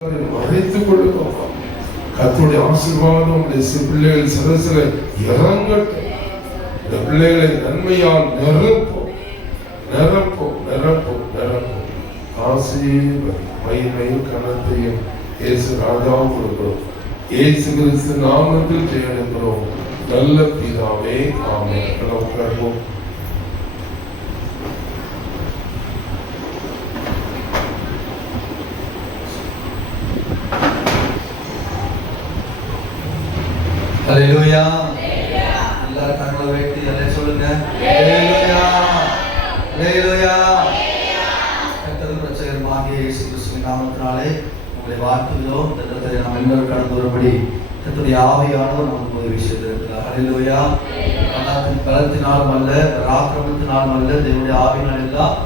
மறைத்துக் கொள்ளுங்க. கர்த்தருடைய ஆசீர்வாதம் உங்களுடைய பிள்ளைகள் சில இறங்கட்டும். இந்த பிள்ளைகளை நன்மையால் நிரப்பும் நிரப்பும் நிரப்பும் நிரப்பும். ஆசீர்வாதம் மகிமையும் கனத்தையும் இயேசு ராஜா கொடுக்கிறோம். இயேசு கிறிஸ்து நாமத்தில் ஜெயனுக்கிறோம் நல்ல பிதாவே, ஆமென். உட்கார்வோம். ஹல்லேலூயா. எல்லாரும் கண்களை வைத்து எல்லாம் சொல்லுங்க. ஹல்லேலூயா ஹல்லேலூயா. கர்த்தர் ரட்சகருமாகிய இயேசு கிறிஸ்துவின் நாமத்தினாலே உங்களை வாழ்த்துகிறோம். இந்த இடத்திலே நாம் எல்லாரும் கடந்து வரும்படி கர்த்தருடைய ஆவியானவர் நமக்கு உதவி செய்திருக்கிறார். ஹல்லேலூயா. பலத்தினாலும் அல்ல, பராக்கிரமத்தினாலும் அல்ல, தேவனுடைய ஆவியினால் எல்லாம்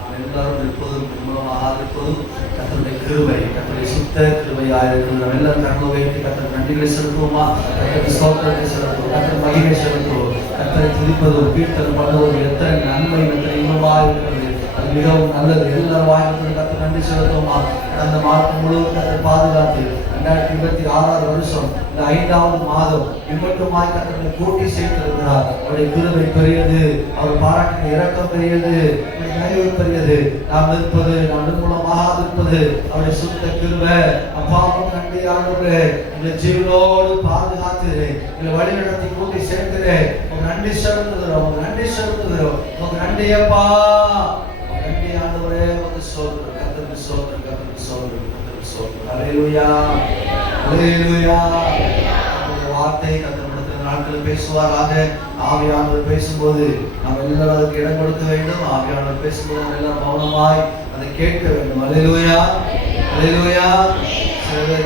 நாம் எல்லாரும் இருப்பதும் மூலமாக இருப்பதும் கர்த்தருடைய கிருபை, கர்த்தருடைய சுத்த கிருபையாக இருக்கிறது. நம்ம எல்லாரும் கண்களை வைத்து கர்த்தர் நன்றிகளை செலுத்துவோமா? கர்த்தருக்கு ஸ்தோத்திரத்தை செலுத்துவோம், கர்த்தர் மகிமை செலுத்துவோம். கர்த்தரை துதிப்பது, கீர்த்தனம் பண்ணுவது எத்தனை நன்மை, எத்தனை இன்பமாக இருக்கிறது. அது மிகவும் நல்லது. எல்லாரும் வாய்ப்பு கர்த்தர் நன்றி செலுத்துவோமா? கடந்த மாதம் முழுவதும் கர்த்தர் பாதுகாத்து 2026 வருஷம் இந்த 5வது மாதம் இம்மட்டுமாய் கர்த்தரை கூட்டி சேர்த்திருக்கிறார். அவருடைய கிருபை பெரியது, அவர் பாராட்டின இரக்கம் பெரியது, தயவு பெரியது. நாம் இருப்பது, நம் மூலமாக இருப்பது அவருடைய சுத்த கிருபை. அப்பாவும் நன்றி ஆண்டவரே, எங்களை ஜீவனோடு பாதுகாத்து எங்களை வழி நடத்தி கூட்டி சேர்க்கிறேன். உங்க நன்றி செலுத்துகிறோம், உங்க நன்றி செலுத்துகிறோம், உங்க நன்றி அப்பா, நன்றி ஆண்டவரே. உங்க சோதனை கர்த்தருக்கு சோதனை, கர்த்தருக்கு சோதனை, கர்த்தருக்கு சோதனை. ஹல்லேலூயா ஹல்லேலூயா. உங்க வார்த்தை கர்த்தர் நாட்கள் பேசுவாராக. ஆவியானவர் பேசும்போது நாம் எல்லாரும் அதுக்கு இடம் கொடுக்க வேண்டும். ஆவியானவர் பேசும்போது நம்ம எல்லாம் மௌனமாய் அதை கேட்க வேண்டும். ஹல்லேலூயா ஹல்லேலூயா. சில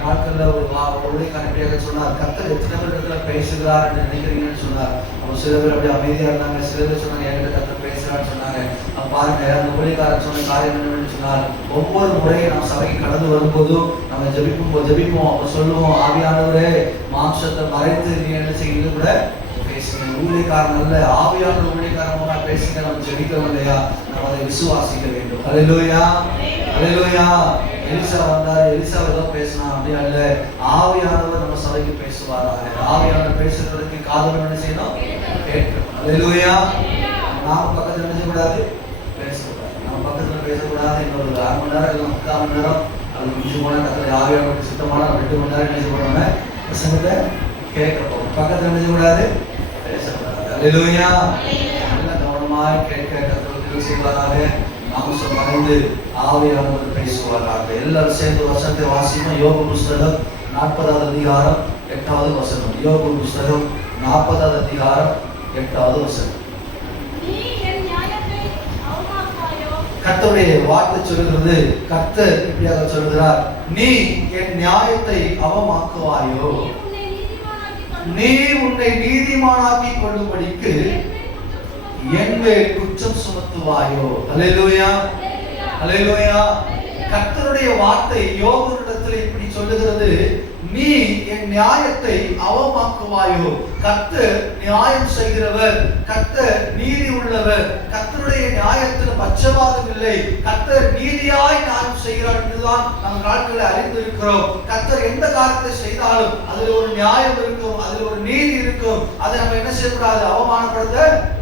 நாட்கள்ல ஒரு ஊழியக்காரடியாக சொன்னார், கர்த்தர் எத்தனை பேர் பேசுகிறார் என்று நினைக்கிறீங்கன்னு சொன்னார். அவங்க சில பேர் அப்படி அமைதியா இருந்தாங்க, சில பேர் சொன்னாங்க என்கிட்ட கர்த்தர் பேசுகிறான்னு சொன்னாங்க. பாருங்க, அந்த ஊழியக்காரன் சொன்ன காரியம் என்னன்னு சொன்னார், ஒவ்வொரு முறையும் நாம் சபைக்கு கடந்து வரும்போதும் நம்ம ஜெபிப்போம். அப்ப சொல்லுவோம், ஆவியானவரே மாம்சத்தை மறைத்து நீ என்ன செய்யுது கூட பேசுங்க. ஊழியக்காரன் அல்ல, ஆவியானவர் ஊழியக்காரமா பேசுங்க. நம்ம ஜெபிக்கிறோம் இல்லையா? நம்ம அதை விசுவாசிக்க வேண்டும். ஹல்லேலூயா ஹல்லேலூயா. எலிசா வந்தார், எலிசா ஏதோ பேசினா அப்படி அல்ல, ஆவியானவர் நம்ம சபைக்கு பேசுவாராக. ஆவியானவர் பேசுறதுக்கு காதல் என்ன செய்யணும்? கேட்கணும். ஹல்லேலூயா. நாம பக்கத்துல என்ன செய்யக்கூடாது? பேசக்கூடாது. நம்ம பக்கத்துல பேசக்கூடாது. இன்னொரு 1/2 மணி நேரம் இல்லை 3/4 மணி நேரம் அது முடிஞ்சு போன கத்துல ஆவியானவர் சுத்தமான 2 மணி நேரம் என்ன செய்யக்கூடாது? பிரசங்கத்தை கேட்கப்போம். பக்கத்துல என்ன செய்யக்கூடாது? பேசக்கூடாது. ஹல்லேலூயா. எல்லாம் கவனமாக கேட்க கர்த்தர் செய்வாராக. மாம்சம் மறைந்து ஆவியானவர் பேசுவாராக. எல்லாரும் சேர்ந்து வசனத்தை வாசிப்போம். யோபு புஸ்தகம் 40வது அதிகாரம் 8வது வசனம். யோபு புஸ்தகம் 40வது அதிகாரம் 8வது வசனம். கர்த்தருடைய வார்த்தை சொல்கிறது, கர்த்தர் இப்படியாக சொல்கிறார், நீ என் நியாயத்தை அவமாக்குவாயோ, நீ உன்னை நீதிமானாக்கி கொள்ளும்படிக்கு என் மேல் குற்றம் சுமத்துவாயோ. ஹல்லேலூயா ஹல்லேலூயா. கர்த்தருடைய வார்த்தை யோபுவிடத்தில் இப்படி சொல்லுகிறது, நீ என் நியாயத்தை அவமாக்குவாயோ. கர்த்தர் நியாயம் செய்கிறவர், கர்த்தர் நீதி உள்ளவர். கர்த்தருடைய நியாயத்தில் பட்சபாதம் இல்லை. கர்த்தர் நீதியாய் நியாயம் செய்கிறார் என்றுதான் நம் நாட்களை அறிந்திருக்கிறோம். கர்த்தர் எந்த காரியத்தை செய்தாலும் அதில் ஒரு நியாயம் இருக்கும், அதில் ஒரு நீதி இருக்கும். அதை நம்ம என்ன செய்யக்கூடாது? அவமானப்படுத்த.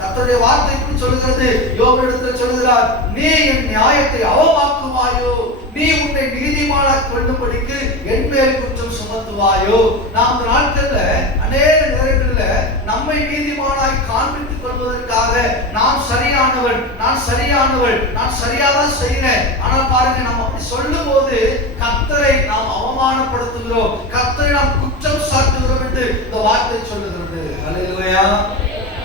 கர்த்தருடைய வார்த்தை இப்படி சொல்லுகிறது, யோபுவிடத்தில் சொல்லுகிறார், நீ என் நியாயத்தை அவமாக்குவாயோ, நீ உன்னை நீதிமானாய் கொள்ளும்படிக்கு என் மேல் குற்றம் சுமத்துவாயோ. நாம் நாட்கள்ல அநேக நேரங்களில் நம்மை நீதிமானாய் காண்பித்துக் கொள்வதற்காக நான் சரியானவன், நான் சரியானவள், நான் சரியாதான் செய்கிறேன். ஆனால் பாருங்க, நாம் அப்படி சொல்லும் போது கர்த்தரை நாம் அவமானப்படுத்துகிறோம், கர்த்தரை நாம் குற்றம் சாட்டுகிறோம் என்று இந்த வார்த்தை சொல்லுகிறது. ஹல்லேலூயா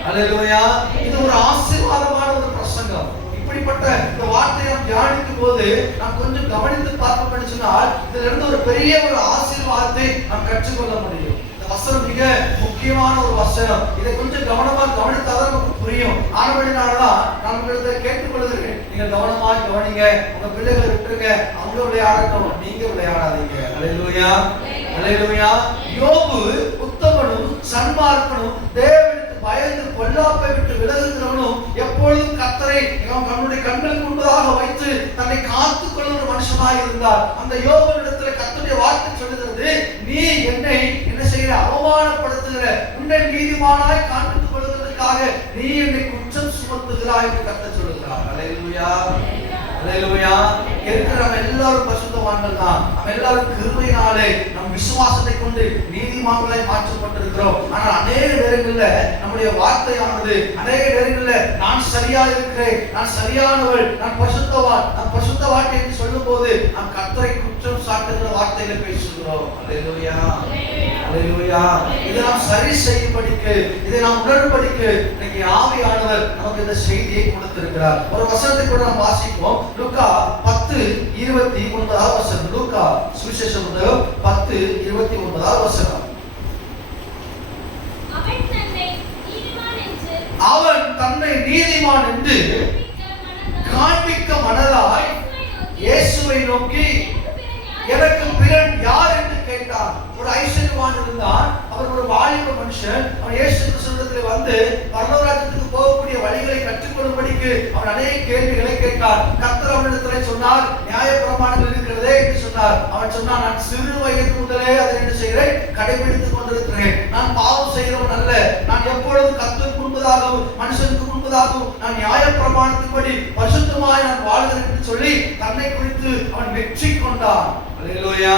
ஹல்லேலூயா. இது ஒரு ஆசீர்வாதமான ஒரு பிரசங்கம். இப்படிப்பட்ட இந்த வார்த்தையை நாம் தியானிக்கும் போது நாம் கொஞ்சம் கவனித்து பார்க்க சொன்னால் இதுல இருந்து ஒரு பெரிய ஒரு ஆசீர்வாதத்தை நாம் கற்றுக்கொள்ள முடியும். இந்த வசனம் மிக முக்கியமான ஒரு வசனம். இதை கொஞ்சம் கவனமாக கவனித்தாதான் நமக்கு புரியும். ஆனபடினால்தான் நான் உங்களிடத்தை கேட்டுக்கொள்கிறேன், நீங்க கவனமாக கவனிங்க. உங்க பிள்ளைகளை விட்டுருங்க, அவங்க விளையாடட்டும், நீங்க விளையாடாதீங்க. ஹல்லேலூயா ஹல்லேலூயா. யோபு உத்தமனும் சன்மார்க்கனும் தேவனுக்கு பயந்து பொல்லாப்பை விட்டு விலகுகிறவனும் எப்பொழுதும் கர்த்தரை நம்முடைய கண்களுக்கு முன்பதாக வைத்து தன்னை காத்துக் கொள்ளும் ஒரு மனுஷனாய் இருந்தார். அந்த யோபனிடத்தில் கர்த்தருடைய வார்த்தை சொல்லுகிறது, நீ என்னை என்ன செய்கிற, அவமானப்படுத்துகிற, உன்னை நீதிமானாய் காண்பித்துக் கொள்வதற்காக நீ என்னை குற்றம் சுமத்துகிறாய் என்று கர்த்தர் சொல்லுகிறார். அல்லேலூயா, அல்லேலூயா. இருக்கிற நம்ம எல்லாரும் பரிசுத்தவான்கள் தான். நம்ம எல்லாரும் கிருபையினாலே நம் விசுவாசத்தை கொண்டு நீதிமான்களாய் மாற்றப்பட்டிருக்கிறோம். ஆனால் அநேக நேரங்கள்ல நம்முடைய வார்த்தையானது, அநேக நேரங்கள்ல நான் சரியா இருக்கிறேன், நான் சரியானவள், நான் பரிசுத்தவான், நான் பரிசுத்தவான் என்று சொல்லும் போது நாம் கர்த்தரை குற்றம் சாட்டுகிற வார்த்தையில பேசுகிறோம். அல்லேலூயா, அல்லேலூயா. இதை நாம் சரி செய்யும்படிக்கு, இதை நாம் உணரும்படிக்கு இன்னைக்கு ஆவியானவர் நமக்கு இந்த செய்தியை கொடுத்திருக்கிறார். ஒரு வசனத்தை கூட நாம் வாசிப்போம். லூக்கா 10:29 வசனம். லூக்கா சுவிசேஷ புத்தகம் 10:29 வசனம். அவன் தன்னை நீதிமான் என்று காண்பிக்க மனதாய் இயேசுவை நோக்கி, எனக்கு பிறன் யார் என்று கேட்டான். ஒரு ஐஸ்வர்யவான் இருந்தான். அவர் ஒரு வாலிப மனுஷன். அவன் இயேசு கிறிஸ்துவிடத்தில் வந்து பரலோகத்துக்கு போகக்கூடிய வழிகளை கற்றுக்கொள்ளும்படிக்கு அவன் அநேக கேள்விகளை கேட்டான். கர்த்தர் அவனிடத்தில் சொன்னார், நியாயப்பிரமாணங்கள் இருக்கிறதே என்று சொன்னார். அவன் சொன்னான், நான் சிறு வயது முதலே அதை என்ன செய்கிறேன், கடைபிடித்துக் கொண்டிருக்கிறேன். நான் பாவம் செய்கிறவன் அல்ல. நான் எப்பொழுதும் கர்த்தருக்கு முன்பதாகவும் மனுஷனுக்கு முன்பதாகவும் நான் நியாயப்பிரமாணத்தின்படி பரிசுத்தமாய் நான் வாழ்கிறேன் என்று சொல்லி தன்னை குறித்து அவன் மெச்சிக் கொண்டான். அல்லேலூயா,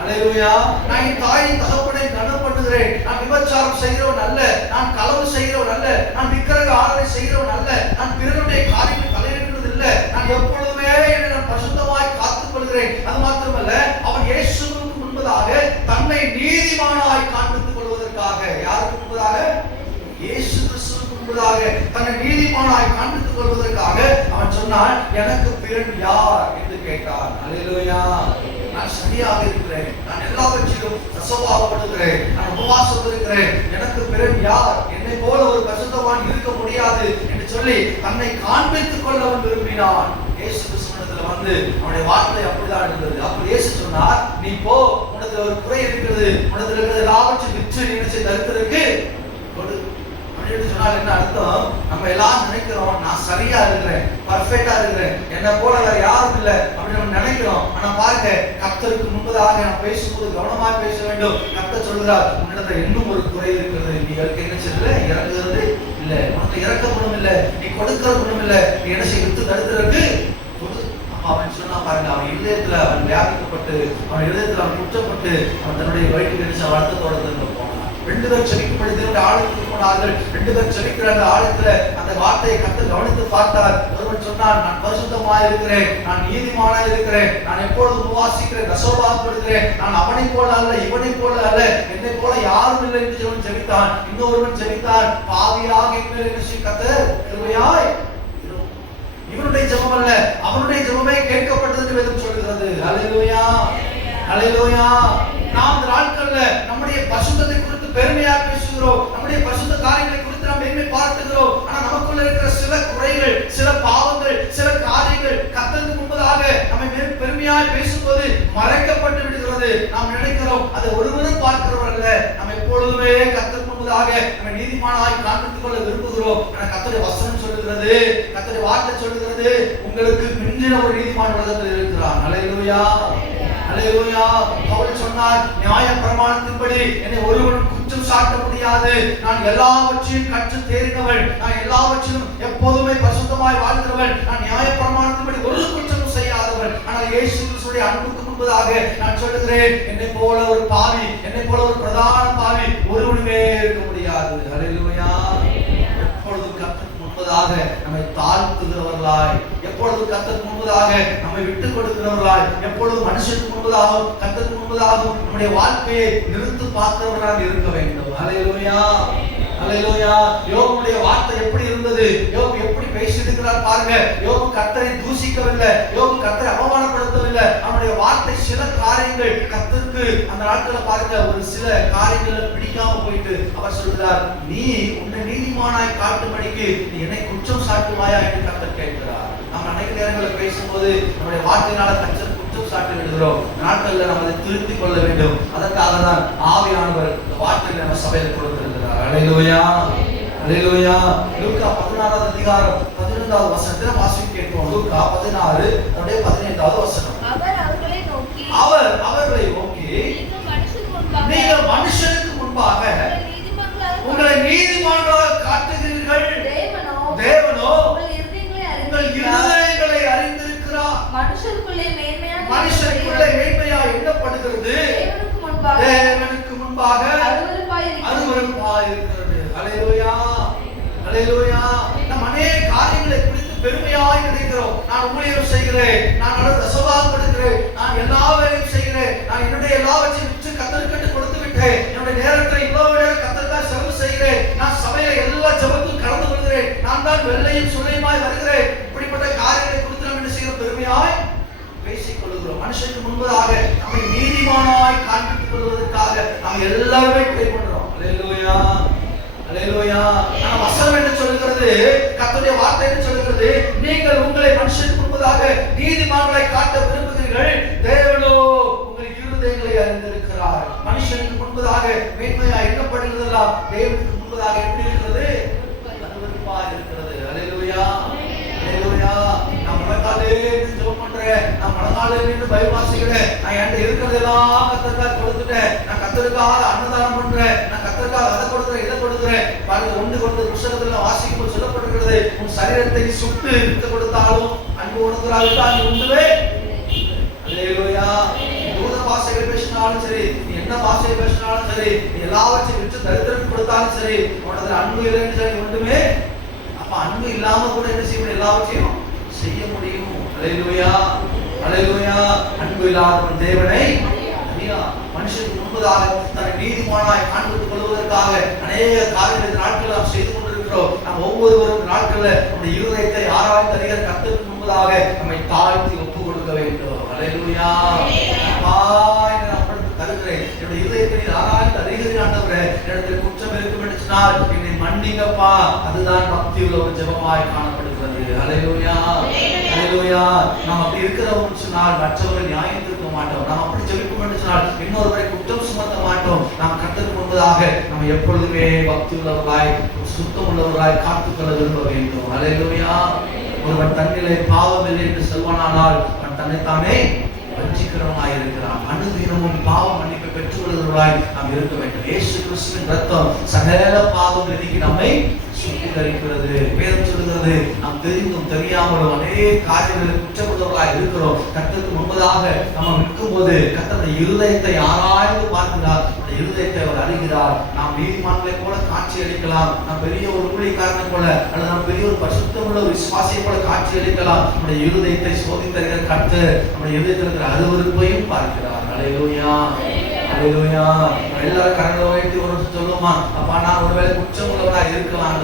அல்லேலூயா. நான் என் தாயின் தகப்பனை கனம் பண்ணுகிறேன். நான் விபச்சாரம் செய்கிறவன் அல்ல, நான் களவு செய்கிறவன் அல்ல, நான் விக்கிரக ஆராதனை செய்கிறவன் அல்ல, நான் பிறருடைய காரியங்களை தலையிடுவது இல்லை. நான் எப்பொழுதுமே என்னை நான் பரிசுத்தமாய் காத்துக் கொள்கிறேன். அது மாத்திரமல்ல, அவன் இயேசுவுக்கு முன்பதாக தன்னை நீதிமானாய் காண்பித்துக் கொள்வதற்காக, யாருக்கு முன்பதாக, இயேசு கிறிஸ்துவுக்கு முன்பதாக தன்னை நீதிமானாய் காண்பித்துக் கொள்வதற்காக அவன் சொன்னான், எனக்கு பிறன் யார் என்று கேட்டான். அல்லேலூயா. நான் சரியாக இருக்கிறேன், நான் எல்லாவற்றிலும் தசவாகப்படுகிறேன், நான் உபவாசம் இருக்கிறேன், எனக்கு பிறன் யார், என்னை போல ஒரு பரிசுத்தவான் இருக்க முடியாது என்று சொல்லி தன்னை காண்பித்துக் கொள்ள அவன் விரும்பினான். இயேசு கிறிஸ்துவிடத்தில் வந்து அவனுடைய வார்த்தை அப்படிதான் இருந்தது. அப்ப இயேசு சொன்னார், நீ போ, உனக்கு ஒரு குறை இருக்கிறது, உனக்கு இருக்கிறது எல்லாவற்றையும் விற்று நினைச்சு தருத்திற்கு கொடு. சொன்னால் என்ன அர்த்தம்? நம்ம எல்லாம் நினைக்கிறோம், நான் சரியா இருக்கிறேன், பர்ஃபெக்டா இருக்கிறேன், என்ன போல வேற யாரும் இல்லை அப்படின்னு நம்ம நினைக்கிறோம். ஆனா பாருங்க, கர்த்தருக்கு முன்பதாக நாம் பேசும்போது கவனமா பேச வேண்டும். கர்த்தர் சொல்கிறார், உன்னிடத்துல இன்னும் ஒரு குறை இருக்கிறது, நீ என்ன செய்யல, இறங்குறது இல்ல, உனக்கு இறக்க குணம் இல்ல, நீ கொடுக்கிற குணம் இல்ல, நீ என்ன செய்ய வித்து தடுக்கிறதுக்கு கொடு. அவன் சொன்னா பாருங்க, அவன் இதயத்துல அவன் வியாபிக்கப்பட்டு, அவன் இதயத்துல அவன் குற்றப்பட்டு, அவன் தன்னுடைய வயிற்று நினைச்ச வருத்தத்தோட திரும்ப போனான். 2 பேர் செபிக்கப்படுகிற ஆலயத்துக்கு போனார்கள். 2 பேர் செபிக்கிற அந்த ஆலயத்துல அந்த வார்த்தையை கர்த்தர் கவனித்து பார்த்தார். ஒருவன் சொன்னான், நான் பரிசுத்தமாய் இருக்கிறேன், நான் நீதிமானாய் இருக்கிறேன், நான் எப்பொழுதும் உபவாசிக்கிறேன், தசோபாகப்படுகிறேன், நான் அவனை போல அல்ல, இவனை போல அல்ல, என்னை போல யாரும் இல்லை என்று அவன் ஜெபித்தான். இன்னொருவன் ஜெபித்தான், பாவியாக என்ன கர்த்தர் கிருபையாய். இவனுடைய ஜெபம் அல்ல, அவனுடைய ஜெபமே கேட்கப்பட்டது என்று வேதம் சொல்கிறது. அல்லேலூயா, அல்லேலூயா. நாம் இந்த நாட்கள்ல நம்முடைய பரிசுத்தத்தை குறித்து பெருமையா பேசுகிறோம், நம்முடைய பரிசுத்த காரியங்களை குறித்து நாம் பெருமை பார்த்துகிறோம். ஆனா நமக்குள்ள இருக்கிற சில குறைகள், சில பாவங்கள், சில காரியங்கள் கர்த்தருக்கு முன்பதாக நம்மை பெருமையாய் பேசும்போது மறைக்கப்பட்டு விடுகிறது. நாம் நினைக்கிறோம் அதை ஒருவரும் பார்க்கிறவர் அல்ல, நம்ம எப்பொழுதுமே கர்த்தருக்கு முன்பதாக நம்ம நீதிமானாய் காண்பித்துக் கொள்ள விரும்புகிறோம். ஆனா கர்த்தருடைய வசனம் சொல்லுகிறது, கர்த்தருடைய வார்த்தை சொல்லுகிறது, உங்களுக்கு மிஞ்சின ஒரு நீதிமான் உலகத்தில் இருக்கிறார். அல்லேலூயா, அல்லேலூயா. பவுல் சொன்னார், நியாய பிரமாணத்தின்படி என்னை ஒருவனும் குற்றம் சாட்ட முடியாது, நான் எல்லாவற்றையும் கற்று தேறினவள், நான் எல்லாவற்றிலும் எப்போதுமே பரிசுத்தமாய் வாழ்கிறவள், நான் நியாய பிரமாணத்தின்படி ஒரு குற்றமும் செய்யாதவள். ஆனால் இயேசு கிறிஸ்துவின் அன்புக்கு முன்பதாக நான் சொல்லுகிறேன், என்னை போல ஒரு பாவி, என்னை போல ஒரு பிரதான பாவி ஒருவனுமே இருக்க முடியாது. அல்லேலூயா. எப்பொழுதும் கர்த்தருக்கு முன்பதாக நம்மை தாழ்த்துகிறவர்களாய், எப்பொழுதும் கர்த்தருக்கு முன்பதாக நம்மை விட்டுக் கொடுக்கிறவர்களாய், எப்பொழுதும் மனுஷனுக்கு முன்பதாகவும் கர்த்தருக்கு முன்பதாகவும் நம்முடைய வாழ்க்கையை நிறுத்து பார்க்கிறவர்களாக இருக்க வேண்டும். அல்லேலூயா, அல்லேலூயா. யோபுடைய வார்த்தை எப்படி இருந்தது, யோபு எப்படி பேசியிருக்கிறார் பாருங்க. யோபு கர்த்தரை தூஷிக்கவில்லை, யோபு கர்த்தரை அவமானப்படுத்தவில்லை. அவனுடைய வார்த்தை சில காரியங்கள் கர்த்தருக்கு அந்த நாட்களை பாருங்க ஒரு சில காரியங்கள் பிடிக்காம போயிட்டு அவர் சொல்கிறார், நீ உன்னை நீதிமானாய் காட்டும்படிக்கு நீ என்னை குற்றம் சாட்டுவாயா என்று கர்த்தர் கேட்கிறார். நம்ம அநேக நேரங்களில் பேசும்போது நம்முடைய வார்த்தையினால கர்த்தர் குற்றம் சாட்டி விடுகிறோம். நாட்களில் நம்ம அதை திருத்திக் கொள்ள வேண்டும். அதற்காக தான் ஆவியானவர் இந்த வார்த்தைகளை நம்ம சபையில் கொடுத்திருக்கிறார். அல்லேலூயா. அல்லேலூயா. லூக்கா 16வது அதிகாரம் 15வது வசனத்தை வாசிக்க கேட்போம். லூக்கா 16 அதோட 15வது வசனம். அவர் அவர்களை நோக்கி நீங்கள் மனுஷனுக்கு முன்பாக உங்களை நீதிமான்களாக காட்டுகிறீர்கள், தேவனோ உங்கள் இருதயங்களை அறிந்திருக்கிறார். மனுஷருக்குள்ளே மேன்மையா எண்ணப்படுகிறது, தேவனுக்கு முன்பாக அருவருப்பாய் இருக்கிறது. அல்லேலூயா, அல்லேலூயா. நாம் அநேக காரியங்களை குறித்து பெருமையாய் நினைக்கிறோம். நான் ஊழியம் செய்கிறேன், நான் தசவாகம் கொடுக்கிறேன், நான் எல்லா வேலையும் செய்கிறேன், நான் என்னுடைய எல்லாவற்றையும் விற்று கர்த்தருக்கு கொடுத்து விட்டேன், என்னுடைய நேரத்தை இவ்வளவு நேரம் கர்த்தருக்காக செலவு செய்கிறேன், நான் சபையில எல்லா ஜெபத்திலும் கலந்து கொள்கிறேன், நான் தான் வெள்ளையும் சுளையுமாய் வருகிறேன். இப்படிப்பட்ட காரியங்களை குறித்து நாம் என்ன செய்கிறோம்? பெருமையாய் பேசிக் கொள்கிறோம். மனுஷனுக்கு முன்பதாக நம்மை நீதிமானாய் காண்பித்துக் கொள்வதற்காக நாம் எல்லாருமே ட்ரை பண்றோம். அல்லேலூயா, அல்லேலூயா. நம்ம வசனம் என்ன சொல்கிறது? கர்த்தருடைய வார்த்தை என்ன சொல்கிறது? நீங்கள் உங்களை மனுஷனுக்கு முன்பதாக நீதிமான்களாய் காட்ட விரும்புகிறீர்கள், தேவனோ உங்கள் இருதயங்களை அறிந்திருக்கிறார். மனுஷனுக்கு முன்பதாக மேன்மையா எண்ணப்படுகிறதெல்லாம் தேவனுக்கு முன்பதாக எப்படி இருக்கிறது? அருவருப்பாய் இருக்கிறது. அல்லேலூயா, அல்லேலூயா. நான் மனதாலே ஜெபம் பண்றேன், நான் மனதாலே நின்று பைபிள் வாசிக்கிறேன், நான் என்கிட்ட இருக்கிறதெல்லாம் கர்த்தருக்காக கொடுத்துட்டேன், நான் கர்த்தருக்காக அன்னதானம் பண்றேன், நான் கர்த்தருக்காக அதை கொடுக்கிறேன் இதை கொடுக்கிறேன். பாருங்க, ஒன்று கொண்டு புத்தகத்துல வாசிக்கும்போது சொல்லப்பட்டிருக்கிறது, உன் சரீரத்தை நீ சுட்டு விற்க கொடுத்தாலும் அன்பு உணர்ந்தால் நீ உண்டுவே. அல்லேலூயா. தூத பாஷைகளை பேசினாலும் சரி, நீ என்ன பாஷையை பேசினாலும் சரி, நீ எல்லாவற்றையும் விற்று தரித்திரத்துக்கு கொடுத்தாலும் சரி, உனது அன்பு இல்லைன்னு சொல்லி ஒன்றுமே. அப்ப அன்பு இல்லாம கூட என்ன செய்ய முடியும்? எல்லாவற்றையும் செய்ய முடியும். அல்லேலூயா, அல்லேலூயா. அன்பு இல்லாதவன் தேவனை மனுஷனுக்கு முன்பதாக தன்னை நீதிமானாய் காண்பித்துக் கொள்வதற்காக அநேக காரியங்களை நாட்கள் நாம் செய்து கொண்டிருக்கிறோம். நாம் ஒவ்வொருவரும் நாட்கள்ல நம்முடைய இருதயத்தை ஆராய்ந்து அறிகிற கர்த்தருக்கு முன்பதாக நம்மை தாழ்த்தி ஒப்பு கொடுக்க வேண்டும். அல்லேலூயா. தருகிறேன், என்னுடைய இருதயத்தை ஆராய்ந்து அறிகிறேன் ஆண்டவரே, என்னிடத்தில் குற்றம் இருக்கும் என்று சொன்னால் என்னை மன்னிங்கப்பா. அதுதான் பக்தி உள்ள ஒரு ஜெபமாய் காணப்படுகிறது. அல்லேலூயா, அல்லேலூயா. நாம் அப்படி இருக்கிறோம் சொன்னால் மற்றவர்கள் நியாயம் திருத்த மாட்டோம். நாம் அப்படி ஜெபிக்கும் என்று சொன்னால் இன்னொருவரை குற்றம் சுமத்த மாட்டோம். நாம் கர்த்தருக்கு முன்பதாக நம்ம எப்பொழுதுமே பக்தி உள்ளவர்களாய் சுத்தம் உள்ளவர்களாய் காத்துக்கொள்ள விரும்ப வேண்டும். அல்லேலூயா. ஒருவன் தன்னிலே பாவம் இல்லை என்று சொல்வானால் அவன் தன்னைத்தானே வஞ்சிக்கிறவனாய் இருக்கிறான். அனுதினமும் பாவ மன்னிப்பை பெற்றுக் கொள்கிறவர்களாய் நாம் இருக்க வேண்டும். இயேசு கிறிஸ்துவின் ரத்தம் சகல பாவங்களை நீக்கி நம்மை சுத்திகரிக்கிறது. வேதம் சொல்கிறது, நாம் தெரிந்தும் தெரியாமலும் அநேக காரியங்களில் குற்றப்படுவர்களாய் இருக்கிறோம். கர்த்தருக்கு முன்பதாக நம்ம நிற்கும் போது கர்த்தருடைய இருதயத்தை ஆராய்ந்து பார்க்கிறார், இருதயத்தை அவர் அறிகிறார். நாம் நீதிமான்களை போல காட்சி அளிக்கலாம், நாம் பெரிய ஒரு ஊழியக்காரனை போல அல்லது நாம் பெரிய ஒரு பரிசுத்தமுள்ள ஒரு விசுவாசியை போல காட்சி அளிக்கலாம். நம்முடைய இருதயத்தை சோதித்தறிகிற கர்த்தர் நம்முடைய இருதயத்தில் இருக்கிற அருவருப்பையும் பார்க்கிறார். அல்லேலூயா, அல்லேலூயா. எல்லாரும் கரங்களை உயர்த்தி ஒரு சொல்லுமா, அப்பா நான் ஒருவேளை குற்றம் உள்ளவராக இருக்கலாம்,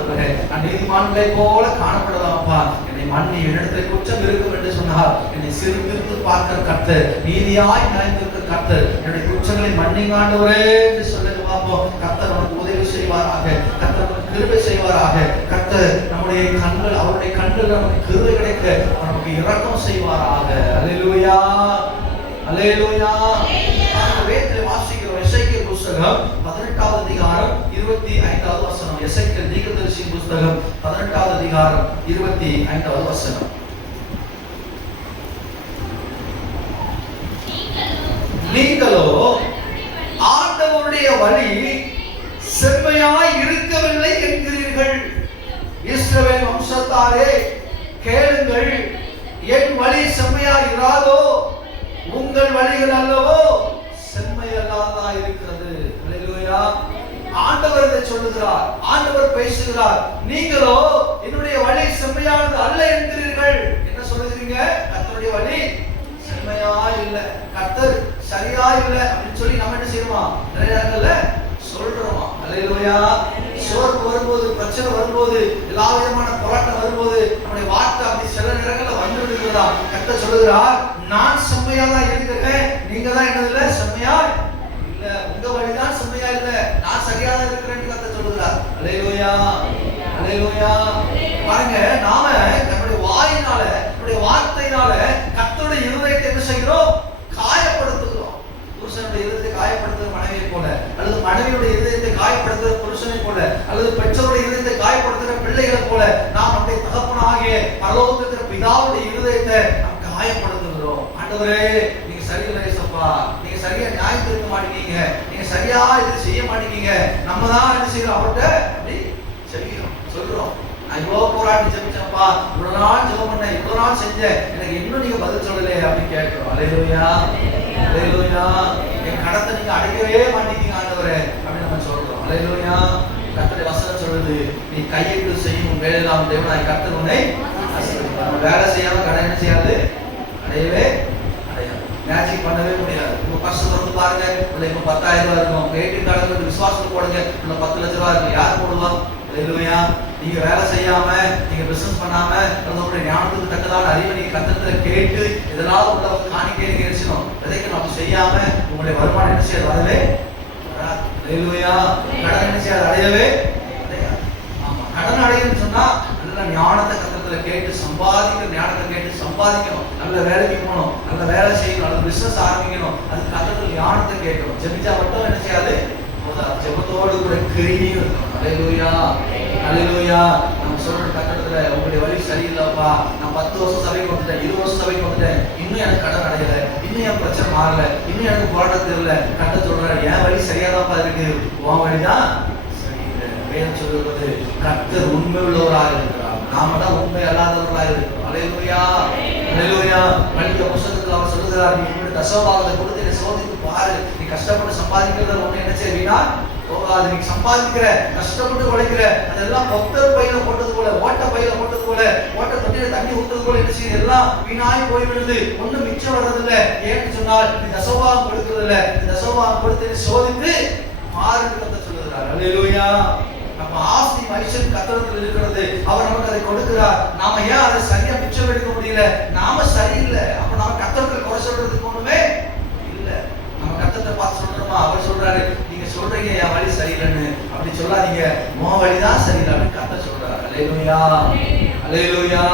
நான் நீதிமான்களை போல காணப்படலாம், அப்பா என்னை மன்னி, என்னிடத்தில் குற்றம் இருக்கும் என்று சொன்னார் என்னை சிறுத்திருந்து பார்க்கிற கர்த்தர், நீதியாய் நினைத்திருக்கிற கர்த்தர், என்னுடைய குற்றங்களை மன்னிங்க ஆண்டவரே என்று சொல்லுங்க பார்ப்போம். கர்த்தர் நமக்கு உதவி செய்வாராக, கர்த்தர் நமக்கு கிருபை செய்வாராக. கர்த்தர் நம்முடைய கண்கள், அவருடைய கண்கள் நமக்கு கிருபை கிடைக்க நமக்கு இரக்கம் செய்வாராக. அல்லேலூயா, அல்லேலூயா. வேதத்தில் வாசிக்கிறோம் எசேக்கியேல் புத்தகம் 18வது அதிகாரம் 25வது வசனம். எசேக்கியேல் தீர்க்கதரிசியின் புத்தகம் 18வது அதிகாரம் 25வது வசனம். நீங்களோ ஆண்டவருடைய வழி செம்மையாய் இருக்கவில்லை என்கிறீர்கள். இஸ்ரவேல் வம்சத்தாரே கேளுங்கள், என் வழி செம்மையாய் இராதோ? உங்கள் வழிகள் அல்லவோ செம்மையல்லாததா இருக்கிறது. அல்லேலூயா. ஆண்டவர் இதை சொல்லுகிறார், ஆண்டவர் பேசுகிறார். நீங்களோ என்னுடைய வழி செம்மையானது அல்ல என்கிறீர்கள். என்ன சொல்லுகிறீங்க? கர்த்தருடைய வழி செம்மையா இல்ல, கர்த்தர் சரியா இல்ல அப்படின்னு சொல்லி நம்ம என்ன செய்யறோம்? நிறைய நேரங்கள்ல சொல்றோம். அல்லேலூயா. சோர்வு வரும்போது, பிரச்சனை வரும்போது, எல்லா விதமான போராட்டம் வரும்போது நம்முடைய வார்த்தை அப்படி சில நேரங்கள்ல வந்துடுகிறதா? கர்த்தர் சொல்லுகிறார், நான் செம்மையா தான் இருக்கிறேன், நீங்க தான் என்னதுல செம்மையா இல்ல, உங்க வழிதான் செம்மையா இல்ல, நான் சரியா தான் இருக்கிறேன்னு கர்த்தர் சொல்லுகிறார். அல்லேலூயா, அல்லேலூயா. பாருங்க, நாம நம்முடைய வாயினால, நம்முடைய வார்த்தையினால கர்த்தருடைய இருதயத்தை என்ன செய்கிறோம்? காயப்படுத்துகிறோம். புருஷனுடைய இருதயத்தை காயப்படுத்துகிற மனைவியை போல, அல்லது மனைவியுடைய இருதயத்தை காயப்படுத்துகிற புருஷனை போல, அல்லது பெற்றோருடைய இருதயத்தை நீங்க சரியில்லை ஏசப்பா, நீங்க சரியா நியாயம் தீர்க்க மாட்டேங்க, நீங்க சரியா இது செய்ய மாட்டேங்க, நம்ம தான் என்ன செய்யறோம் அவர்கிட்ட அப்படி செய்யறோம் சொல்றோம். நான் இவ்வளவு போராட்டி ஜெபிச்சேன்ப்பா, இவ்வளவு நாள் ஜெபம் பண்ணேன், இவ்வளவு நாள் செஞ்சேன், எனக்கு இன்னும் நீங்க பதில் சொல்லலையே அப்படின்னு கேட்கிறோம். அல்லேலூயா அல்லேலூயா. என் கடத்தை நீங்க அடைக்கவே மாட்டேங்க ஆண்டவரே அப்படின்னு நம்ம சொல்றோம். அல்லேலூயா. கர்த்தருடைய வசனம் சொல்லுது, நீ கையிட்டு செய்யும் வேலையெல்லாம் தேவனாய் கர்த்தர் உன்னை ஆசீர்வதிப்பார். நம்ம வேலை செய்யாம கடை என்ன செய்யாது, அடையவே அடையாது, மேஜிக் பண்ணவே முடியாது. உங்க பர்ஸ் திறந்து பாருங்க, உள்ள இப்ப 10,000 ரூபாய் இருக்கும், ஏடிஎம் கார்டு விசுவாசம் போடுங்க, உள்ள 10 லட்ச ரூபாய் இருக்கும், யார் போடுவா? அல்லேலூயா. நீங்க வேலை செய்யாம, நீங்க பிசினஸ் பண்ணாம, உங்களுடைய ஞானத்துக்கு தக்கதான அறிவை நீங்க கர்த்தரிடத்துல கேட்டு இதனால உள்ள காணிக்கை நீங்க நினைச்சணும், எதைக்கு நம்ம செய்யாம உங்களுடைய வருமானம் என்ன செய்யாது, வரவே வராது. அல்லேலூயா. கடன் என்ன செய்யாது, அடையவே அடையாது. ஆமா, கடன் அடையணும்னு சொன்னா நல்ல ஞானத்தை கர்த்தரிடத்துல கேட்டு சம்பாதிக்கிற ஞானத்தை கேட்டு சம்பாதிக்கணும், நல்ல வேலைக்கு போகணும், நல்ல வேலை செய்யணும், நல்ல பிசினஸ் ஆரம்பிக்கணும், அதுக்கு கர்த்தரிடத்துல ஞானத்தை கேட்கணும். ஜெபிச்சா மட்டும் என்ன செய்யாது, ஜெபத்தோடு கூட கிரியும் இருக்கணும். அல்லேலூயா அல்லேலூயா. நம்ம சொல்ற கட்டத்துல உங்களுடைய வழி சரியில்லைப்பா, நான் 10 வருஷம் சபைக்கு வந்துட்டேன், 20 வருஷம் சபைக்கு வந்துட்டேன், இன்னும் எனக்கு கடன் அடையல, இன்னும் என் பிரச்சனை மாறல, இன்னும் எனக்கு போராட்டம் தெரியல, கட்ட சொல்றாரு, என் வழி சரியாதான்ப்பா இருக்கு, உன் வழிதான் சரியில்லை. வேதம் சொல்றது கர்த்தர் உண்மை உள்ளவராக இருக்கிறார், நாம தான் உண்மை அல்லாதவர்களாக இருக்கிறோம். அல்லேலூயா அல்லேலூயா. மல்லிகை புஸ்தகத்துல அவர் சொல்லுகிறார், நீ உங்களுடைய தசமபாகத்தை கொடுத்து என்னை சோதித்து பாரு, நீ கஷ்டப்பட்டு சம்பாதிக்கிறத ஒண்ணு என்ன செய்வீனா போகாது. நீ சம்பாதிக்கிற கஷ்டப்பட்டு உழைக்கிற அதெல்லாம் பக்தர் பையில போட்டது போல, ஓட்ட பையில போட்டது போல, ஓட்ட தொட்டியில தண்ணி ஊத்துறது போல என்ன செய்யுது, எல்லாம் வீணாய் போய்விடுது, ஒண்ணும் மிச்சம் வர்றதில்லை. ஏன்னு சொன்னால் நீ தசமபாகம் கொடுக்கறது இல்லை, நீ தசமபாகம் கொடுத்து சோதித்து பாருன்னு கர்த்தர் சொல்லுகிறார். அல்லேலூயா. நம்ம ஆஸ்தி ஐஸ்வர்யம் கர்த்தரிடத்தில் இருக்கிறது, அவர் நமக்கு அதை கொடுக்கிறார். நாம ஏன் அதை சரியா மிச்சம் எடுக்க முடியல, நாம சரியில்லை. அப்ப நாம கர்த்தரிடத்தில் குறை சொல்றதுக்கு ஒண்ணுமே இல்ல. நம்ம கர்த்தரை பார்த்து சொல்றோமா, அவர் சொல்றாரு, நீங்க சொல்றீங்க என் வழி சரியில்லைன்னு, அப்படி சொல்லாதீங்க, உன் வழிதான் சரியில்லை அப்படின்னு கர்த்தர் சொல்றாரு. அல்லேலூயா அல்லேலூயா.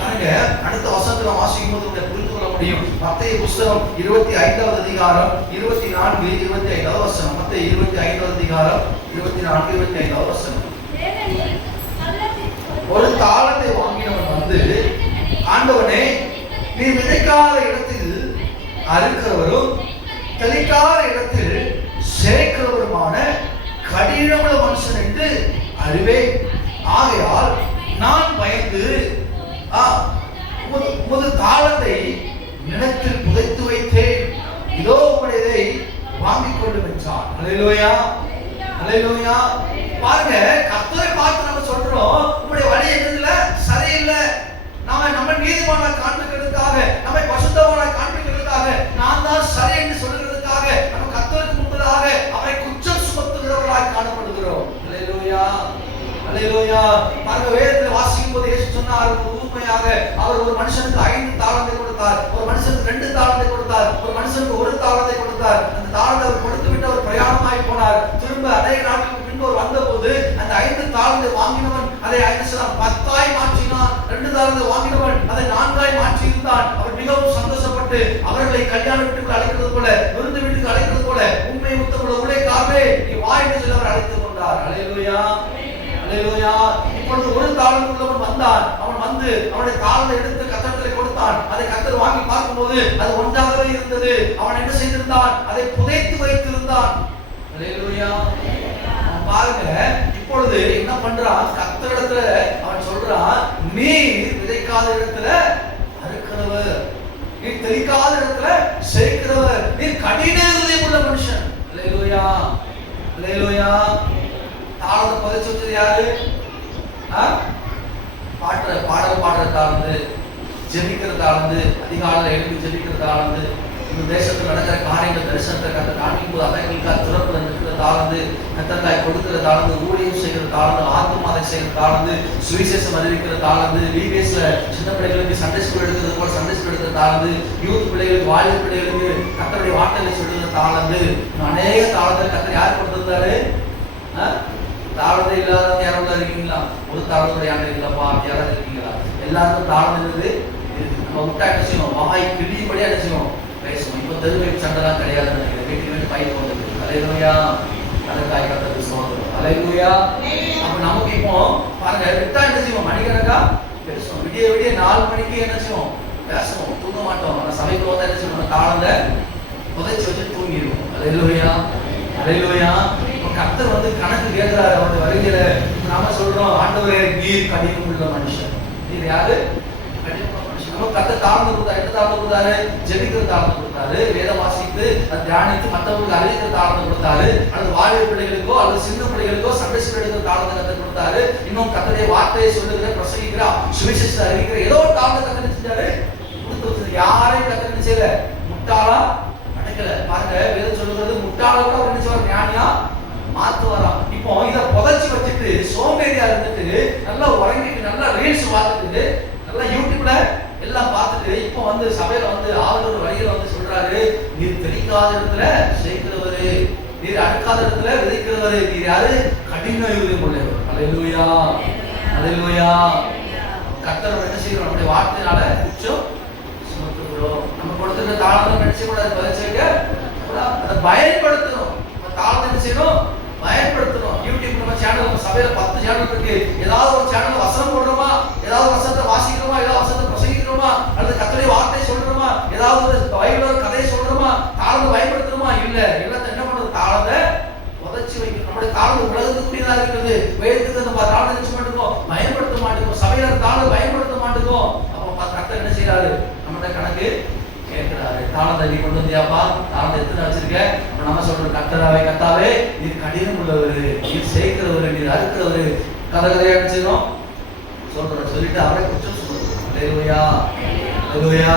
பாருங்க, அடுத்த வசனத்துல வாசிக்கும் போது உங்களை புரிந்து கொள்ள முடியும். மத்தேயு புஸ்தகம் 25வது அதிகாரம் 24 25வது வசனம். மத்தேயு 25வது அதிகாரம் 24 25வது வசனம். ஒரு தாளத்தை வாங்கினவன் வந்து, ஆண்டவனே, நீ விதைக்காத இடத்தில் அறுக்கிறவரும் தெளிக்காத இடத்தில் சேர்க்கிறவருமான கடினமுள்ள மனுஷன் என்று அறிவேன். ஆகையால் நான் பயந்து உமது தாளத்தை நிலத்தில் புதைத்து வைத்தேன், இதோ உங்களுடைய வாங்கிக் கொள்ளும் என்றான். அல்லேலூயா அல்லேலூயா. பாருங்க, கர்த்தரை பார்த்து நம்ம சொல்றோம், உங்களுடைய வழி என்னதுல சரியில்லை, நம்ம நீதிமானா காண்பிக்கிறதுக்காக, நம்மை பசுத்தவனா காண்பிக்கிறதுக்காக, நான் தான் சரி என்று சொல்லுகிறதுக்காக நம்ம கர்த்தருக்கு முன்பதாக அவரை குற்றம் சுமத்துகிறவர்களாய் காணப்படுகிறோம். அல்லேலூயா அல்லேலூயா. பாருங்க, வேதத்தில் வாசிக்கும் போது இயேசு சொன்னார், உண்மையாக அவர் ஒரு மனுஷனுக்கு 5 தாளந்தை கொடுத்தார், ஒரு மனுஷனுக்கு 2 தாளந்தை கொடுத்தார், ஒரு மனுஷனுக்கு 1 தாளந்தை கொடுத்தார். அந்த தாளந்தை அவர் கொடுத்து விட்டு அவர் பிரயாணமாய் போனார். திரும்ப அநேக நாட்களுக்கு பின்பு அவர் வந்தபோது அந்த 5 தாளந்தை வாங்கினவன் அதை 10ஆய் மாற்றினான். 2 தாளந்தை வாங்கினவன் அதை 4ஆய் மாற்றி இருந்தான். அவர் மிகவும் சந்தோஷப்பட்டு அவர்களை கல்யாண வீட்டுக்கு அழைக்கிறது போல, விருந்து வீட்டுக்கு அழைக்கிறது போல, உண்மை உத்தமுள்ள ஊழியக்காரரே நீ வா என்று சொல்லி அவர் அழைத்துக் கொண்டார். அல்லேலூயா அல்லேலூயா. இப்பொழுது 1 தாளந்து உள்ளவன் வந்தான். அவன் வந்து அவனுடைய தாளந்தை எடுத்து கர்த்தரிடத்திலே கொடுத்தான். அதை கர்த்தர் வாங்கி பார்க்கும்போது அது ஒன்றாகவே இருந்தது. அவன் என்ன செய்திருந்தான், அதை புதைத்து வைத்திருந்தான். அல்லேலூயா. பாருங்க, இப்பொழுது என்ன பண்றான், கர்த்தரிடத்துல அவன் சொல்றான், நீ விதைக்காத இடத்துல அறுக்கிறவர், நீ தெளிக்காத இடத்துல சேர்க்கிறவர், நீ கடின இதயம் உள்ள மனுஷன். அல்லேலூயா அல்லேலூயா. தாளத்தை புதைச்சு வச்சது யாரு? பாடல் பாடுற தாளந்து, ஜெபிக்கிற தாளந்து, அதிகாலையில் எழுந்து ஜெபிக்கிற தாளந்து, இந்த தேசத்தில் நடக்கிற காரியங்கள் தரிசனத்தை கர்த்தர் காண்பிக்கும் போது அவைகளுக்காக திறப்புல நிற்கிற தாளந்து, கர்த்தருக்காய் கொடுக்கிற தாளந்து, ஊழியம் செய்கிற தாளந்து, ஆத்துமாதை செய்கிற தாளந்து, சுவிசேஷம் அறிவிக்கிற தாளந்து, விபிஎஸ்ல சின்ன பிள்ளைகளுக்கு சண்டே ஸ்கூல் எடுக்கிறது போல சண்டே ஸ்கூல் எடுக்கிற தாளந்து, யூத் பிள்ளைகளுக்கு வாலிப பிள்ளைகளுக்கு கர்த்தருடைய வார்த்தைகளை சொல்லுகிற தாளந்து, அநேக தாளத்தை கர்த்தர் யார் கொடுத்திருந்தாரு? தாளத்தை இல்லாதவங்க யாரும் இருக்கீங்களா? ஒரு தாளத்துடைய ஆண்டு இல்லப்பா யாராவது இருக்கீங்களா? எல்லாருக்கும் தாளம் இருக்குது. நம்ம விட்டா என்ன செய்யணும், வாய் கிழியும்படியா என்ன செய்யணும், பேசணும். இப்போ தெருவில் சண்டைலாம் கிடையாது, வீட்டுக்கு வீட்டு பைக் வந்துருக்கு. அல்லேலூயா. அதற்காக கர்த்தருக்கு ஸ்தோத்திரம். அல்லேலூயா. அப்ப நமக்கு இப்போ பாருங்க, விட்டா என்ன செய்வோம், மணிக்கணக்கா பேசணும். விடிய 4 மணிக்கு என்ன செய்வோம், பேசணும், தூங்க மாட்டோம். ஆனா சபைக்கு வந்தா என்ன செய்யணும், தாளத்தை புதைச்சி வச்சு தூங்கிடுவோம். அல்லேலூயா, அல்லேலூயா. கர்த்தர் வந்து கணக்கு கேட்கிறாரு அவருடைய வருகையில. நாம சொல்றோம், ஆண்டவரே நீர் கடினம் உள்ள மனுஷன். நீர் யாரு? கடினம் உள்ள மனுஷன். நம்ம கர்த்தர் தாழ்ந்து கொடுத்தாரு. என்ன தாழ்ந்து கொடுத்தாரு? ஜெபிக்கிற தாழ்ந்து கொடுத்தாரு, வேத வாசித்து தியானித்து மற்றவங்களுக்கு அறிவிக்கிற தாழ்ந்து கொடுத்தாரு, அல்லது வாலிப பிள்ளைகளுக்கோ அல்லது சின்ன பிள்ளைகளுக்கோ சண்டை எடுக்கிற தாழ்ந்து கற்றுக் கொடுத்தாரு. இன்னும் கர்த்தருடைய வார்த்தையை சொல்லுகிற, பிரசங்கிக்கிற, சுவிசேஷத்தை அறிவிக்கிற ஏதோ ஒரு தாழ்ந்து கற்றுக் செஞ்சாரு, கொடுத்து வச்சது. யாரையும் கற்றுக் செய்யல, முட்டாளா நடக்கல. பாருங்க, வேதம் சொல்லுகிறது முட்டாள கூட ஒரு நினைச்சவர் ஞானியா மாத்துவாராம். இப்போ இத புதைச்சு வச்சுட்டு சோம்பேறியா இருந்துட்டு நல்லா உறங்கிட்டு நல்லா ரீல்ஸ் பார்த்துட்டு நல்லா யூடியூப்ல எல்லாம் பார்த்துட்டு இப்போ வந்து சபையில வந்து ஆளுநர் வழியில வந்து சொல்றாரு, நீர் தெளிக்காத இடத்துல சேர்க்கிறவரு, நீர் அடுக்காத இடத்துல விதைக்கிறவரு, நீர் யாரு? கடின இருதயம் உள்ளவர். அல்லேலூயா, அல்லேலூயா. கர்த்தர் என்ன செய்யறோம்? நம்முடைய வார்த்தையினால குற்றம் சுமத்துகிறோம். நம்ம கொடுத்துருக்க தாளத்தை நினைச்சு கூட அதை புதைச்சிக்க அதை பயன்படுத்தணும். தாளத்தை என்ன செய்யணும்? பயன்படுத்தணும். யூடியூப் நம்ம சேனல், நம்ம சபையில 10 சேனல் இருக்கு. ஏதாவது ஒரு சேனல் வசனம் போடுறோமா, ஏதாவது வசனத்தை வாசிக்கிறோமா, ஏதாவது வசனத்தை பிரசங்கிக்கிறோமா, அல்லது கர்த்தருடைய வார்த்தை சொல்றோமா, ஏதாவது ஒரு பைபிளோட கதையை சொல்றோமா, தாளத்தை பயன்படுத்துறோமா? இல்ல. எல்லாத்தையும் என்ன பண்றது? தாளத்தை புதைச்சு வைக்கணும். நம்முடைய தாளம் உலகத்துக்குரியதா இருக்குது. வேதத்துக்கு நம்ம தாளத்தை நினைச்சு மாட்டோம், பயன்படுத்த மாட்டோம். சபையில தாளத்தை பயன்படுத்த மாட்டோம். அப்ப கர்த்தர் என்ன செய்யறாரு? நம்முடைய கணக்கு கேட்கிறாரு. தாளத்தை நீ கொண்டு வந்தியாப்பா, தாளத்தை எத்தனை வச்சிருக்க? நம்ம சொல்றோம், கர்த்தராவே கர்த்தாவே நீர் கடினம் உள்ளவரு, நீர் சேர்க்கிறவரு, நீர் அறுக்கிறவரு. கதை செய்யணும் சொல்றோம். சொல்லிட்டு அவரை குற்றம் சொல்றோம். அல்லேலூயா, அல்லேலூயா.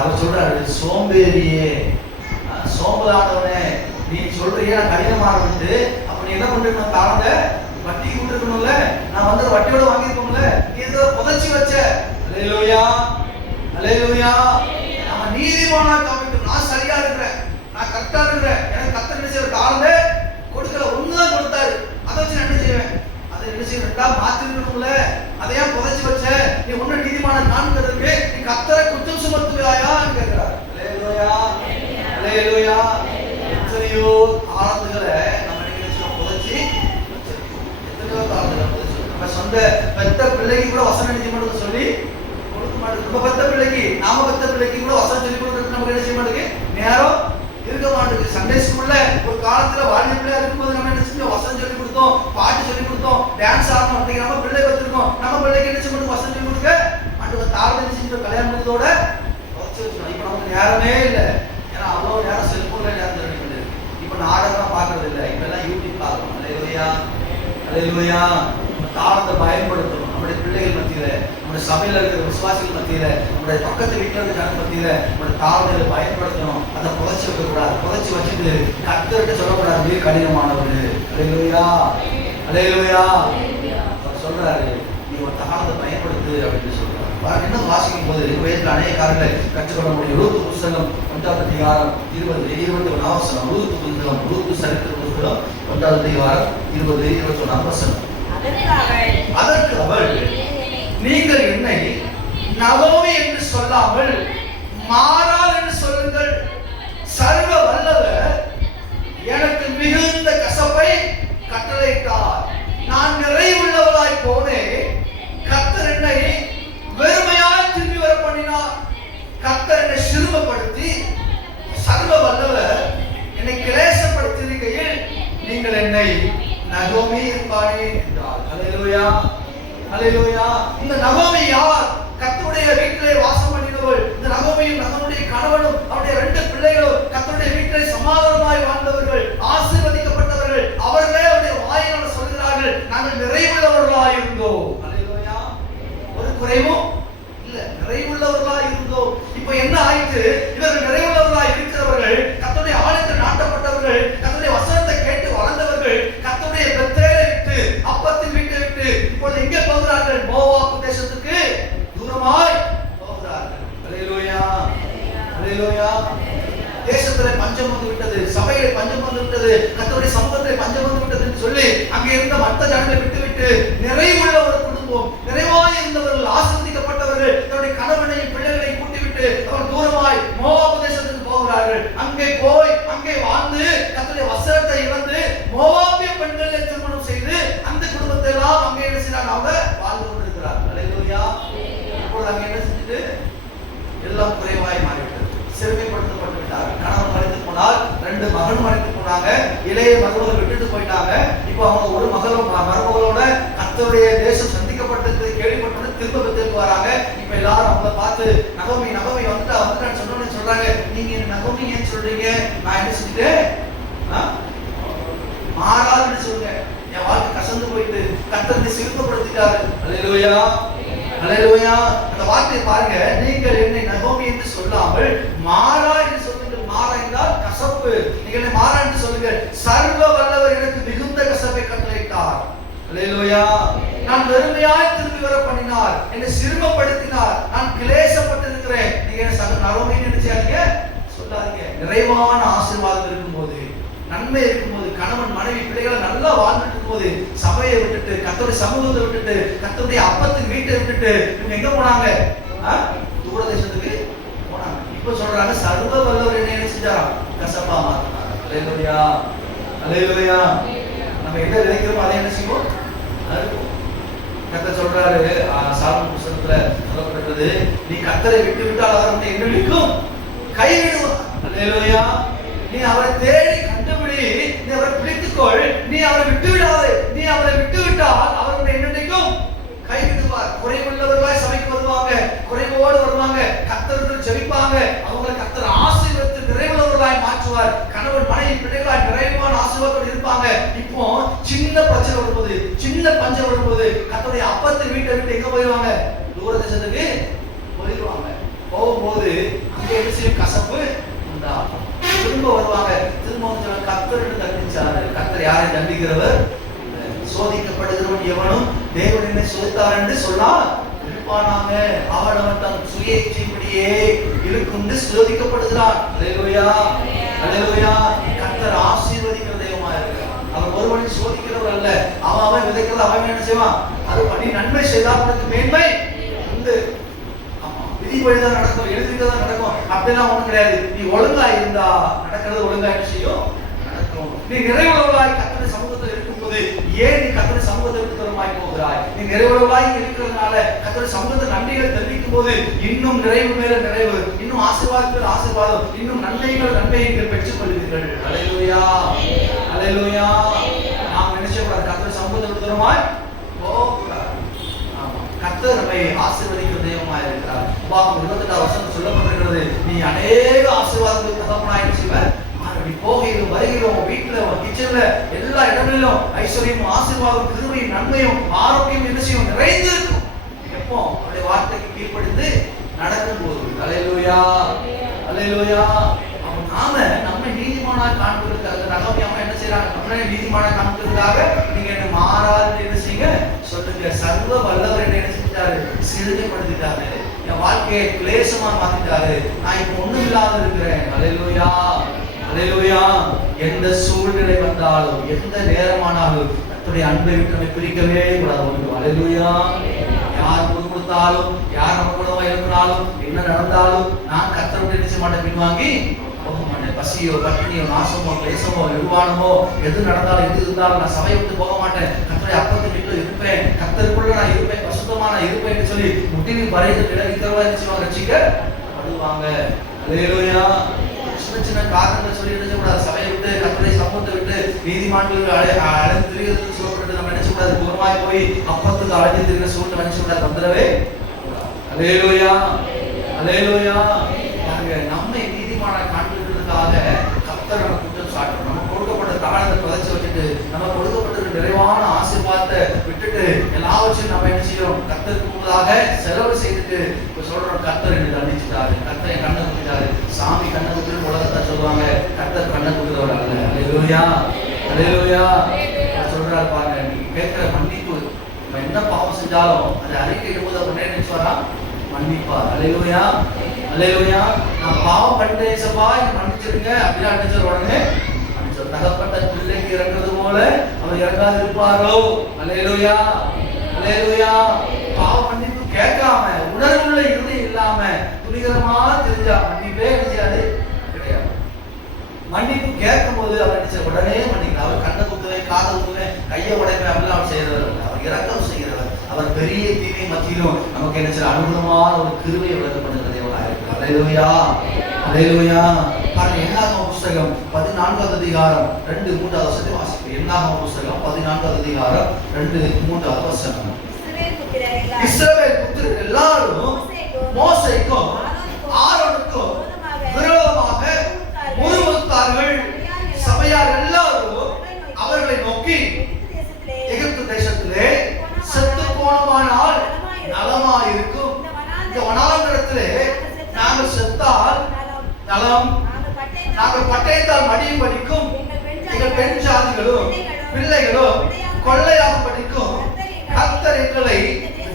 அவர் சொல்றாரு, சோம்பேறியே, சோம்பலானவனே, நீ சொல்றியா கடினமானவன்ட்டு. அப்ப நீ என்ன பண்ணிருக்கணும்? தாளத்தை வட்டி கொடுத்துருக்கணும்ல. நான் வந்து வட்டியோட வாங்கியிருக்கோம்ல, நீ இதை புதைச்சி வச்ச. அல்லேலூயா, அல்லேலூயா. நம்ம நீதிமானா காமிக்கணும். நான் சரியா இருக்கிறேன், நான் கரெக்டா இருக்கிறேன், எனக்கு கர்த்தர் என்ன செய்யற தாளத்தை கொடுக்கல, ஒண்ணுதான் கொடுத்தாரு, அதை வச்சு என்ன செய்வேன்? அதை என்ன செய்யணும்? மாத்திருக்கணும்ல. அதையா புதைச்சு வச்ச? நீ ஒண்ணு நீதிமான நான்கிறதுக்கு நீ கர்த்தரை குற்றம் சுமத்துவாயா கேட்கிறார். அல்லேலூயா, அல்லேலூயா. எத்தனையோ தாளந்துகளை நம்ம நினைச்சு புதைச்சி வச்சிருக்கோம். எத்தனையோ தாளந்துகளை புதைச்சு நம்ம சொந்த பெத்த பிள்ளைக்கு கூட வசனம் நினைச்சு மட்டும் சொல்லி கொடுக்க மாட்டேங்குது. நம்ம பெத்த பிள்ளைக்கு, நாம பெத்த பிள்ளைக்கு கூட வசனம் சொல்லி கொடுக்கறது நமக்கு என்ன செய்ய மாட்டேங்குது? நேரம் இருக்க மாட்டேங்குது. சண்டே ஸ்கூல்ல ஒரு காலத்துல வாலிப பிள்ளையா இருக்கும்போது நம்ம என்ன செஞ்சோம்? வசனம் சொல்லி கொடுத்தோம், பாட்டு சொல்லி கொடுத்தோம், டான்ஸ் ஆடணும். அப்படிங்கிற நம்ம பிள்ளை வச்சிருக்கோம். நம்ம பிள்ளைக்கு என்ன செய்ய வசனம் சொல்லி கொடுக்க மாட்டோம். தாழ்ந்து செஞ்சு கல்யாணம் பண்ணதோட வச்சு வச்சுக்கணும். இப்ப நமக்கு நேரமே இல்லை. ஏன்னா அவ்வளோ நேரம் செல்போன்ல நேரம் தெரிவிக்க முடியாது. இப்ப நாடகம் பார்க்கறது இல்லை, இப்ப எல்லாம் யூடியூப் பார்க்கணும். அல்லேலூயா, அல்லேலூயா. தாளத்தை பயன்படுத்தணும். நம்முடைய பிள்ளைகள் மத்தியில, நம்முடைய சபையில இருக்கிற விசுவாசிகள் மத்தியில, நம்முடைய பக்கத்து வீட்டில் இருக்கிற ஜன மத்தியில நம்முடைய தாளத்தை பயன்படுத்தணும். அதை புதைச்சி வைக்க கூடாது. புதைச்சி வச்சுட்டு கர்த்தர்கிட்ட சொல்லக்கூடாது, நீர் கடினமானவரு. அல்லேலூயா, அல்லேலூயா. அவர் சொல்றாரு, நீ ஒரு தாளத்தை பயன்படுத்து அப்படின்னு சொல்றாரு. என்ன வாசிக்கும் போது வேதத்தில் அநேக காரியங்களை கற்றுக்கொள்ள முடியும். ரூத் புஸ்தகம் 1ஆம் அதிகாரம் 20-21 வசனம். ரூத் புஸ்தகம், ரூத் சரித்திர புஸ்தகம் 1ஆம் அதிகாரம் 20-21 வசனம். அதற்கு அவள், நீங்கள் என்னை நவோமி என்று சொல்லாமல் மாறாள் என்று சொல்லுங்கள். சர்வ வல்லவர் எனக்கு மிகுந்த கசப்பை கட்டளையிட்டார். நான் நிறைவுள்ளவளாய் போனேன். கர்த்தர் என்னை வெறுமையாய் திரும்பி வர பண்ணினார். கர்த்தர் என்னை சிறுமப்படுத்தி சர்வ வல்லவர் என்னை கிளேசப்படுத்தியிருக்கையில் நீங்கள் என்னை நகோமி என்பானே என்றார். அல்லேலூயா, அல்லேலூயா. இந்த நகோமி யார்? கர்த்தருடைய வீட்டிலே வாசம் பண்ணினவள். இந்த நகோமியும் நகோமியுடைய கணவனும் அவருடைய 2 பிள்ளைகளும் கர்த்தருடைய வீட்டிலே சமாதானமாய் வாழ்ந்தவர்கள், ஆசீர்வதிக்கப்பட்டவர்கள். அவர்களே அவருடைய வாயினால சொல்கிறார்கள், நாங்கள் நிறைவுள்ளவர்களாய் இருந்தோம். அல்லேலூயா. ஒரு குறைவும் இல்ல, நிறைவுள்ளவர்களாய் இருந்தோம். இப்போ என்ன ஆயிற்று? இவர்கள் நிறைவுள்ளவர்களாய் இருக்கிறவர்கள், கர்த்தருடைய ஆலயத்தில் நாட்டப்பட்டவர்கள், கர்த்தருடைய வசனத்தை கேட்டு வளர்ந்தவர்கள், கர்த்தருடைய பெத்தேலை விட்டு, அப்பத்தின் வீட்டை விட்டு இப்பொழுது எங்கே போகிறார்கள்? மோவாப் தேசத்துக்கு தூரமாய் போகிறார்கள். அல்லேலூயா, அல்லேலூயா. தேசத்திலே பஞ்சம் வந்து விட்டது, சபையிலே பஞ்சம் வந்து விட்டது, கர்த்தருடைய சமூகத்திலே பஞ்சம் வந்து விட்டது என்று சொல்லி அங்கே இருந்த மற்ற ஜனங்களை விட்டுவிட்டு நிறைவுள்ள ஒரு குடும்பம், நிறைவாய் இருந்தவர்கள், ஆசீர்வதிக்கப்பட்டவர்கள் தன்னுடைய கணவனையும் பிள்ளைகளையும் கூட்டிவிட்டு அவர்கள் தூரமாய் மோவாப் தேசத்துக்கு போகிறார்கள். அங்கே போய் அங்கே வாழ்ந்து கர்த்தருடைய வசனத்தை இழந்து மோவாபிய பெண்களை திருமணம் செய்து அந்த குடும்பத்தை எல்லாம் அங்கே என்ன செய்றாங்க? அவங்க வாழ்ந்து கொண்டிருக்கிறார்கள். அல்லேலூயா. இப்பொழுது அங்கே என்ன செஞ்சுட்டு எல்லாம் குறைவாய் மாறிவிட்டது, சிறுமைப்பட்டு 2 மகனும் மறைத்து போனாங்க. இளைய மருமகளை விட்டுட்டு போயிட்டாங்க. இப்போ அவங்க ஒரு மருமகளோட கர்த்தருடைய தேசம் சந்திக்கப்பட்டது கேள்விப்பட்டு திரும்ப பெத்தலுக்கு வராங்க. இப்ப எல்லாரும் அவங்கள பார்த்து நகோமி வந்துட்டான்னு சொன்னோன்னு சொல்றாங்க, நீங்க நகோமி ஏன் சொல்றீங்க? நான் என்ன செஞ்சுட்டேன்? மாறாதுன்னு சொல்லுங்க. என் வாழ்க்கை கசந்து போயிட்டு கர்த்தரை சிறுமைப்படுத்திட்டாரு. அல்லேலூயா, அல்லேலூயா. அந்த வார்த்தையை பாருங்க, நீங்கள் என்னை நகோமி என்று சொல்லாமல் மாறா என்று சொல்லுங்கள். மாறா என்றால் கசப்பு. நீங்கள் என்னை மாறா என்று சொல்லுங்கள். சர்வ வல்லவர் எனக்கு மிகுந்த கசப்பை கட்டளையிட்டார். அல்லேலூயா. நான் வெறுமையாய் திரும்பி வர பண்ணினார், என்னை சிறுமைப்படுத்தினார், நான் கிளேசப்பட்டிருக்கிறேன். நீங்க என்ன நகோமி நினைச்சாதீங்க, சொல்லாதீங்க. நிறைவான ஆசீர்வாதம் இருக்கும்போது, நன்மை இருக்கும்போது, கணவன் மனைவி பிள்ளைகளை நல்லா வாழ்ந்துட்டு இருக்கும்போது, சபையை விட்டுட்டு கர்த்தருடைய சமூகத்தை விட்டுட்டு கர்த்தருடைய அப்பத்தின் வீட்டை விட்டுட்டு இவங்க எங்க போனாங்க? தூர தேசத்துக்கு போனாங்க. இப்ப சொல்றாங்க, சர்வ வல்லவர் என்ன செஞ்சாராம்? கசப்பா மாத்தினார். அல்லேலூயா, அல்லேலூயா. நம்ம என்ன விதைக்கிறோமோ அதை என்ன செய்வோம்? அறுப்போம். கர்த்தர் சொல்றாரு, சாலமோன் புத்தகத்துல சொல்லப்பட்டிருக்கிறது, நீ கர்த்தரை விட்டு விட்டால் அவர் உன்னை என்ன நிற்கும்? கைவிடுவார். அல்லேலூயா. நீ அவரை தேடி கண்டுபிடி, நீ அவரை பிடித்துக்கொள், நீ அவரை விட்டு விடாதே. நீ அவரை விட்டு விட்டால் அவர் உன்னை என்னைக்கும் கைவிடுவார். குறைவுள்ளவர்களாய் சபைக்கு வருவாங்க, குறைவோடு வருவாங்க, கர்த்தரிடத்தில் ஜெபிப்பாங்க, அவங்களை கர்த்தர் ஆசீர்வதித்து நிறைவுள்ளவர்களாய் மாற்றுவார். கணவன் மனைவி பிள்ளைகளாய் நிறைவான ஆசீர்வாதத்தோடு இருப்பாங்க. இப்போ சின்ன பிரச்சனை வரும்போது, சின்ன பஞ்சம் வரும்போது கர்த்தருடைய அப்பத்தை வீட்டை விட்டு எங்க போயிடுவாங்க? தூர தேசத்துக்கு போயிடுவாங்க. போகும்போது அங்கே என்ன செய்யும்? கசப்பு உண்டாகும். திரும்ப வருவாங்க. திரும்ப கர்த்தரிடம் தண்டிச்சாரு. கர்த்தர் யாரை தண்டிக்கிறவர்? சோதிக்கப்படுகிறவன் எவனும் தேவன் என்னை சோதித்தார் என்று சொன்னால் இருப்பானாங்க. அவன் தன் சுய இச்சைப்படியே இருக்குண்டு சோதிக்கப்படுகிறான். அல்லேலூயா, அல்லேலூயா. கர்த்தர் ஆசீர்வதிக்கிற தெய்வமா இருக்கிறார். அவர் ஒருவனை சோதிக்கிறவர் அல்ல. அவன் விதைக்கிறது அவன் என்ன செய்வான்? அது பண்ணி நன்மை செய்தால் அவனுக்கு மேன்மை உண்டு. விதிப்படிதான் நடக்கும், எழுதிதான் நடக்கும் அப்படிலாம் ஒண்ணும் கிடையாது. நீ ஒழுங்கா இருந்தா நடக்கிறது ஒழுங்கா என்ன செய்யும்? நடக்கும். நீ நிறைவுள்ளவளாய் கர்த்தருடைய சமூகத்தில் இருக்கும்போது ஏன் நீ கர்த்தருடைய சமூகத்தை விட்டு தூரமாய் போகிறாய்? நீ நிறைவுள்ளவளாய் இருக்கிறதுனால கர்த்தருடைய சமூகத்தை நன்மைகளை தெரிவிக்கும் போது இன்னும் நிறைவு மேல நிறைவு, இன்னும் ஆசீர்வாதம் ஆசீர்வாதம், இன்னும் நன்மைகள் நன்மைகள் பெற்றுக் கொள்வீர்கள். அல்லேலூயா, அல்லேலூயா. நாம் நினைச்சக்கூடாது கர்த்தருடைய சமூகத்தை விட்டு தூரமாய் போகக்கூடாது. கர்த்தர் நம்மை ஆசீர்வதிக்கிற தெய்வமாய் இருக்கிறார். உபாகமம் 28 வசனம் சொல்லப்பட்டிருக்கிறது, நீ அநேக ஆசீர்வாதங்களுக்கு தகப்பனாய் செய்வார். நீ போகையிலும் வருகையிலும் வீட்டுல கிச்சன்ல எல்லா இடங்களிலும் ஐஸ்வர்யமும் ஆசீர்வாதம் கிருபையும் நன்மையும் ஆரோக்கியம் என்ன செய்யும்? நிறைந்து இருக்கும். எப்போ? அவருடைய வார்த்தைக்கு கீழ்ப்படிந்து நடக்கும் போது. அல்லேலூயா, அல்லேலூயா. நாம நம்மை நீதிமானாக காண்பதற்காக நகோமி அம்மா என்ன செய்யறாங்க? நம்மளே நீதிமானாக காண்பதற்காக நீங்க என்ன மாறாது என்ன செய்யுங்க சொல்லுங்க. சர்வ வல்லவர் என்ன செஞ்சாரு? சிறுமைப்படுத்திட்டாரு. என் வாழ்க்கையை கிளேசமா மாத்திட்டாரு. நான் இப்ப ஒண்ணும் இல்லாத இருக்கிறேன். அல்லேலூயா, அல்லேலூயா. எந்த சூழ்நிலை வந்தாலும் எந்த நேரமானாலும் கர்த்தருடைய அன்பை விட்டு நம்மை பிரிக்கவே கூடாது. அல்லேலூயா. யார் கொடுத்தாலும் யார் நம்ம கூட இருந்தாலும் என்ன நடந்தாலும் நான் கர்த்தரை நினைச்ச மாட்டேன், பின்வாங்கி போக மாட்டேன். பசியோ பட்டினியோ நாசமோ கிளேசமோ நிர்வாணமோ எது நடந்தாலும் எது இருந்தாலும் நான் சபையை விட்டு போக மாட்டேன். கர்த்தருடைய அப்பத்தின் வீட்டில் இருப்பேன், கர்த்தருக்குள்ள நான் இருப்பேன், பசுத்தமா நான் இருப்பேன் சொல்லி முட்டினின் பறையத்தை விளைவிக்கிறவா நினைச்சுவாங்க, ரட்சிக்கப்படுவாங்க. அல்லேலூயா. சின்ன சின்ன காரணங்களை சொல்லி நினைச்சக்கூடாது. சபையை விட்டு கர்த்தருடைய சமூகத்தை விட்டு நீதிமான்கள் அழைந்து திரிகிறது சொல்லப்பட்டு நம்ம நினைச்சக்கூடாது. தூரமாய் போய் அப்பத்துக்கு அழைந்து திரிகிற சூழ்நிலை நினைச்சக்கூடாது. வந்துடவே. அல்லேலூயா, அல்லேலூயா. நம்மை நீதிமான காண்பிக்கிறதுக்காக கர்த்தர் நம்ம குற்றம் சாட்டணும். நம்ம கொடுக்கப்பட்ட தானத்தை புதைச்சு வச்சுட்டு நம்ம கொடுக்கப்பட்ட நிறைவான ஆசீர்வாதத்தை விட்டுட்டு எல்லாவற்றையும் நம்ம என்ன செய்யறோம்? கர்த்தருக்கு முன்னதாக செலவு செய்துட்டு இப்ப சொல்றோம், கர்த்தர் என்னை தண்டிச்சுட்டாரு, கர்த்தரை கண்ணை குத்திட்டாரு. சாமி கண்ணை குத்துன்னு உலகத்தை சொல்லுவாங்க, கர்த்தர் கண்ணை குத்துறவர் அல்ல. அல்லேலூயா, அல்லேலூயா. சொல்றாரு பாருங்க, நீங்க கேட்கிற மன்னிப்பு, நம்ம என்ன பாவம் செஞ்சாலும் அதை அறிக்கையிடும் போது அவர் என்ன நினைச்சுவாரா? மன்னிப்பார். அல்லேலூயா, அல்லேலூயா. நான் பாவம் பண்ணிட்டேன் சப்பா, என்ன மன்னிச்சிருங்க அப்படின்னா நினைச்ச உடனே மன்னிச்சார். தகப்பட்ட பிள்ளைக்கு இறங்குறது போல அவர் இறங்காது இருப்பாரோ? அல்லேலூயா, அல்லேலூயா. பாவம் மன்னிப்பு கேட்காம உணர்வுள்ள இருதயம் இல்லாம துணிகரமா தெரிஞ்சா மன்னிப்பே நினைச்சாரு கிடையாது. மன்னிப்பு கேட்கும் போது அவர் நினைச்ச உடனே மன்னிக்கணும். அவர் கண்ணை குத்துவேன், காதை குத்துவேன், கையை உடைப்பேன் அப்படிலாம் அவர் செய்யறவர். அவர் இரக்கம் செய்கிறவர். அவர் பெரிய தீமை மத்தியிலும் நமக்கு என்ன செய்ய அனுகூலமான ஒரு கிருபையை விளக்கப்படுகிற தேவனாக இருக்கிறார். அல்லேலூயா, அல்லேலூயா. பாருங்க, என்னாகம புஸ்தகம் 14வது அதிகாரம் 2-3 வசனத்தை வாசிப்போம். என்னாகம புஸ்தகம் 14வது அதிகாரம் 2-3 வசனம். இஸ்ரவேல் புத்திரர் எல்லாரும் மோசேக்கும் ஆரோனுக்கும் விரோதமாக முறுமுறுத்தார்கள். சபையார் எல்லாரும் அவர்களை நோக்கி, எகிப்து தேசத்திலே செத்து போனமானால் நலமாயிருக்கும், இந்த வனாந்தரத்திலே நாங்கள் செத்தால் நலம், நாங்கள் பட்டயத்தால் மடியும் படிக்கும், எங்கள் பெண் ஜாதிகளும் பிள்ளைகளும் கொள்ளையாக படிக்கும். கர்த்தர் எங்களை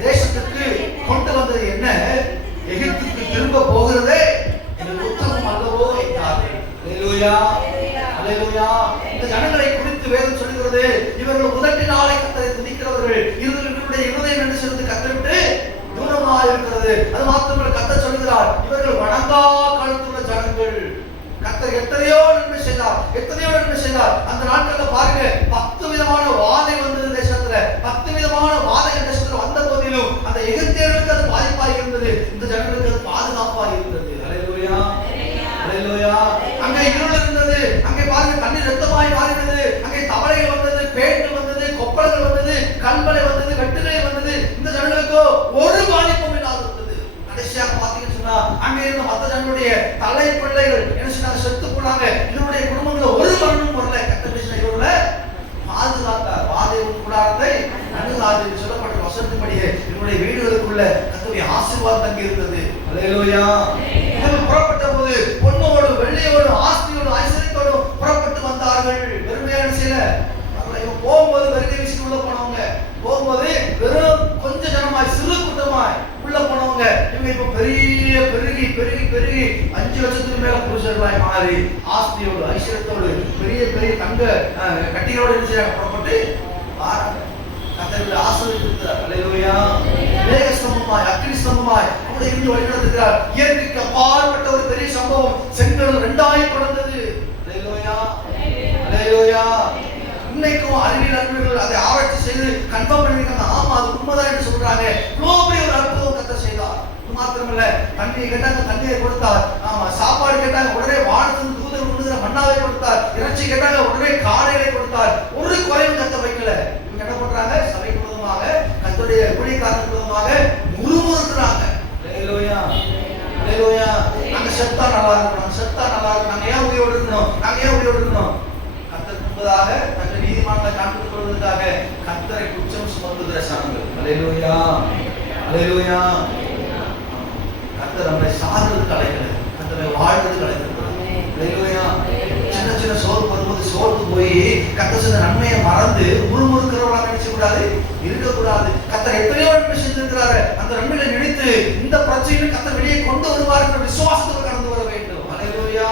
தேசத்துக்கு கொண்டு வந்தது என்ன? எகிப்துக்கு திரும்ப போகிறதே எங்கள் உத்தமம் அல்லவோ என்றார்கள். அல்லேலூயா, அல்லேலூயா. இந்த ஜனங்களை குறித்து வேதம் சொல்கிறது, இவர்கள் உதட்டினாலே கர்த்தரை துதிக்கிறவர்கள், இவர்களுடைய இருதயம் என்ன சொல்றது? கர்த்தரை விட்டு தூரமாக இருக்கிறது. அது மாத்திரமல்ல, கர்த்தர் சொல்கிறார், இவர்கள் வணங்கா கழுத்துள்ள ஜனங்கள். கர்த்தர் எத்தனையோ நன்மை செய்தார், எத்தனையோ நன்மை செய்தார். அந்த நாட்கள்ல பாருங்க, 10 விதமான வாதை வந்தது தேசத்துல. 10 விதமான வாதைகள் தேசத்துல வந்த போதிலும் அந்த எகிப்தியர்களுக்கு அது பாதிப்பாக இருந்தது, இந்த ஜனங்களுக்கு அது பாதுகாப்பாக இருந்தது. அல்லேலூயா, அல்லேலூயா. அங்கே இருள் இருந்தது, அங்கே பாருங்க தண்ணீர் ரத்தமாய் மாறினது, அங்கே தவளைகள் வந்தது, பேய்கள் வந்தது, கொப்பளங்கள் வந்தது, கண்மலை வந்தது, வெட்டுகளை வந்தது. இந்த ஜனங்களுக்கு ஒரு பாதிப்பும் இல்லாத இருந்தது. கடைசியாக பாத்தீங்கன்னு சொன்னா, அங்கே இருந்த மற்ற ஜனங்களுடைய தலை பிள்ளைகள் என்ன சொன்னாங்க? செத்து போனாங்க. இவருடைய குடும்பங்கள ஒரு மரணமும் வரல. கர்த்தர் இவர்களை பாதுகாத்தார். வாதையின் கூடாரத்தை அணுகாது சொல்லப்பட்ட வசனத்தின்படியே இவருடைய வீடுகளுக்குள்ள கர்த்தருடைய ஆசீர்வாதம் தங்கி இருந்தது. அல்லேலூயா. இவர்கள் புறப்பட்ட போது பொன்னோடு வெள்ளியோடு ஆஸ்தியோடு ஐஸ்வர்யத்தோடு புறப்பட்டு வந்தார்கள். வெறுமையான சில போகும்போது வெறுக்கை வீசிட்டு உள்ள போனவங்க, போகும்போது வெறும் கொஞ்ச ஜனமாய் சிறு கூட்டமாய் உள்ள போனவங்க. இவங்க இப்ப பெரிய பெருகி பெருகி பெருகி 5 லட்சத்துக்கு மேல புருஷர்களாய் மாறி ஆஸ்தியோடு ஐஸ்வர்யத்தோடு பெரிய பெரிய தங்க கட்டிகளோடு புறப்பட்டு கர்த்தர் ஆசீர்வதிக்கிறார். அல்லேலூயா. மேக ஸ்தம்பமாய் அக்கினி ஸ்தம்பமாய் அவரை இருந்து வழிநடத்துகிறார். இயற்கைக்கு அப்பாற்பட்ட ஒரு பெரிய சம்பவம், செங்கடல் 2ஆய் பிளந்தது. அல்லேலூயா, அல்லேலூயா. இன்னைக்கும் அறிவியல் அறிஞர்கள் அதை ஆராய்ச்சி செய்து கன்ஃபார்ம் பண்ணிருக்காங்க. ஆமா, அது உண்மைதான் என்று சொல்றாங்க. இவ்வளவு பெரிய ஒரு அற்புதம் கர்த்தர் செய்தார். இது மாத்திரமல்ல, தண்ணியை கேட்டாங்க, தண்ணியை கொடுத்தார். ஆமா, சாப்பாடு கேட்டாங்க, உடனே வானத்தின் தூதர் கொண்டு மன்னாவை கொடுத்தார். இறைச்சி கேட்டாங்க, உடனே காடைகளை கொடுத்தார். ஒரு குறையும் கர்த்தர் வைக்கல. இவங்க என்ன பண்றாங்க? சபைக்கு விரோதமாக, கர்த்தருடைய ஊழியக்காரர்களுக்கு விரோதமாக முறுமுறுக்கிறாங்க. அல்லேலூயா, அல்லேலூயா. நாங்க செத்தா நல்லா இருக்கணும், செத்தா நல்லா இருக்கணும், நாங்க ஏன் உயிரோடு இருக்கணும், நாங்க ஏன் உயிரோடு இருக்கணும்? தங்கள் நீதிமான்களை காண்பித்துக் கொள்வதற்காக கர்த்தரை குற்றம் சுமத்துகிற சனங்கள். அல்லேலூயா, அல்லேலூயா. கர்த்தர் நம்மை சாகிறதுக்கு அழைக்கிறது, கர்த்தரை வாழ்றதுக்கு அழைக்கிறது. அல்லேலூயா. சின்ன சின்ன சோர்வு வரும்போது சோர்ந்து போய் கர்த்தர் செய்த நன்மையை மறந்து முறுமுறுக்கிறவர்களாக நினைச்ச கூடாது, இருக்கக்கூடாது. கர்த்தர் எத்தனையோ நன்மை செஞ்சிருக்கிறாரு, அந்த நன்மையை நினைத்து இந்த பிரச்சனையில் கர்த்தர் வெளியே கொண்டு வருவார் என்ற விசுவாசத்தோடு கடந்து வர வேண்டும். அல்லேலூயா.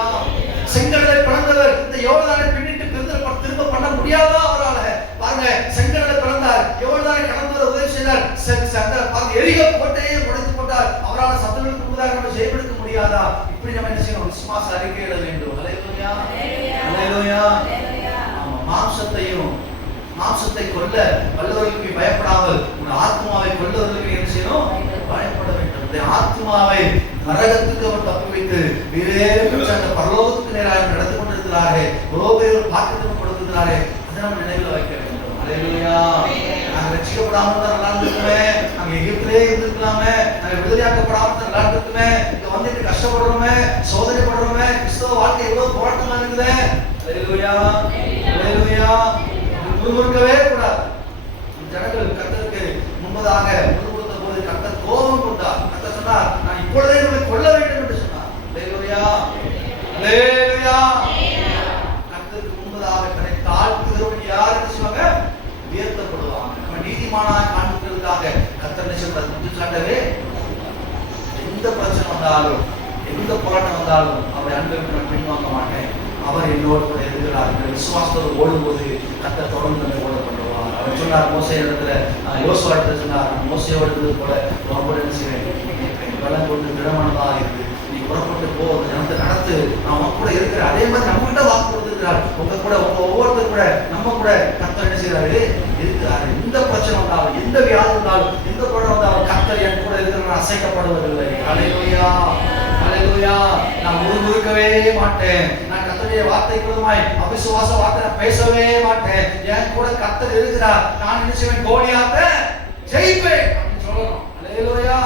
செங்கடலை பிளந்தவர் இந்த யோர்தானை பின்னிட்டு திரும்ப பண்ண முடியாதா அவரால? பாருங்க, செங்கடலை பிளந்தார், யோர்தானை கடந்து வர உதவி செய்தார். பாருங்க, எரிகோ கோட்டையை உடைத்து போட்டார். அவரால் சத்துருவுக்கு முன்னதாக நம்ம ஜெயமெடுக்க முடியாதா? இப்படி நம்ம என்ன செய்யணும்? விசுவாச அறிக்கை எழுத வேண்டும். அல்லேலூயா, அல்லேலூயா. மாம்சத்தை கொல்ல வல்லவர்களுக்கு பயப்படாமல் உன் ஆத்மாவை கொல்லவர்களுக்கு என்ன செய்யணும்? பயப்பட வேண்டும். இந்த ஆத்மாவை நரகத்துக்கு அவர் தப்பி வைத்து அந்த பரலோகத்துக்கு நேராக நடந்து கொண்டிருக்கிறாரே, ரோபேவர் பாக்கியம் கொடுக்கிறாரே, அதை நம்ம நினைவில் வைக்க வேண்டும். அல்லேலூயா. நாங்க ரட்சிக்கப்படாமல் தான் நல்லா இருந்துக்குமே, நாங்க எகிப்திலே இருந்திருக்கலாமே, நாங்க விடுதலையாக்கப்படாமல் தான் நல்லா இருக்குமே, இங்க வந்துட்டு கஷ்டப்படுறோமே, சோதனைப்படுறோமே, கிறிஸ்தவ வாழ்க்கை எவ்வளவு போராட்டமா இருக்குது. அல்லேலூயா, அல்லேலூயா. முறுமுறுக்கவே கூடாது. ஜனங்கள் கர்த்தருக்கு முன்பதாக முறுமுறுத்த போது கர்த்தர் கோபம் கொண்டார். கர்த்தர் சொன்னார், நான் இப்பொழுதே உங்களை கொல்ல வேண்டும் என்று சொன்னார். அல்லேலூயா, அல்லேலூயா. கர்த்தருக்கு முன்பதாக தன்னை தாழ்த்துகிறவன் யார் என்று சொல்லுவாங்க? உயர்த்தப்படுவாங்க. நம்ம நீதிமானாக காண்பிக்கிறதுக்காக கர்த்தர் என்ன சொல்றார்? முற்றுச்சாட்டவே எந்த பிரச்சனை வந்தாலும், எந்த போராட்டம் வந்தாலும் அவருடைய அன்பிற்கு நான் பின்வாங்க மாட்டேன். அவர் என்னோடு கூட இருக்கிறார். விசுவாசத்தோடு ஓடும்போது கர்த்தர் தொடர்ந்து நம்மை ஓட பண்ணுவார். அவர் சொன்னார் மோசே இடத்துல, யோசுவா இடத்துல சொன்னார், மோசையோடு இருந்தது போல ரொம்ப என்ன செய்வேன், பலம் கொண்டு திடமானதா இருக்கு, நீ புறப்பட்டு போ, அந்த ஜனத்தை நடத்து, நான் உங்க கூட இருக்கிறேன். அதே மாதிரி நம்ம கிட்ட வாக்கு கொடுத்துருக்கிறார். உங்க கூட, உங்க ஒவ்வொருத்தர் கூட, நம்ம கூட கர்த்தர் என்ன செய்யறாரு? இருக்கிறாரு. எந்த பிரச்சனை வந்தாலும், எந்த வியாதி வந்தாலும், எந்த போராட்டம் வந்தாலும் கர்த்தர் என் கூட இருக்கிற அசைக்கப்படுவதில்லை. அல்லேலூயா, அல்லேலூயா. அல்லேலூயா. நான் முறுமுறுக்கவே மாட்டேன். நான் கர்த்தருடைய வார்த்தைக்குள்ளமாய் அவிசுவாச வார்த்தை பேசவே மாட்டேன். என் கூட கர்த்தர் இருக்கிறார். நான் என்ன செய்வேன்? கோலியாத்தை ஜெயிப்பேன் அப்படின்னு சொல்லணும். அல்லேலூயா.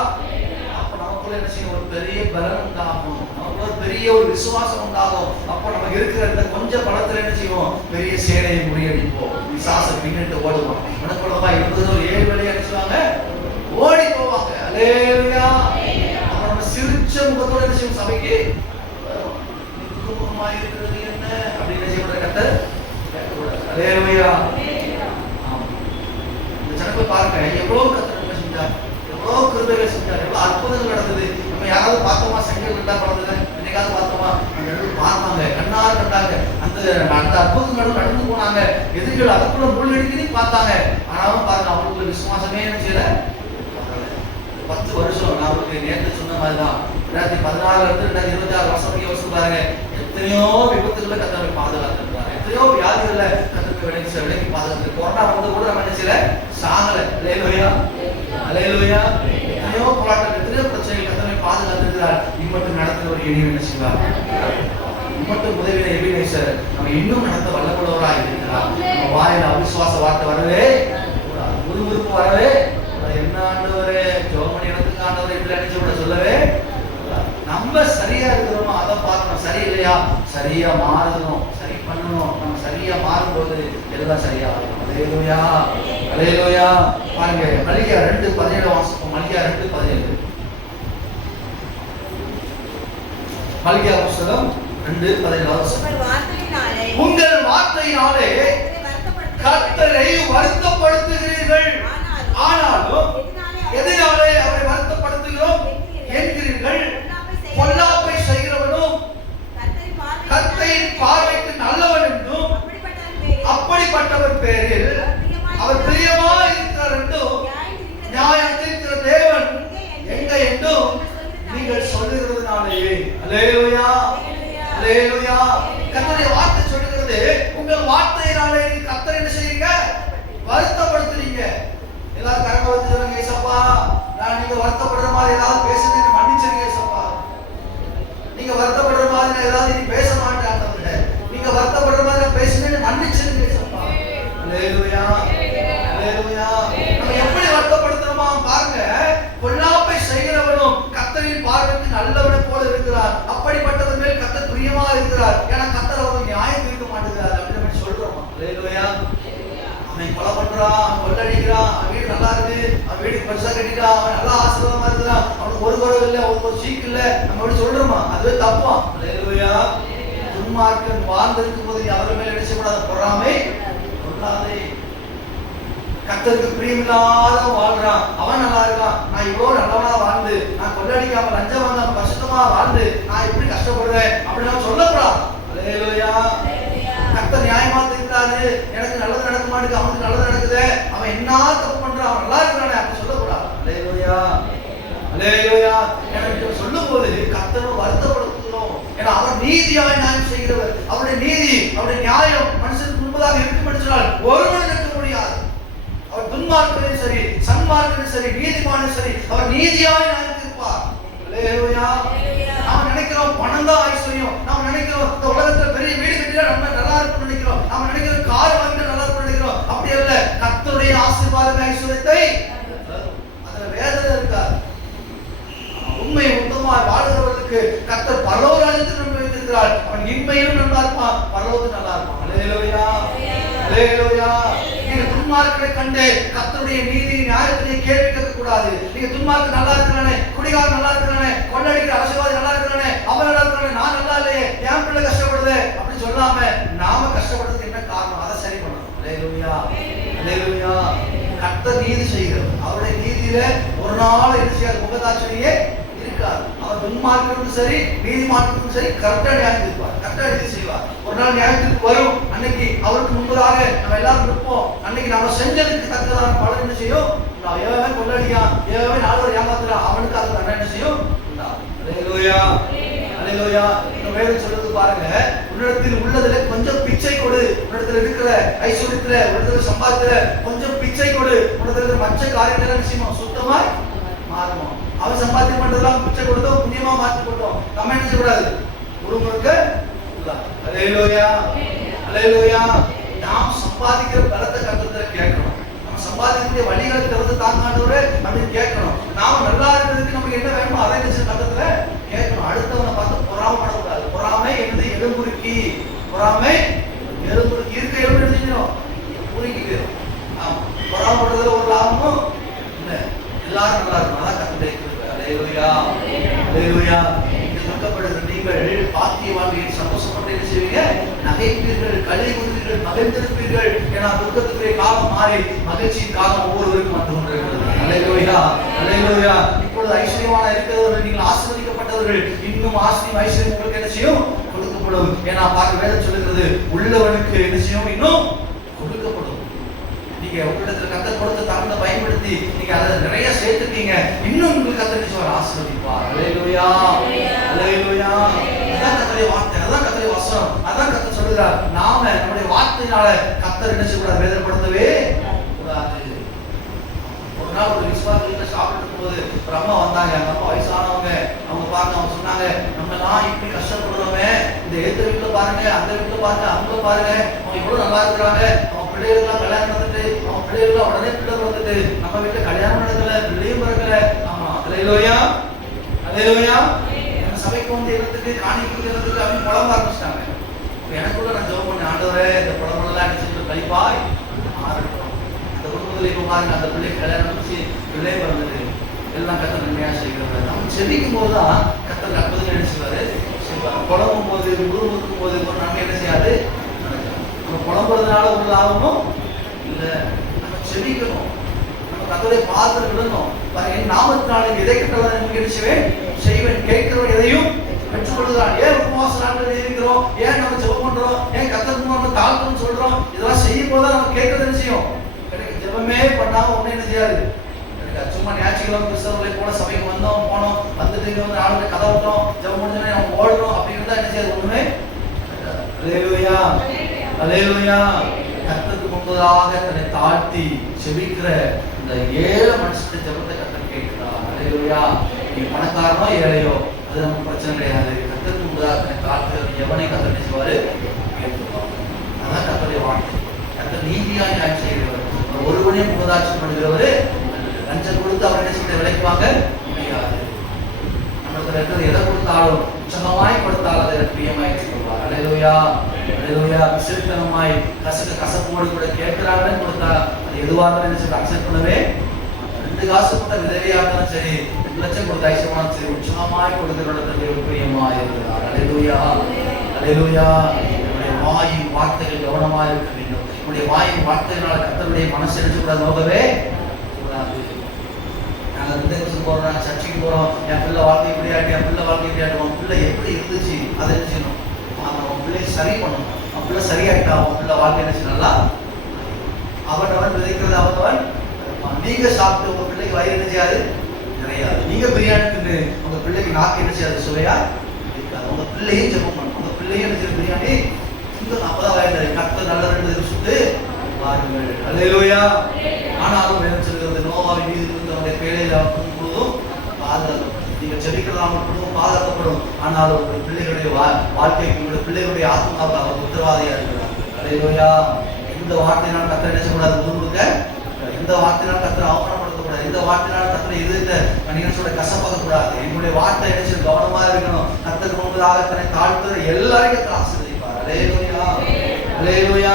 அப்ப நமக்குள்ள என்ன செய்யும்? ஒரு பெரிய பலம் உண்டாகும். நமக்குள்ள ஒரு பெரிய ஒரு விசுவாசம் உண்டாகும். அப்ப நமக்கு இருக்கிற இந்த கொஞ்சம் பலத்துல என்ன செய்வோம்? பெரிய சேனையை முறியடிப்போம். விசாச பின்னிட்டு ஓடுவோம். மனக்குள்ளமா இருந்தது ஒரு 7 வேளையா என்ன செய்வாங்க? ஓடி போவாங்க. அல்லேலூயா. அப்ப நம்ம சிரிச்ச முகத்தோட என்ன செய்வோம்? சபைக்கு துக்கமா இருக்கிறது என்ன அப்படின்னு செய்யப்படுற கர்த்தர் கேட்கக்கூடாது. அல்லேலூயா. இந்த ஜனங்களை பாருங்க, எவ்வளவு கர்த்தர் நம்ம செஞ்சார், எவ்வளவு கிருபைகள் செஞ்சார், எவ்வளவு அற்புதங்கள் நடந்தது. நம்ம யாராவது பார்த்தோமா? செங்கல் ரெண்டா பறந்தது என்னைக்காவது பார்த்தோமா? பார்த்தாங்க, கண்ணார கண்டாங்க. அந்த அற்புதங்களும் நடந்து போனாங்க. எதிரிகள் அதுக்குள்ள முள்ளடிக்குன்னு பார்த்தாங்க. ஆனாலும் பாருங்க, அவங்களுக்குள்ள விசுவாசமே என்ன செய்யல. 10 வருஷம் நான் உங்களுக்கு நேற்று சொன்ன மாதிரி தான். 2016 இருந்து 2026 வருஷம் வரைக்கும் யோசிச்சு பாருங்க. எத்தனையோ விபத்துகளை கர்த்தர் பாதுகாத்துருக்காரு. எத்தனையோ வியாதிகளை கர்த்தர் விலக்கி பாதுகாத்து. கொரோனா வந்து கூட நம்ம என்ன செய்யல, சாகல. அல்லேலூயா. அல்லேலூயா. எத்தனையோ போராட்டம், எத்தனையோ பிரச்சனைகள் கர்த்தர் பாதுகாத்துக்கிறார். இம்மட்டும் நடத்துகிற ஒரு இனிமை என்ன செய்வார்? இம்மட்டும் உதவியில எபினேசர் நம்ம இன்னும் நடத்த வல்லமுள்ளவராக இருக்கிறார். நம்ம வாயில அவிசுவாச வார்த்தை வரவே, முறுமுறுப்பு வரவே, என்ன ஆண்டவரே ஜோமணி இடத்துக்கு ஆண்டவரே இப்படி நினைச்சு சொல்லவே. நம்ம சரியா இருக்கிறோமோ அதை பார்க்கணும். சரியில்லையா? சரியா மாறணும், சரி பண்ணணும். நம்ம சரியா மாறும்போது எல்லாம் சரியா ஆகும். அல்லேலூயா. அல்லேலூயா. பாருங்க, மல்கியா 2:17 வாசிப்போம். மல்கியா 2:17. மல்கியா புத்தகம் 2:17. உங்கள் வார்த்தையினாலே கர்த்தரை வருத்தப்படுத்துகிறீர்கள். ஆனாலும் எதனாலே அவரை வருத்தப்படுத்துகிறோம் என்கிறீர்கள். பொல்லாப்பை செய்கிறவனும் கர்த்தரின் பார்வைக்கு நல்லவன் என்றும் அப்படிப்பட்டவர் பேரில் அவர் பிரியமாய் இருக்கிறார் என்றும் நியாயம் தீர்க்கிற தேவன் எங்க என்றும் நீங்கள் சொல்லுகிறதுனாலேயே. அல்லேலூயா. அல்லேலூயா. கர்த்தருடைய வார்த்தை சொல்லுகிறது, உங்கள் வார்த்தையினாலே கர்த்தரை என்ன செய்றீங்க? வருத்தப்படுத்துறீங்க. எல்லாரும் கரங்க வந்து சொல்லுங்க, ஏசப்பா நான் நீங்க வருத்தப்படுற மாதிரி ஏதாவது பேசுறது மன்னிச்சிருங்க ஏசப்பா. நீங்க வருத்தப்படுற மாதிரி ஏதாவது நீ பேச மாட்டேன் ஆண்டவரே. நீங்க வருத்தப்படுற மாதிரி பேசுனேன்னு மன்னிச்சிருங்க ஏசப்பா. அல்லேலூயா. அல்லேலூயா. நம்ம எப்படி வருத்தப்படுத்துறோமா பாருங்க. பொல்லாப்பை செய்கிறவனும் கர்த்தரின் பார்வைக்கு நல்லவனை போல இருக்கிறார். அப்படிப்பட்டவர் மேல் கர்த்தர் பிரியமா இருக்கிறார். ஏன்னா கர்த்தர் அவருக்கு நியாயம் தீர்க்க மாட்டேங்கிறார் அப்படின்னு நம்ம சொல்றோம். அல்லேலூயா. அவன் கொலை பண்றான், கொள்ளடிக்கிறான், அவன் வீடு நல்லா இருக்கு, அவன் வீட்டுக்கு பெருசா கட்டிட்டான், அவன் நல்லா ஆசீர்வாதமா இருக்கிறான், அவனுக்கு ஒரு குறைவு இல்லை, ஒரு சீக்கு இல்லை, நம்ம அப்படி சொல்றோமா? அதுவே தப்பா. அல்லேலூயா. துன்மார்க்கன் வாழ்ந்திருக்கும் போது அவர் மேல் நினைச்சப்படாத பொறாமை கொள்ளாதே. கர்த்தருக்கு பிரியமில்லாத வாழ்றான், அவன் நல்லா இருக்கான், நான் இவ்வளவு நல்லவனா வாழ்ந்து, நான் கொள்ளடிக்காம லஞ்சம் வாங்காம கஷ்டமா வாழ்ந்து நான் எப்படி கஷ்டப்படுறேன் அப்படின்னு நான் சொல்லக்கூடாது. அல்லேலூயா. கர்த்தர் நியாயமா இருக்கிறாரு, எனக்கு நல்லது நடக்க மாட்டேங்குது, அவனுக்கு நல்லது நடக்குது, அவன் என்ன தப்பு பண்றான், அவன் நல்லா இருக்கிறானே அப்படி சொல்லக்கூடாது. அல்லேலூயா. அல்லேலூயா. எனக்கு சொல்லும் போது கர்த்தரை வருத்தப்படுத்துகிறோம். ஏன்னா அவர் நீதியாய் நியாயம் செய்கிறவர். அவருடைய நீதி, அவருடைய நியாயம் மனுஷனுக்கு முன்பதாக இருக்கும் என்று சொன்னால் ஒருவன் இருக்க முடியாது. அவர் துன்மார்க்கனும் சரி, சன்மார்க்கனும் சரி, நீதிமானும் சரி, அவர் நீதியாய் நியாயம் தீர்ப்பார். அல்லேலூயா. நாம நினைக்கிறோம் பணம் தான் ஐஸ்வர்யம், நாம நினைக்கிறோம் இந்த உலகத்துல பெரிய வீடு கட்டினா நம்ம நல்லா இருக்கும்னு நினைக்கிறோம், நாம நினைக்கிறோம் கார் வாங்கினா நல்லா இருக்கும்னு நினைக்கிறோம். அப்படி அல்ல. கர்த்தருடைய ஆசீர்வாதம் ஐஸ்வர்யத்தை அதுல வேதனை இருக்காது. உண்மை உத்தமமாய் வாழ்கிறவர்களுக்கு கர்த்தர் பரலோகராஜ்யத்தில் நன்மை வைத்திருக்கிறார். அவன் இன்மையிலும் நல்லா இருப்பான், பரலோகத்தில் நல்லா இருப்பான். அல்லேலூயா. அல்லேலூயா. நீங்க துன்மார்க்கனை கண்டு கர்த்தருடைய நீதி நியாயத்தினை கேள்வி கேட்க கூடாது. நீங்க துன்மார்க்க நல்லா இருக்கிறானே, குடிகாரன் நல்லா இருக்கிறானே, கொள்ளடிக்கிற அரசியல்வாதி நல்லா இருக்கிறானே, அவன் நல்லா இருக்கிறானே, நான் நல்லா இல்லையே, என் பிள்ளை கஷ்டப்படுது அப்படி சொல்லாம நாம கஷ்டப்படுறதுக்கு என்ன காரணம் அதை சரி பண்ணணும். அல்லேலூயா. அல்லேலூயா. கர்த்தர் நீதி செய்கிறார். அவருடைய நீதியில ஒரு நாள் என்ன செய்யாத முகதாட்சணியே இருக்காது. அவர் துன்மார்க்கனும் சரி, நீதிமானுக்கும் சரி கரெக்டா நியாயம் தீர்ப்பார், கரெக்டா நீதி செய்வார். ஒரு நாள் நியாயத்திற்கு வரும். அன்னைக்கு அவருக்கு முன்பதாக நம்ம எல்லாரும் இருப்போம். அன்னைக்கு நம்ம செஞ்சதுக்கு தக்கதான பலன் என்ன செய்யும்? நான் ஏவே கொள்ளடியான், ஏவே நாலு ஏமாத்துறான், அவனுக்கு அது தண்டனை என்ன செய்யும்? அல்லேலூயா. அல்லேலூயா. இந்த வேதம் சொல்றது பாருங்க, உன்னிடத்தில் உள்ளதுல கொஞ்சம் பிச்சை கொடு. உன்னிடத்தில் இருக்கிற ஐஸ்வர்யத்துல, உன்னிடத்தில் சம்பாதித்துல கொஞ்சம் பிச்சை கொடு. உன்னிடத்தில் மற்ற காரியங்கள் என்ன செய்யுமா? சுத்தமாய் மாறுமா? அவன் சம்பாத்தியம் பண்றதெல்லாம் பிச்சை கொடுத்தோம், புண்ணியமா மாற்றி கொடுத்தோம். நம்ம என்ன செய்யக்கூடாது? முழுமுழுக்க அல்லேலூயா அல்லேலூயா. நாம் சம்பாதிக்கிற பலத்தை கர்த்தரை கேட்கணும். நம்ம சம்பாதிக்கிற வழிகளை திறந்து தாங்காண்டவரே அப்படின்னு கேட்கணும். நாம நல்லா இருக்கிறதுக்கு நமக்கு என்ன வேணுமோ அதை நினைச்சு கர்த்தரை கேட்கணும். அடுத்தவனை பார்த்து பொறாமப்படக்கூடாது. பொறாமை என்னது? எலும்புருக்கி. பொறாமை எலும்புருக்கி இருக்க எலும்பு எடுத்துக்கணும், முறுக்கி போயிடும். பொறாமப்படுறதுல ஒரு லாபமும் இல்லை. எல்லாரும் நல்லா இருக்கும். அதான் கர்த்தரை அல்லேலூயா அல்லேலூயா. துக்கப்படுகிற நீங்கள் பாக்கியவான்கள் சந்தோஷப்பட்டு என்ன செய்வீங்க? நகைப்பீர்கள், களி கூறுவீர்கள், மகிழ்ந்திருப்பீர்கள். ஏன்னா துக்கத்துக்குரிய காலம் மாறி மகிழ்ச்சியின் காலம் ஒவ்வொருவருக்கும் வந்து கொண்டிருக்கிறது. அல்லேலூயா அல்லேலூயா. இப்பொழுது ஐஸ்வர்யமான இருக்கிறவர்கள், நீங்கள் ஆசீர்வதிக்கப்பட்டவர்கள், இன்னும் ஆசீர்வாதம் ஐஸ்வர்யம் உங்களுக்கு என்ன செய்யும்? கொடுக்கப்படும். ஏன்னா பார்க்க வேதம் சொல்லுகிறது, உள்ளவனுக்கு என்ன செய்யும்? இன்னும் கொடுக்கப்படும். நீங்க உங்களிடத்துல கர்த்தர் கொடுத்த தாளத்தை பயன்படுத்தி நீங்க அதை நிறைய சேர்த்துட்டீங்க, இன்னும் உங்களுக்கு கர்த்தர் நிச்சயம் ஆசீர்வதிப்பார். அல்லேலூயா அல்லேலூயா. அதான் கர்த்தருடைய வார்த்தை, அதான் கர்த்தருடைய வசனம், அதான் கர்த்தர் சொல்றார். நாம நம்முடைய வார்த்தையினால கர்த்தர் என்ன செய்யக்கூடாது? வேதனைப்படுத்தவே கூடாது. ஒரு நாள் ஒரு விசுவாசிகிட்ட சாப்பிட்டு போது ஒரு அம்மா வந்தாங்க. அந்த அம்மா வயசானவங்க. அவங்க பார்த்து அவங்க சொன்னாங்க, நம்ம எல்லாம் இப்படி கஷ்டப்படுறோமே, இந்த எதிர்த்த வீட்டுல பாருங்க, அந்த வீட்டுல பாருங்க, அங்க பாருங்க, அவங்க எவ்வளவு நல்லா இருக்கிறாங்க. அவங்க பிள்ளைகளுக்கெல்லாம் கல்யாணம் நடந்துட்டு, அவங்க பிள்ளைகளுக்கு உடனே பிள்ளை பிறந்துட்டு, நம்ம வீட்டுல கல்யாணம் நடக்கல, பிள்ளையும் பிறக்கல. ஆமா அல்லேலூயா அல்லேலூயா. நம்ம சபைக்கு வந்து இடத்துக்கு காணிக்கு இடத்துக்கு அப்படின்னு புலம்ப ஆரம்பிச்சிட்டாங்க. எனக்குள்ள நான் ஜெபம் பண்ண, ஆண்டவரே இந்த புலம்பெல்லாம் அடிச்சுட்டு கழிப்பாய் மாறட்டும். அந்த குடும்பத்துல இப்ப பாருங்க, அந்த பிள்ளை கல்யாணம் முடிச்சு பிள்ளையும் பிறந்துட்டு எல்லாம் கர்த்தர் நன்மையா செய்கிறவர். நம்ம செபிக்கும் போதுதான் கர்த்தர் அற்புதம் என்ன செய்வாரு? புலம்பும் போது, குருவுக்கும் போது ஒரு நன்மை என்ன செய்யாது? நம்ம புலம்புறதுனால ஒரு லாபமும் இல்லை. நம்ம செபிக்கணும், நம்ம கர்த்தருடைய பாதத்தில் விடணும். என் நாமத்தினால எதை கட்டளை நிகழ்ச்சிவேன் செய்வேன், கேட்கிறோம் எதையும் பெற்றுக்கொள்கிறான். ஏன் உபவாச நாட்கள் இருக்கிறோம்? ஏன் நம்ம ஜெபம் பண்றோம்? ஏன் கர்த்தருக்கு நம்ம தாழ்த்தணும்னு சொல்றோம்? இதெல்லாம் செய்யும் போது நம்ம கேட்கறது என்ன செய்யும்? எனக்கு ஜெபமே பண்ணாம ஒன்னும் என்ன செய்யாது. சும்மா ஞாயிற்றுக்கிழமை கிறிஸ்தவர்களை போல சபைக்கு வந்தோம் போனோம், வந்துட்டு இங்க வந்து ஆளுநர் கதை விட்டோம், ஜெபம் முடிஞ்சோடனே அவங்க ஓடணும் அப்படின்னு தான் என்ன செய்யாது? ஒண்ணுமே. அல்லேலூயா அல்லேலூயா. கர்த்தருக்கு முன்பதாக தன்னை தாழ்த்தி செபிக்கிற இந்த ஏழை மனுஷனுடைய ஜெபத்தை கர்த்தர் கேட்கிறார். அல்லேலூயா. நீ பணக்காரனோ ஏழையோ அது நமக்கு பிரச்சனை கிடையாது. கர்த்தருக்கு முன்பதாக தன்னை தாழ்த்துகிற எவனை கர்த்தர் செய்வாரு? கேட்கிறார். அதான் கர்த்தருடைய வார்த்தை. கர்த்தர் நீதியாய் நியாயம் செய்கிறவர், ஒருவனே முகதாட்சி பண்ணுகிறவரு. லஞ்சம் கொடுத்து அவர் என்ன செய்ய விலைக்குவாங்க முடியாது. நம்மளுக்கு இருக்கிறது எதை கொடுத்தாலும் உற்சாகமாய் கொடுத்தால் அதை பிரியமாய் சொல்வார். அல்லேலூயா அல்லேலூயா. விசிறித்தனமாய் கசப்போடு கூட கேட்கிறாங்கன்னு கொடுத்தா அது எதுவாக அக்செப்ட் பண்ணவே. 2 காசு கொடுத்த விதவியா இருந்தாலும் சரி, 2 லட்சம் கொடுத்த ஐஸ்வர்யமாலும் சரி, உற்சாகமாய் கொடுக்கிறவர்களுக்கு பிரியமாய் இருக்கிறார். அல்லேலூயா அல்லேலூயா. நம்முடைய வாயின் வார்த்தைகள் கவனமாக இருக்க வேண்டும். நம்முடைய வாயின் வார்த்தைகளால் கர்த்தருடைய மனசு எடுத்துக்கூடாது, நோக்கவே கூடாது. நாங்கள் இந்த வருஷம் போறோம், சர்ச்சைக்கு போறோம், என் பிள்ளை வாழ்க்கை இப்படி ஆட்டி, என் பிள்ளை வாழ்க்கை இப்படி ஆட்டும், உன் பிள்ளை எப்படி இருந்துச்சு அதை என்ன செய்யணும்? அவன் பிள்ளையை சரி பண்ணணும். அவன் பிள்ளை சரியாயிட்டா அவன் பிள்ளை வாழ்க்கை என்ன செய்யணும்? நல்லா அவன் விதைக்கிறது அவன். நீங்க சாப்பிட்டு உங்க பிள்ளைக்கு வயிறு என்ன செய்யாது? நிறையாது. நீங்க பிரியாணி தின்னு உங்க பிள்ளைக்கு நாக்கு என்ன செய்யாது? சுவையா இருக்காது. உங்க பிள்ளையும் ஜெபம் பண்ணணும். உங்க பிள்ளையும் என்ன செய்யும்? பிரியாணி திங்க. அப்பதான் வயிறு கர்த்தர் நல்ல 2 சுட்டு பாருங்கள். அல்லேலூயா. ஆனாலும் வேதம் சொல்கிறது, நோவாவின் மீது இருந்தவருடைய பேழையில முழுவதும் பாதுகாக்கப்படும். நீங்க செபிக்கிறதா முழுவதும் பாதுகாக்கப்படும். ஆனாலும் உங்களுடைய பிள்ளைகளுடைய வாழ்க்கைக்கு, உங்களுடைய பிள்ளைகளுடைய ஆத்மாவுக்கு அவர் உத்தரவாதியா இருக்கிறார்கள். அல்லேலூயா. இந்த வார்த்தையினால் கர்த்தர் என்ன செய்யக்கூடாது? முழுமுழுக்க இந்த வார்த்தையினால் கர்த்தர் அவமானப்படுத்தக்கூடாது. இந்த வார்த்தையினால் கர்த்தரை எதிர்த்த மனிதனோட கசப்பாக்கக்கூடாது. என்னுடைய வார்த்தை என்ன செய்ய கவனமா இருக்கணும். கர்த்தர் முன்பதாக தன்னை தாழ்த்துற எல்லாரையும் கர்த்தர் ஆசீர்வதிப்பார். அல்லேலூயா அல்லேலூயா.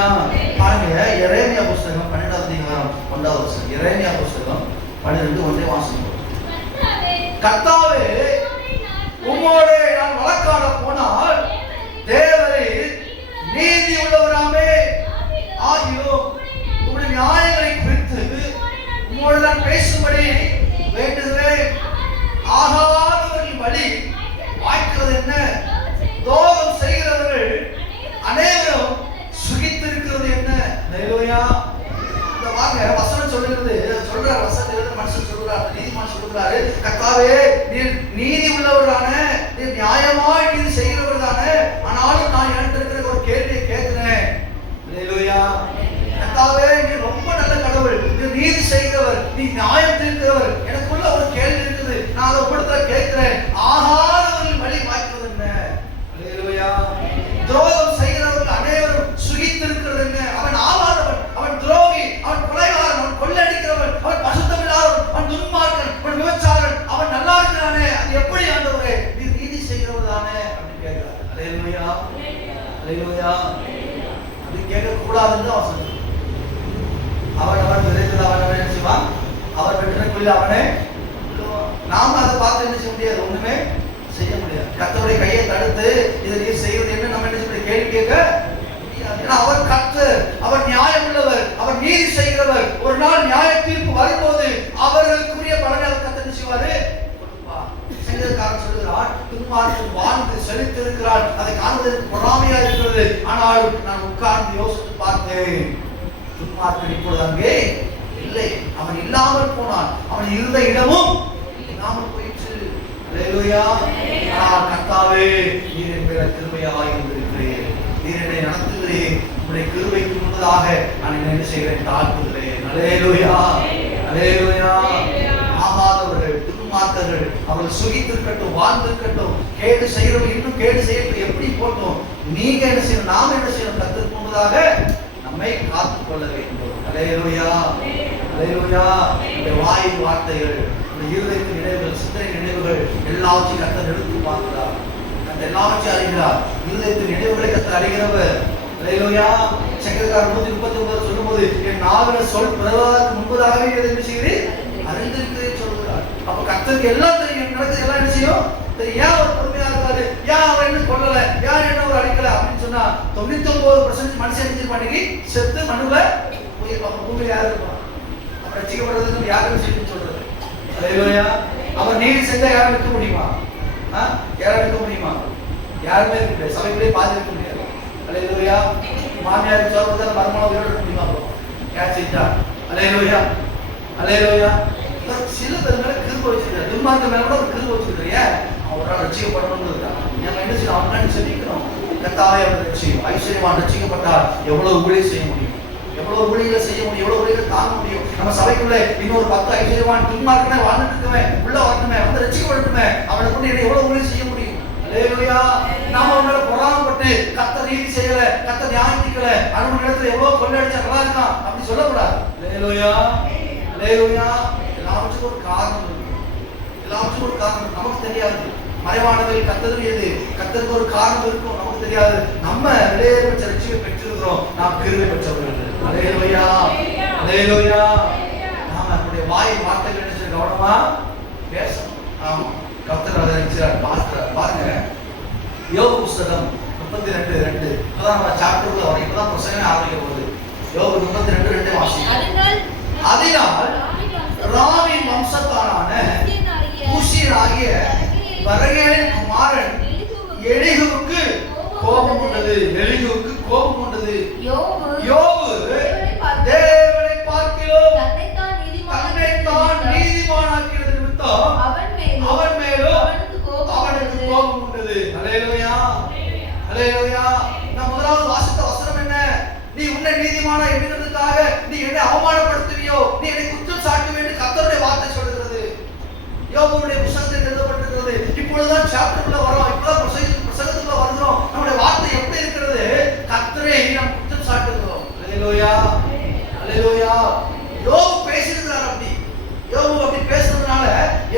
பாருங்க, எரேமியா புஸ்தகம் 12வது அதிகாரம் 1வது வசனம். எரேமியா புஸ்தகம் 12:1 வாசிப்போம். கர்த்தாவே, உம்மோடு நான் வழக்காட போனால் தேவரே நீதி உள்ளவராமே, ஆகிலும் உம்முடைய நியாயங்களை குறித்து உம்மோடு நான் பேசும்படி வேண்டுகிறேன். ஆகாதவர்கள் வழி வாய்க்கிறது என்ன? தோகம் செய்கிறவர்கள் அனைவரும் சுகித்திருக்கிறது என்ன? அல்லேலூயா. இந்த வாங்க வசனம் சொல்லுகிறது, சொல்ற வசனத்தை மனுஷன் சொல்றாரு, நீதிமான் சொல்றாரு, கர்த்தாவே நீர் நீதி உள்ளவரான, நீர் நியாயமாய் நீதி செய்கிறவர்தானே, அல்லேலூயா. அது கேட்கக்கூடாதுன்னு அவன் சொல்றான். அவன் விதைத்தது அவன் என்ன செய்வான்? அவர் வெற்றிக்குள்ள அவனே. நாம அதை பார்த்து என்ன செய்ய முடியாது? ஒண்ணுமே செய்ய முடியாது. கர்த்தருடைய கையை தடுத்து இதை நீ செய்வது என்ன நம்ம என்ன செய்ய கேள்வி கேட்க முடியாது. அவர் கர்த்தர், அவர் நியாயம் உள்ளவர், அவர் நீதி செய்கிறவர். ஒரு நாள் நியாய தீர்ப்பு வரும்போது அவர்களுக்குரிய பலனை அவர் கர்த்தர் என்ன செய்வாரு? கொடுப்பார். சங்கீதக்காரன் சொல்கிறார், துன்மார்க்கன் வாழ்ந்து செழித்திருக்கிறார், அதை காண்பதற்கு பொறாமையா இருக்கிறது. ஆனால் நான் உட்கார்ந்து யோசித்து பார்த்தேன், துன்மார்க்கன் இப்பொழுது அங்கே இல்லை, அவன் இல்லாமல் போனான், அவன் இருந்த இடமும் இல்லாமல் போயிற்று. அல்லேலூயா. கர்த்தாவே, நீர் என் மேல் கிருபையாய் இருந்திருக்கிறீர், நீர் என்னை நடத்துகிறீர், உம்முடைய கிருபைக்கு முன்பதாக நான் என்ன செய்கிறேன்? தாழ்த்துகிறேன். அல்லேலூயா, அல்லேலூயா. ஆகாதவர்கள், துன்மார்க்கர்கள் அவர்கள் சுகித்திருக்கட்டும், வாழ்ந்திருக்கட்டும், கேடு செய்கிறவர்கள் இன்னும் கேடு செய்யட்டும், எப்படி போட்டோம், நீங்க என்ன செய்யணும்? நாம என்ன செய்யணும்? கர்த்தருக்கு முன்பதாக நம்மை காத்துக் கொள்ள வேண்டும். அல்லேலூயா, அல்லேலூயா. இந்த வாயின் வார்த்தைகள், இந்த இருதயத்தின் நினைவுகள், சிந்தனை நினைவுகள் எல்லாவற்றையும் கர்த்தர் எடுத்து பார்க்கிறார். கர்த்தர் எல்லாவற்றையும் அறிகிறார். இருதயத்தின் நினைவுகளை கர்த்தர் அறிகிறவர். அல்லேலூயா. சங்கீதக்காரர் 139 சொல்லும்போது, என் நாவில சொல் பிறவாதற்கு முன்பதாகவே இதை என்ன செய்கிறேன்? அறிந்திருக்கிறேன் சொல்கிறார். அப்ப கர்த்தருக்கு எல்லாம் தெரியும், நடக்குது எல்லாம் என்ன செய்யும்? ஏன் அவர் பொறுமையா இருக்காரு? ஏன் அவர் என்ன கொல்லல? ஏன் என்ன அவர் அடிக்கல அப்படின்னு சொன்னா 99% மனுஷன் பண்ணிக்கு செத்து மண்ணுல பூமியில யாரு இருப்பான்? அவர் ரட்சிக்கப்படுறதுக்கு யாரும் செய்யணும்னு சொல்றது. அல்லேலூயா. அவர் நீதி செஞ்சா யாரும் இருக்க முடியுமா? யாரும் இருக்க முடியுமா? யாருமே இருக்க முடியாது. சபைக்குள்ளே பாதி இருக்க முடியாது. அல்லேலூயா. மாமியார் சொல்றதால மருமகன் உயிரோட இருக்க முடியுமா? யார் செஞ்சா? அல்லேலூயா, அல்லேலூயா. சில பேர் மேல கிருபை வச்சிருக்காரு, துன்மார்க்க மேல கூட கிருபை வச்சிருக்காரு. ஏன்? அவரால் ரட்சிக்கப்படணும்னு இருக்காங்க. நம்ம என்ன செய்யணும்? அவனால செபிக்கணும். கர்த்தாவே அவர் ரட்சியும். ஐஸ்வர்யவான் ரட்சிக்கப்பட்டால் எவ்வளவு ஊழியம் செய்ய முடியும்? எவ்வளவு ஊழியங்களை செய்ய முடியும்? எவ்வளவு ஊழியங்களை தாங்க முடியும்? நம்ம சபைக்குள்ள இன்னொரு 10 ஐஸ்வர்யவான் துன்மார்க்கனே வாழ்ந்துட்டு இருக்கவே, உள்ள வரட்டுமே, வந்து ரட்சிக்கப்படட்டுமே, அவனை கொண்டு என்ன எவ்வளவு ஊழியம் செய்ய முடியும்? அல்லேலூயா. நாம அவனால பொறாமப்பட்டு கர்த்தர் நீதி செய்யல, கர்த்தர் நியாயம் தீர்க்கல, அவன் இடத்துல எவ்வளவு கொள்ளடிச்சா நல்லா இருக்கான் அப்படி சொல்லக்கூடாது. அல்லேலூயா, அல்லேலூயா. எல்லாவற்றுக்கும் ஒரு காரணம் இருக்கு. எல்லாவற்றுக்கும் ஒரு காரணம் நமக்கு தெரியாது. மறைவானதில் கர்த்தருடையது, கர்த்தருக்கு ஒரு காரணம் இருக்கும், நமக்கு தெரியாது. நம்ம விலையேறப்பட்ட ரட்சிப்பை பெற்றிருக்கிறோம், நாம் கிருபை பெற்றவர்கள். அல்லேலூயா, அல்லேலூயா. நாம நம்முடைய வாயின் வார்த்தைகள் என்ன செய்ய கவனமா பேசணும். ஆமா, கர்த்தர் அதை நினைச்சார் பார்க்கிறார். பாருங்க, யோபு புஸ்தகம் 32:2. இப்பதான் நம்ம சாப்டர்ல வரோம். இப்பதான் பிரசங்கமே ஆரம்பிக்க போகுது. யோபு 32:2 வாசிங்க. அதனால் ராமின் வம்சத்தாரான ஊசியனாகிய பரகேலின் குமாரன் எலிகுவுக்கு கோபம் உண்டது. எலிகுவுக்கு கோபம் உண்டது. யோபு தேவனை பார்க்கிலும் தன்னைத்தான் நீதிமானாக்கினது நிமித்தம் அவன் மேலும் அவனுக்கு கோபம் உண்டது. அல்லேலூயா, அல்லேலூயா. நான் முதலாவது வாசித்த வசனம் என்ன? நீ உன்னை நீதிமானா எண்ணுகிறதுக்காக நீ என்னை அவமானப்படுத்துவியோ, நீ என்னை குற்றம் சாட்டுவே என்று கர்த்தருடைய வார்த்தை சொல்கிறது. யோபுடைய புத்தகத்தில் எழுதப்பட்டிருக்கிறது. இப்பொழுதுதான் சாப்டர்க்குள்ள வரோம், இப்பதான் புத்தகத்துக்குள்ள வருகிறோம். நம்முடைய வார்த்தை எப்படி இருக்கிறது? கர்த்தரை நாம் குற்றம் சாட்டுகிறோம். அல்லேலூயா, அல்லேலூயா. யோபு பேசியிருக்கிறார். அப்படி யோபு அப்படி பேசுறதுனால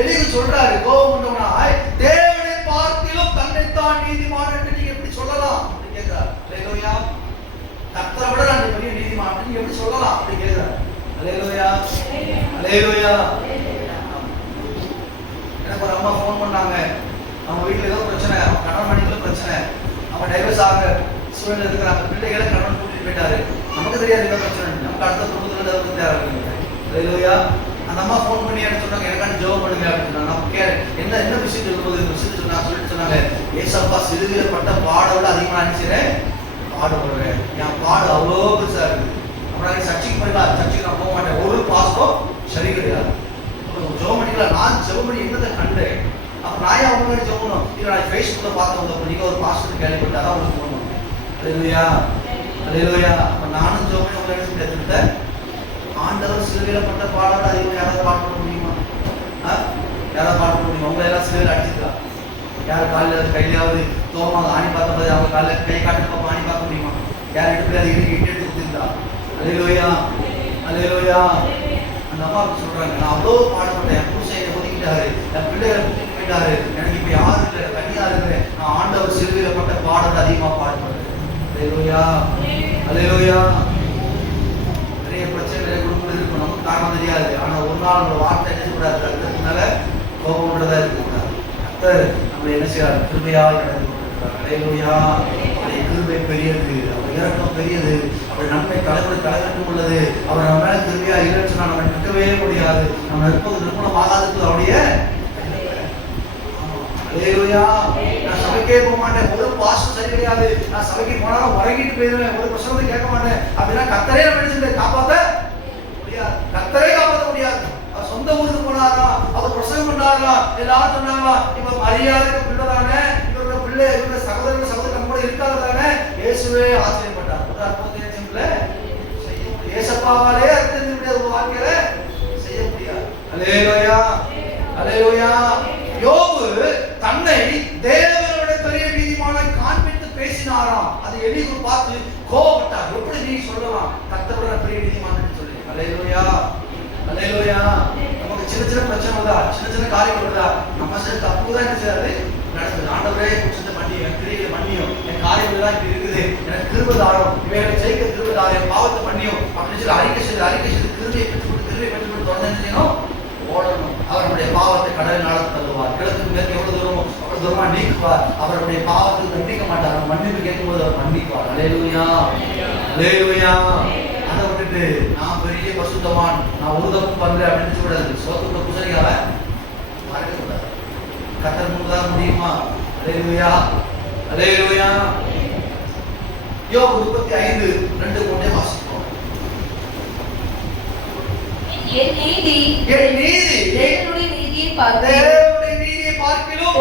எலிகு சொல்றாரு, கோபம் உண்டவனாய் தேவனை பார்க்கிலும் தன்னைத்தான் நீதிமான் என்று நீங்க எப்படி சொல்லலாம் அப்படி கேட்கிறார். அல்லேலூயா. கர்த்தரை விட நான் பெரிய நீதிமான் அப்படின்னு எப்படி சொல்லலாம் அப்படி கேட்கிறார். அல்லேலூயா, அல்லேலூயா. எனக்கு ஒரு அம்மா ஃபோன் பண்ணாங்க. அவங்க வீட்டில் ஏதோ பிரச்சனை, அவங்க கணவன் மனைவிக்குள்ள பிரச்சனை, அவங்க டைவர்ஸ் ஆக சூழ்நிலை இருக்கிறாங்க. பிள்ளைகளை கணவன் கூட்டிட்டு போயிட்டாரு. நமக்கு தெரியாது என்ன பிரச்சனை, நமக்கு அடுத்த குடும்பத்தில் ஏதாவது தேவை. அல்லேலூயா. அந்த அம்மா ஃபோன் பண்ணி என்ன சொன்னாங்க, எனக்காண்டி ஜெபம் பண்ணுங்க அப்படின்னு சொன்னாங்க. நம்ம என்ன என்ன விஷயம் சொல்லும்போது இந்த விஷயத்தை சொல்லிட்டு சொன்னாங்க, ஏசப்பா சிலுவையில பட்ட பாடோட அதிகமாக நினைச்சிறேன், பாடுபடுறேன், என் பாடு அவ்வளோ பெருசா இருக்குது. அப்புறம் சர்ச்சைக்கு போயிடலாம், சர்ச்சைக்கு நான் போக மாட்டேன், ஒரு பாஸ்போர்ட் சரி கிடையாது. ஜெபம் பண்ணிக்கலாம். நான் ஜெபம் பண்ணி என்னதை கண்டேன். அப்போ நான் அவங்க முன்னாடி ஜெபம் பண்ணணும். இல்லை நான் ஃபேஸ்புக்கில் பார்த்து வந்தப்போ நீங்கள் ஒரு பாஸ்போர்ட் கேள்விப்பட்டு அதான் உங்களுக்கு போகணும். அல்லேலூயா, அல்லேலூயா. அப்போ நானும் ஜெபம் பண்ணி உங்களை எடுத்து எடுத்துக்கிட்டேன். ஆண்டவர் சிலுவையில் பட்ட பாடோட அதிகமாக யாராவது பாட்டு பண்ண முடியுமா? யாராவது பாட்டு பண்ண முடியுமா? உங்களை எல்லாம் சிலுவையில் அடிச்சுக்கலாம். யார் காலில் கையிலாவது தோமா ஆணி பார்த்தபோது அவங்க காலில் கை காட்டு பார்ப்போம், ஆணி பார்க்க முடியுமா? யார் எடுத்து அதை இட்டு எடுத்து கொடுத்துருந்தா? அல்லேலூயா, அல்லேலூயா. அந்த அம்மா அப்படி சொல்றாங்க, நான் அவ்வளோ பாடுபட்டேன், என் புருஷன் என்னை ஒதுக்கிட்டாரு, என் பிள்ளைகளை கூட்டிட்டு போயிட்டாரு, எனக்கு இப்போ யாரும் இல்லை, தனியா இருக்கிறேன். நான் ஆண்டவர் சிலுவையில் பட்ட பாடல் அதிகமாக பாடுபடுறேன். அல்லேலூயா அல்லேலூயா. நிறைய பிரச்சனைகளை குடும்பத்தில் இருக்கும், நமக்கு காரணம் தெரியாது. ஆனா ஒரு நாள் நம்ம வார்த்தை என்ன செய்யக்கூடாது, கர்த்தர்னால கோபம் கொண்டதா இருக்கக்கூடாது. கர்த்தர் நம்மளை என்ன செய்யறார், கிருபையா நடந்து கொண்டிருக்கிறார். அல்லேலூயா. அவருடைய கிருபை பெரியது, அவர் இரக்கம் பெரியது, அவர் நன்மை தலைமுறை தலைவருக்கும் உள்ளது. அவர் நம்ம மேல கிருபையா இல்லைன்னு சொன்னா நம்ம நிற்கவே முடியாது. நம்ம நிற்பது நிர்மூலம் ஆகாதது அவருடைய. அல்லேலூயா. நான் சபைக்கே போக மாட்டேன், ஒரு பாஸ்டர் சரி கிடையாது, நான் சபைக்கு போனாலும் உறங்கிட்டு போயிடுவேன், ஒரு பிரசவத்தை கேட்க மாட்டேன் அப்படின்னா கர்த்தரே நம்ம காப்பாற்ற முடியாது. கர்த்தரே காப்பாற்ற முடியாது. அவர் சொந்த ஊருக்கு போனாரா, அவர் பிரசவம் பண்ணாரா, எல்லாரும் சொன்னாங்களா இப்ப மரியாதைக்கு பிள்ளை தானே, இவரோட பிள்ளை இவரோட சகோதரன் சகோதரன் நம்ம கூட இருக்காங்க தானே. இயேசுவே ஆச்சரியப்பட்டார். ஒரு அற்புதத்தை செய்ய முடியாது, இயேசப்பாவாலே அர்த்தம் முடியாது, உங்க வாழ்க்கையில செய்ய முடியாது. அல்லேலூயா அல்லேலூயா. யோபு தன்னை தேவனோட பெரிய நீதிமானை காண்பித்து பேசினாராம். அது எலிகு பார்த்து கோபப்பட்டார். எப்படி நீ சொல்லலாம் கர்த்தரோட பெரிய நீதிமான் என்று சொல்லி. அல்லேலூயா அல்லேலூயா. நமக்கு சின்ன சின்ன பிரச்சனை வருதா, சின்ன சின்ன காரியம் வருதா, நம்ம செய்ய தப்பு தான் என்ன செய்யாது நடக்குது. ஆண்டவரே கொஞ்சத்தை மன்னியும், என் கிரியைகளை மன்னியும், என் காரியங்கள் தான் இப்படி இருக்குது, எனக்கு கிருபை தாரும், இவைகளை ஜெயிக்க கிருபை தாரும், என் பாவத்தை மன்னியும் அப்படின்னு சொல்லி அறிக்கை செய்து கிருபையை பெற்றுக்கொண்டு தொடர்ந்து என்ன செய்யணும், ஓடணும். அவருடைய பாவத்தை கடலில் நாள தள்ளுவார், கிழக்கு மேற்கு எவ்வளவு தூரமோ அவ்வளவு தூரமா நீக்குவார். அவருடைய பாவத்தை தண்டிக்க மாட்டார், அவர் மன்னிப்பு கேட்கும் போது அவர் மன்னிப்பார். அல்லேலூயா அல்லேலூயா. அதை விட்டுட்டு நான் பெரிய பசுத்தவான், நான் ஒரு தப்பு பண்ணல அப்படின்னு சொல்லக்கூடாது. சோத்துக்குள்ள பூசணிக்காவ மறக்கக்கூடாது. கர்த்தர் முன்பதாக முடியுமா? அல்லேலூயா அல்லேலூயா. யோபு 35:2-3 வாசிப்போம். என் நீதி தேவனுடைய நீதியை பார்க்கிலும்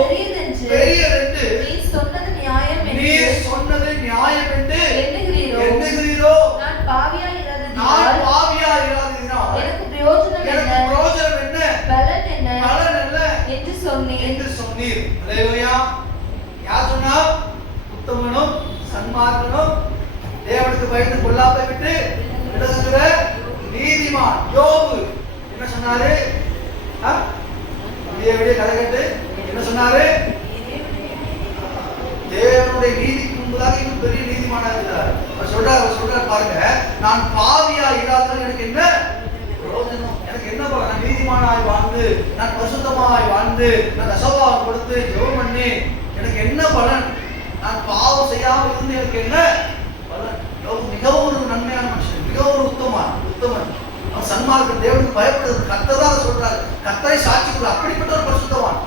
பெரியதென்று நீ சொன்னது நியாயம் என்று எண்ணுகிறீரோ. நான் பாவியாய் இராததினால் எனக்கு பிரயோஜனம் என்ன, பலன் என்ன என்று சொன்னீர். அல்லேலூயா. யார் சொன்னா? உத்தமனும் சன்மார்க்கனும் தேவனுக்கு பயந்து கொள்ளாமை விட்டு விலகுகிற நீதிமான் யோபு என்ன சொன்னாரு? விடிய கதை கேட்டு என்ன சொன்னாரு? தேவனுடைய நீதிக்கு முன்பதாக இன்னும் பெரிய நீதிமானா இருக்கிறார். அவர் சொல்றார் பாருங்க, நான் பாவியா இல்லாததால் எனக்கு என்ன பிரயோஜனம், எனக்கு என்ன பலன்? நான் நீதிமானாய் வாழ்ந்து, நான் பரிசுத்தமாய் வாழ்ந்து, நான் தசமபாகம் கொடுத்து ஜெபம் பண்ணி எனக்கு என்ன பலன்? நான் பாவம் செய்யாமல் இருந்து எனக்கு என்ன பலன்? யோபு மிகவும் ஒரு நன்மையான மனுஷன், மிகவும் ஒரு உத்தமன். அவன் சன்மார்க்கன், தேவனுக்கு பயப்படுறது. கர்த்தர் தான் சொல்றாரு, கர்த்தரை சாட்சி கொடு. அப்படிப்பட்ட ஒரு பரிசுத்தவான்.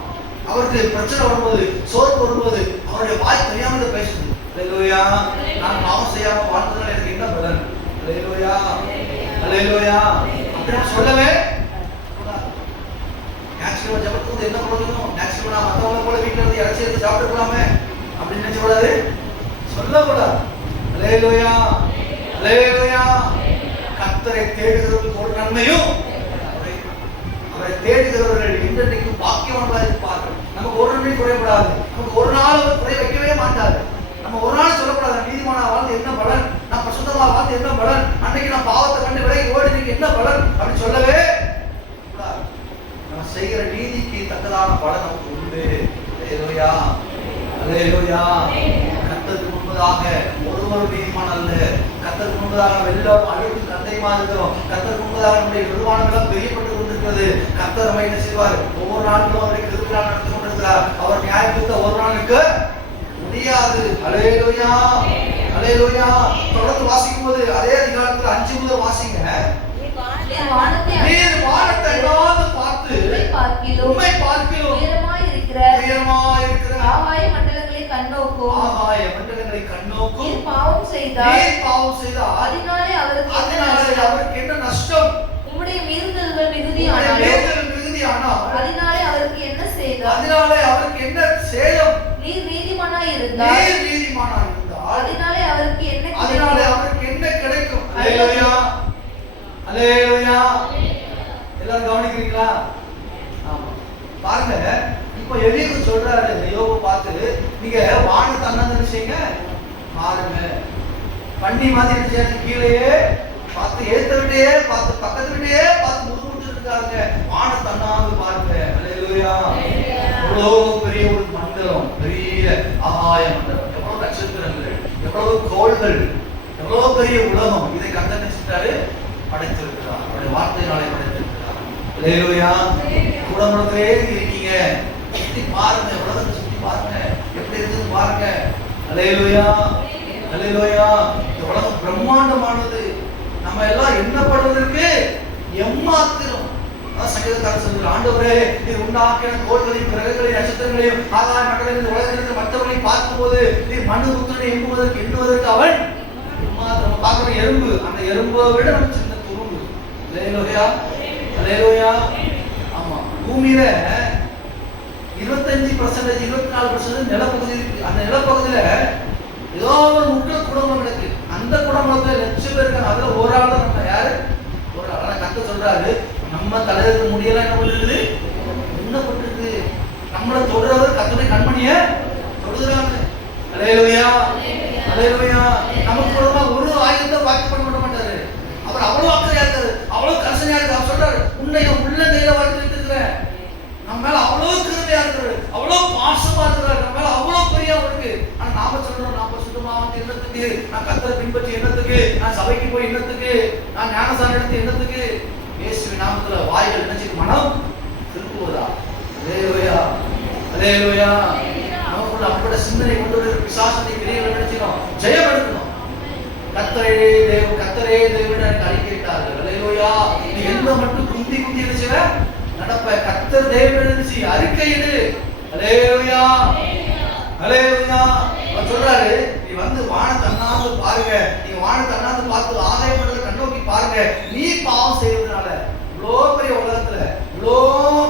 அவருக்கு பிரச்சனை வரும்போது, சோர்வு வரும்போது அவருடைய வாய் தெரியாம பேசுது. அல்லேலூயா. நான் பாவம் செய்யாம வாழ்ந்ததால் எனக்கு என்ன பலன்? அல்லேலூயா அல்லேலூயா. அப்படி சொல்லவே நேச்சுரலா ஜெபத்துக்கு என்ன பிரயோஜனம்? நேச்சுரலா மத்தவங்கள போல வீட்டுல இருந்து இறைச்சி எடுத்து சாப்பிட்டுக்கலாமே அப்படின்னு நினைச்ச கூடாது, சொல்லக்கூடாது. அல்லேலூயா அல்லேலூயா. கர்த்தரை தேடுகிறவர்களுக்கு ஒரு நன்மையும், அவரை தேடுகிறவர்கள் என்றென்றைக்கும் பாக்கியவான்களாக இருப்பார்கள். நமக்கு ஒரு நன்மை குறைபடாது, நமக்கு ஒரு நாள் அவர் குறை வைக்கவே மாட்டாரு. நம்ம ஒரு நாள் சொல்லக்கூடாது, நீதிமானா வாழ்ந்து என்ன பலன், நான் பரிசுத்தமா வாழ்ந்து என்ன பலன், அன்னைக்கு நான் பாவத்தை கண்டு விலகி ஓடி என்ன பலன் அப்படின்னு சொல்லவே கூடாது. நம்ம செய்கிற நீதிக்கு தக்கதான பலன் நமக்கு உண்டு. அல்லேலூயா அல்லேலூயா. கர்த்தருக்கு முன்பதாக ஒருவரும் நீதிமான் அல்ல. கர்த்தருக்கு முன்பதாக எல்லோரும் அழுது கந்தையுமா இருக்கிறோம். கர்த்தருக்கு முன்பதாக நம்முடைய நிர்வாணங்கள் பெரியப்பட்டு கொண்டிருக்கிறது. கர்த்தர் நம்மை என்ன செய்வார்? ஒவ்வொரு நாளும் அவரை கிருபையால் நடத்தி கொண்டிருக்கிறார். அவர் நியாயம் தீர்க்க ஒரு நாளுக்கு முடியாது. அல்லேலூயா அல்லேலூயா. தொடர்ந்து வாசிக்கும் போது அதே அதிகாரத்தில் 5 முதல் வாசிங்க. நீர் வானத்தை பார்த்து உம்மை பார்க்கிலும் உயரமாய் இருக்கிற ஆகாய மண்டலங்களை கண்ணோக்கும். நீர் பாவம் செய்தால் அதனாலே அவருக்கு என்ன நஷ்டம்? உம்முடைய மீறுதல்கள் மிகுதியானால் அதனாலே அவருக்கு என்ன சேதம்? நீர் நீதிமானாய் இருந்தால் அதனாலே அவருக்கு என்ன கிடைக்கும்? அல்லேலூயா அல்லேலூயா. எல்லாரும் கவனிக்கிறீங்களா? ஆமா. பாருங்க, இப்போ எலிகு சொல்றாரு யோபு பார்த்து, நீங்க வானத்தை அண்ணாந்து செய்யுங்க பாருங்க, பண்ணி மாதிரி இருந்துச்சு கீழேயே பார்த்து, ஏத்தவிட்டே பார்த்து, பக்கத்து விட்டே பார்த்து முதுமுட்டு இருக்காங்க. வானத்தை அண்ணாந்து பாருங்க. அல்லேலூயா. எவ்வளவு பெரிய ஒரு மண்டலம், பெரிய ஆகாய மண்டலம், எவ்வளவு நட்சத்திரங்கள், எவ்வளவு கோள்கள், எவ்வளவு பெரிய உலகம், இதை கர்த்தர் நினைச்சிட்டாரு படைத்திருக்கிறார். அவருடைய வார்த்தையினாலே படைத்திருக்கிறார். அல்லேலூயா. கூடமுடத்திலே இருக்கீங்க, சுத்தி பாருங்க, உலகத்தை சுத்தி பாருங்க, எப்படி இருக்குன்னு பாருங்க. அல்லேலூயா, அல்லேலூயா. இந்த உலகம் பிரம்மாண்டமானது. நம்ம எல்லாம் எண்ணப்படுவதற்கு எம்மாத்திரம். சங்கீதக்காரர் சொல்கிறார், ஆண்டவரே நீர் உண்டாக்கின கோள்களையும் கிரகங்களையும் நட்சத்திரங்களையும் ஆகாய மண்டலங்களில் உலகத்தில் மற்றவர்களையும் பார்க்கும்போது நீர் மனு புத்திரனை எண்ணுவதற்கு அவன் எம்மாத்திரம். பார்க்கிற எறும்பு, அந்த எறும்பை விட நம்ம சின்ன துரும்பு. அல்லேலூயா, அல்லேலூயா. ஆமா, பூமியில 25% 24% நிலப்பகுதி இருக்கு. அந்த நிலப்பகுதியில ஏதோ ஒரு முக்கிய குடும்பம் இருக்கு. அந்த குடும்பத்துல லட்சம் பேர் இருக்காங்க. அதுல ஒரு ஆள் தான் நம்ம. யாரு? ஒரு ஆள். ஆனா கர்த்தர் சொல்றாரு, நம்ம தலையில முடியெல்லாம் என்ன பண்ணிருக்குது, என்ன பண்ணிருக்கு. நம்மளை தொடுறவர் கர்த்தருடைய கண்மணிய தொடுகிறாங்க. அல்லேலூயா, அல்லேலூயா. நமக்கு மூலமா ஒரு ஆயுதத்தை வாக்கி பண்ண மாட்டாரு. அவர் அவ்வளவு அக்கறையா இருக்காரு, அவ்வளவு கரிசனையா இருக்காரு. அவர் சொல்றாரு, உன்னை உள்ள கையில வளர்த்து வைத்திருக்கிறேன். நம்ம மேல அவ்வளவு கிருபையா இருக்கிறாரு, அவ்வளவு பாசமா இருக்கிறாரு, நம்ம மேல அவ்வளவு பெரியா இருக்கு. ஆனா நாம சொல்றோம், நாம சுத்தமா வந்து என்னத்துக்கு, நான் கர்த்தரை பின்பற்றி என்னத்துக்கு, நான் சபைக்கு போய் என்னத்துக்கு, நான் ஞானசாரம் எடுத்து என்னத்துக்கு. இயேசுவின் நாமத்துல வாய்கள் நினைச்சிட்டு மனம் திருப்புவதா? அல்லேலூயா, அல்லேலூயா. நமக்குள்ள அப்படிப்பட்ட சிந்தனை கொண்டு வர பிசாசனை கிரியைகளை நினைச்சிடும், ஜெயம் எடுக்கணும். கர்த்தரே தேவன் எனக்கு அறிக்கையிட்டார்கள். அல்லேலூயா. நீ எந்த மட்டும் குந்தி நினைச்சல நடப்ப, கர்த்தர் தேவன் நினைச்சு அறிக்கையிடு. அல்லேலூயா, அல்லேலூயா. அவர் சொல்றாரு, நீ வந்து வானத்தை அண்ணாந்து பாருங்க, நீ வானத்தை அண்ணாந்து பார்த்து ஆகாய மண்டலத்தை கண்ணோக்கி பாருங்க. நீ பாவம் செய்வதனால இவ்வளோ பெரிய உலகத்துல, இவ்வளோ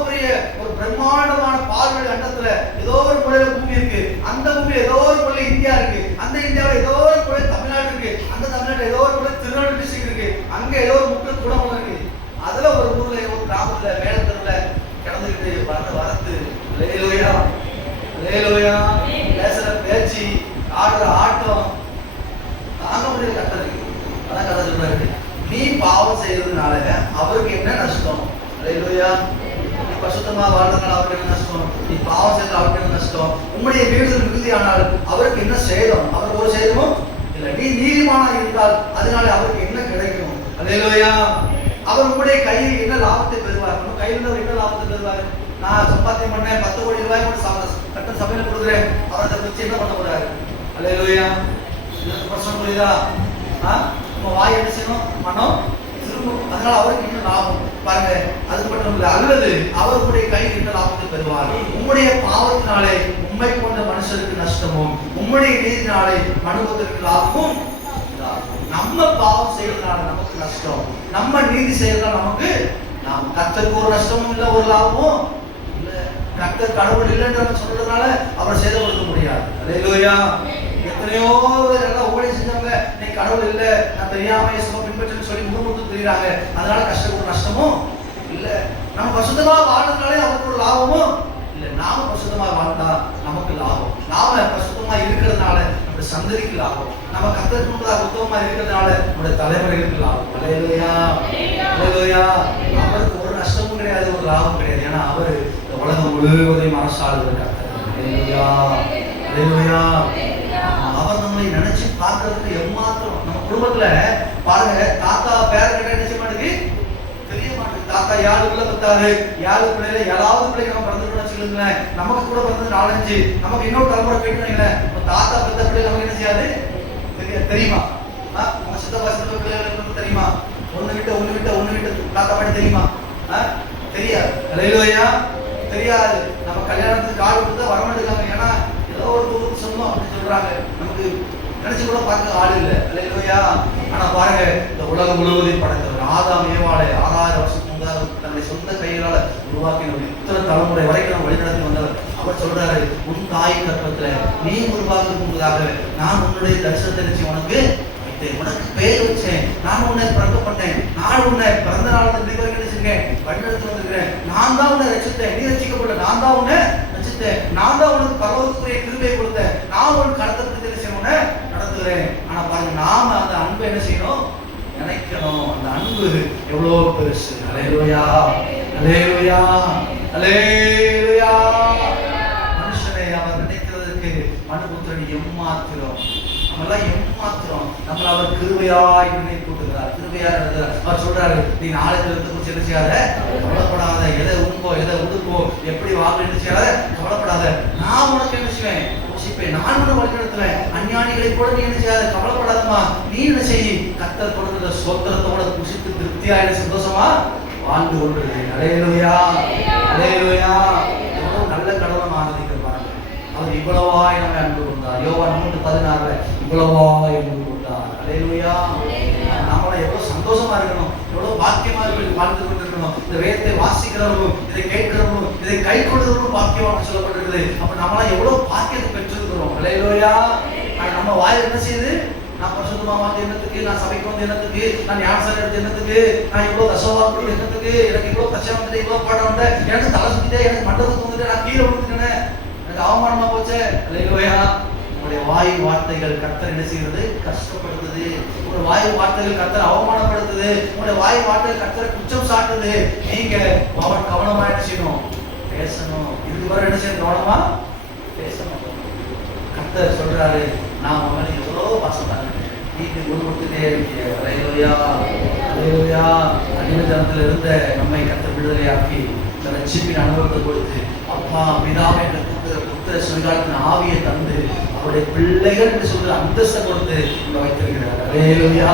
பெரிய ஒரு பிரம்மாண்டமான பார்வை அண்டத்துல ஏதோ ஒரு மூலையில பூமி இருக்கு. அந்த பூமி ஏதோ ஒரு மூலையில இந்தியா இருக்கு. அந்த இந்தியாவில் ஏதோ ஒரு மூலையில தமிழ்நாடு இருக்கு. அந்த தமிழ்நாட்டில் ஏதோ ஒரு மூலையில திருநெல்வேலி டிஸ்ட்ரிக்ட் இருக்கு. அங்க ஏதோ ஒரு முக்கிய குடும்பம் இருக்கு. அதுல ஒரு ஊர்ல ஒரு கிராமத்துல மேலத்தருல கிடந்துக்கிட்டு வரத்து. அல்லேலூயா, அல்லேலூயா. பேசுற பேச்சு, ஆடுற ஆட்டம் தாங்க முடியல கர்த்தருக்கு. அதான் கதை சொல்றாரு, நீ பாவம் செய்யறதுனால அவருக்கு என்ன நஷ்டம்? அல்லேலூயா. நீ பரிசுத்தமா வாழ்றதுனால அவருக்கு என்ன நஷ்டம்? நீ பாவம் செய்யறது அவருக்கு என்ன நஷ்டம்? உம்முடைய வீடுகள் மிகுதியானால் அவருக்கு என்ன சேதம்? அவருக்கு ஒரு சேதமும் இல்லை. நீ நீதிமானா இருந்தால் அதனால அவருக்கு என்ன கிடைக்கும்? அல்லேலூயா. அவர் உங்களுடைய கையில் என்ன லாபத்தை பெறுவார்? நம்ம கையில் என்ன லாபத்தை பெறுவார்? நான் சம்பாத்தியம் பண்ணேன், 10 கோடி ரூபாய் கட்ட சபையில கொடுக்குறேன், அவர் அதை வச்சு என்ன பண்ண போறாரு? அல்லேலூயா. இதுக்கு பிரச்சனை புரியுதா? நம்ம வாய் என்ன செய்யணும்? மனம் திரும்பும். அதனால அவருக்கு என்ன லாபம் பாருங்க. அது மட்டும் இல்லை, அல்லது அவருடைய கையில் என்ன லாபத்தை பெறுவார்? உங்களுடைய பாவத்தினாலே உண்மை கொண்ட மனுஷருக்கு நஷ்டமும், உங்களுடைய நீதினாலே மனுபத்திற்கு லாபமும். நம்ம பாவம் செய்யறதுனால நமக்கு நஷ்டம், நம்ம நீதி செய்யறதுனால நமக்கு லாபம். கர்த்தருக்கு ஒரு நஷ்டமும் இல்லை, ஒரு லாபமும் இல்லை. கர்த்தர் கடவுள் இல்லைன்னு நம்ம சொல்றதுனால அவரை சேதப்படுத்த முடியாது. அல்லேலூயா. எத்தனையோ பேர் எல்லாம் ஊழியம் செஞ்சவங்க, நீ கடவுள் இல்லை, நான் தெரியாம இயேசுவை பின்பற்றுன்னு சொல்லி முகமுத்து தெரியுறாங்க. அதனால கஷ்டப்படும் நஷ்டமும் இல்லை. நம்ம பரிசுத்தமா வாழ்றதுனாலே அவருக்கு ஒரு லாபமும் இல்லை. நாம பரிசுத்தமா வாழ்ந்தா நமக்கு லாபம். நாம பரிசுத்தமா இருக்கிறதுனால நம்ம சந்ததிக்கு லாபம். நம்ம கர்த்தருக்கு முன்பதாக உத்தமமா இருக்கிறதுனால நம்முடைய தலைமுறைகளுக்கு லாபம். அல்லேலூயா, அல்லேலூயா. அவருக்கு ஒரு நஷ்டமும் கிடையாது, ஒரு லாபம் கிடையாது. ஏன்னா அவரு இந்த உலகம் முழுவதையும் அரசாளுகிற கர்த்தர். அல்லேலூயா, அல்லேலூயா. அவர் நம்மளை நினைச்சு பார்க்கறதுக்கு எம்மாத்திரம். நம்ம குடும்பத்துல பாருங்க, தாத்தா பேரன் கிட்ட என்ன செய்ய மாட்டேங்குது, தெரிய மாட்டேங்குது. தாத்தா 7 பிள்ளை பத்தாது, 7 பிள்ளைல 7வது பிள்ளை நம்ம பிறந்துட்டோம்னு வச்சுக்கோங்களேன். நமக்கு கூட பிறந்தது 4-5, நமக்கு இன்னொரு தலைமுறை போயிட்டு தாத்தா பெத்த பிள்ளை நமக்கு என்ன செய்யாது, தெரியுமா? உங்க சித்தப்பா சித்தப்பா பிள்ளைகளுக்கு தெரியுமா? ஒண்ணு விட்டு தாத்தா பாட்டி தெரியுமா? தெரியாது. அல்லேலூயா. தெரியாது. நம்ம கல்யாணத்துக்கு கால் கொடுத்தா வரமாட்டேங்காங்க. ஏன்னா ஏதோ ஒரு தூரத்து சொந்தம் அப்படின்னு சொல்றாங்க. நமக்கு நினைச்சு கூட பார்க்க ஆள் இல்லை. அல்லேலூயா. ஆனா பாருங்க, இந்த உலகம் முழுவதையும் படைத்தவர் ஆதாம் ஏவாளை 6000 வருஷத்துக்கு முன்பாக தன்னுடைய சொந்த கைகளால உருவாக்கினவர். இத்தனை தலைமுறை வரைக்கும் நம்ம வழிநடத்தி வந்தவர். அவர் சொல்றாரு, உன் தாய் கற்பத்துல நீ உருவாக்க முன்பதாக நான் உன்னுடைய தரிசனத்தை நினைச்சு உனக்கு வைத்தேன், உனக்கு பெயர் வச்சேன், நான் உன்னை பிறக்கப்பட்டேன், நான் உன்னை பிறந்த நாள் வரைக்கும் நினைச்சிருக்கேன், வழிநடத்தி வந்திருக்கிறேன், நான் தான் உன்னை ரசித்தேன், நீ ரசிக்கப்பட்ட, நான் தான் உன்னை ரசித்தேன், நான் தான் உனக்கு பரவத்துக்குரிய கிருபையை கொடுத்தேன், நான் உன் கடத்தப்பட்டு உன்னை நடத்துகிறேன். ஆனா பாருங்க, நாம அந்த அன்பை என்ன செய்யணும், நினைக்கணும். அந்த அன்பு எவ்வளவு பெருசு. அல்லேலூயா, அல்லேலூயா, அல்லேலூயா. மனுஷனை அவர் நினைக்கிறதுக்கு மனுபுத்திரன் எம்மாத்திரம். நம்மெல்லாம் ஏமாத்துறோம். நம்மள அவர் கிருபையாய் நினை கூட்டுகிறார், கிருபையா நடத்துகிறார். அவர் சொல்றாரு, நீ நாளைக்கு குறிச்சு என்ன செய்யாத, கவலைப்படாத. எதை உண்போ எதை உடுப்போ எப்படி வாங்க என்ன செய்யாத, கவலைப்படாத. நான் உனக்கு என்ன செய்வேன், யோசிப்பேன். நான் உனக்கு வழிநடத்துவேன். அஞ்ஞானிகளை கூட நீ என்ன செய்யாத, கவலைப்படாதமா. நீ என்ன செய், கர்த்தர் கொடுக்கிற சோத்திரத்தோட புசித்து திருப்தியாயிட சந்தோஷமா வாழ்ந்து கொண்டிருக்கு. அல்லேலூயா, அல்லேலூயா. எவ்வளவு நல்ல கடவுளை ஆராதிக்கிற பாருங்க. அவர் இவ்வளவாய் நம்மை அன்பு கொண்டார். யோவான் 3:16 இவ்வளவாய் அன்பு கொண்டார். அல்லேலூயா. நாம எவ்வளவு சந்தோஷமா இருக்கணும், எவ்வளவு பாக்கியமா வாழ்ந்து கொண்டிருக்கணும். இந்த வேதத்தை வாசிக்கிறவர்களும் இதை கேட்கிறவர்களும் இதை கை கொள்ளுறவர்களும் பாக்கியமாக சொல்லப்பட்டிருக்குது. அப்ப நம்மளாம் எவ்வளவு பாக்கியத்தை பெற்றிருக்கிறோம். அல்லேலூயா. நம்ம வாய் என்ன செய்யுது, நான் பரிசுத்தமா வந்து என்னத்துக்கு, நான் சபைக்கு வந்து என்னத்துக்கு, நான் ஞானசாரம் எடுத்து என்னத்துக்கு, நான் இவ்வளவு தசவாக்கு என்னத்துக்கு, எனக்கு இவ்வளவு பிரச்சனை வந்து இவ்வளவு பாடம் வந்து எனக்கு தலை சுத்திட்டே, எனக்கு மண்டபத்துக்கு வந்துட்டு நான் கீழே விழுந்துட்டேனே, எனக்கு அவமானமா போச்சே. அல்லேலூயா. உங்களுடைய வாய் வார்த்தைகள் கர்த்தர் என்ன செய்கிறது, கஷ்டப்படுத்துது. உங்களுடைய வாய் வார்த்தைகள் கர்த்தர் அவமானப்படுத்துது. உங்களுடைய வாய் வார்த்தைகள் கர்த்தரை குற்றம் சாட்டுது. நீங்க அவன் கவனமா என்ன செய்யணும், பேசணும். இதுக்கு வர என்ன செய்யணும், கவனமா பேசணும். கர்த்தர் சொல்றாரு, நான் அவனை எவ்வளோ பாசத்தாங்க வீட்டுக்கு கொடுத்துட்டே இருக்கேன். அல்லேலூயா, அல்லேலூயா. அடிமைத்தனத்தில் இருந்த நம்மை கர்த்தர் விடுதலையாக்கி இந்த ரட்சிப்பின் அனுபவத்தை கொடுத்து, அப்பா பிதாவை என்ற புத்திர சுகாரத்தின் ஆவியை தந்து அவருடைய பிள்ளைகள் என்று சொல்ற அந்தஸ்தை கொடுத்து இங்க வைத்திருக்கிறார். அல்லேலூயா,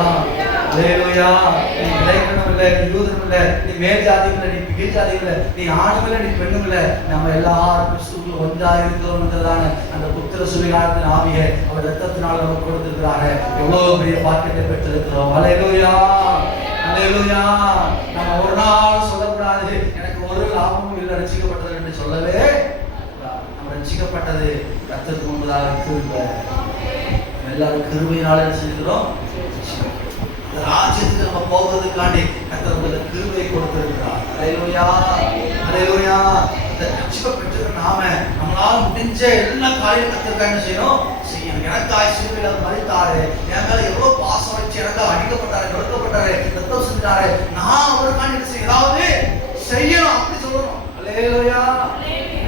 அல்லேலூயா. நீ இளைஞனும் இல்லை, நீ யூதனும் இல்லை, நீ மேல் ஜாதியும் இல்லை, நீ கீழ் ஜாதியும் இல்லை, நீ ஆணும் இல்லை, நீ பெண்ணும் இல்லை, நம்ம எல்லாரும் கிறிஸ்துவுக்குள் ஒன்றாக இருக்கிறோம்ன்றதான அந்த புத்திர சுகாரத்தின் ஆவியை அவர் ரத்தத்தினால் நமக்கு கொடுத்திருக்கிறாரு. எவ்வளவு பெரிய பாக்கியத்தை பெற்றிருக்கிறோம். அல்லேலூயா, அல்லேலூயா. நம்ம ஒரு நாள் சொல்லக்கூடாது, எனக்கு ஒரு லாபமும் இல்லை ரட்சிக்கப்பட்டது என்று சொல்லவே. நம்ம ரட்சிக்கப்பட்டது கர்த்தருக்கு முன்பதாக கிருபை. எல்லாரும் கிருபையினால என்ன செஞ்சுக்கிறோம், ராஜ்யத்துக்கு நம்ம போகிறதுக்காண்டி கர்த்தர் உங்களுக்கு கிருபையை கொடுத்திருக்கிறார். அல்லேலூயா, அல்லேலூயா. இந்த ரட்சிப்பை பெற்ற நாம நம்மளால முடிஞ்ச எல்லா காரியம் கர்த்தருக்காக என்ன செய்யணும், செய்யணும். எனக்காய் சிலுவையில மரித்தாரு, என் மேல எவ்வளவு பாசம் வச்சு எனக்காக அடிக்கப்பட்டாரு, நொறுக்கப்பட்டாரு, ரத்தம் செஞ்சாரு, நான் அவருக்காண்டி என்ன செய்ய ஏதாவது செய்யணும் அப்படி சொல்லணும். அல்லேலூயா.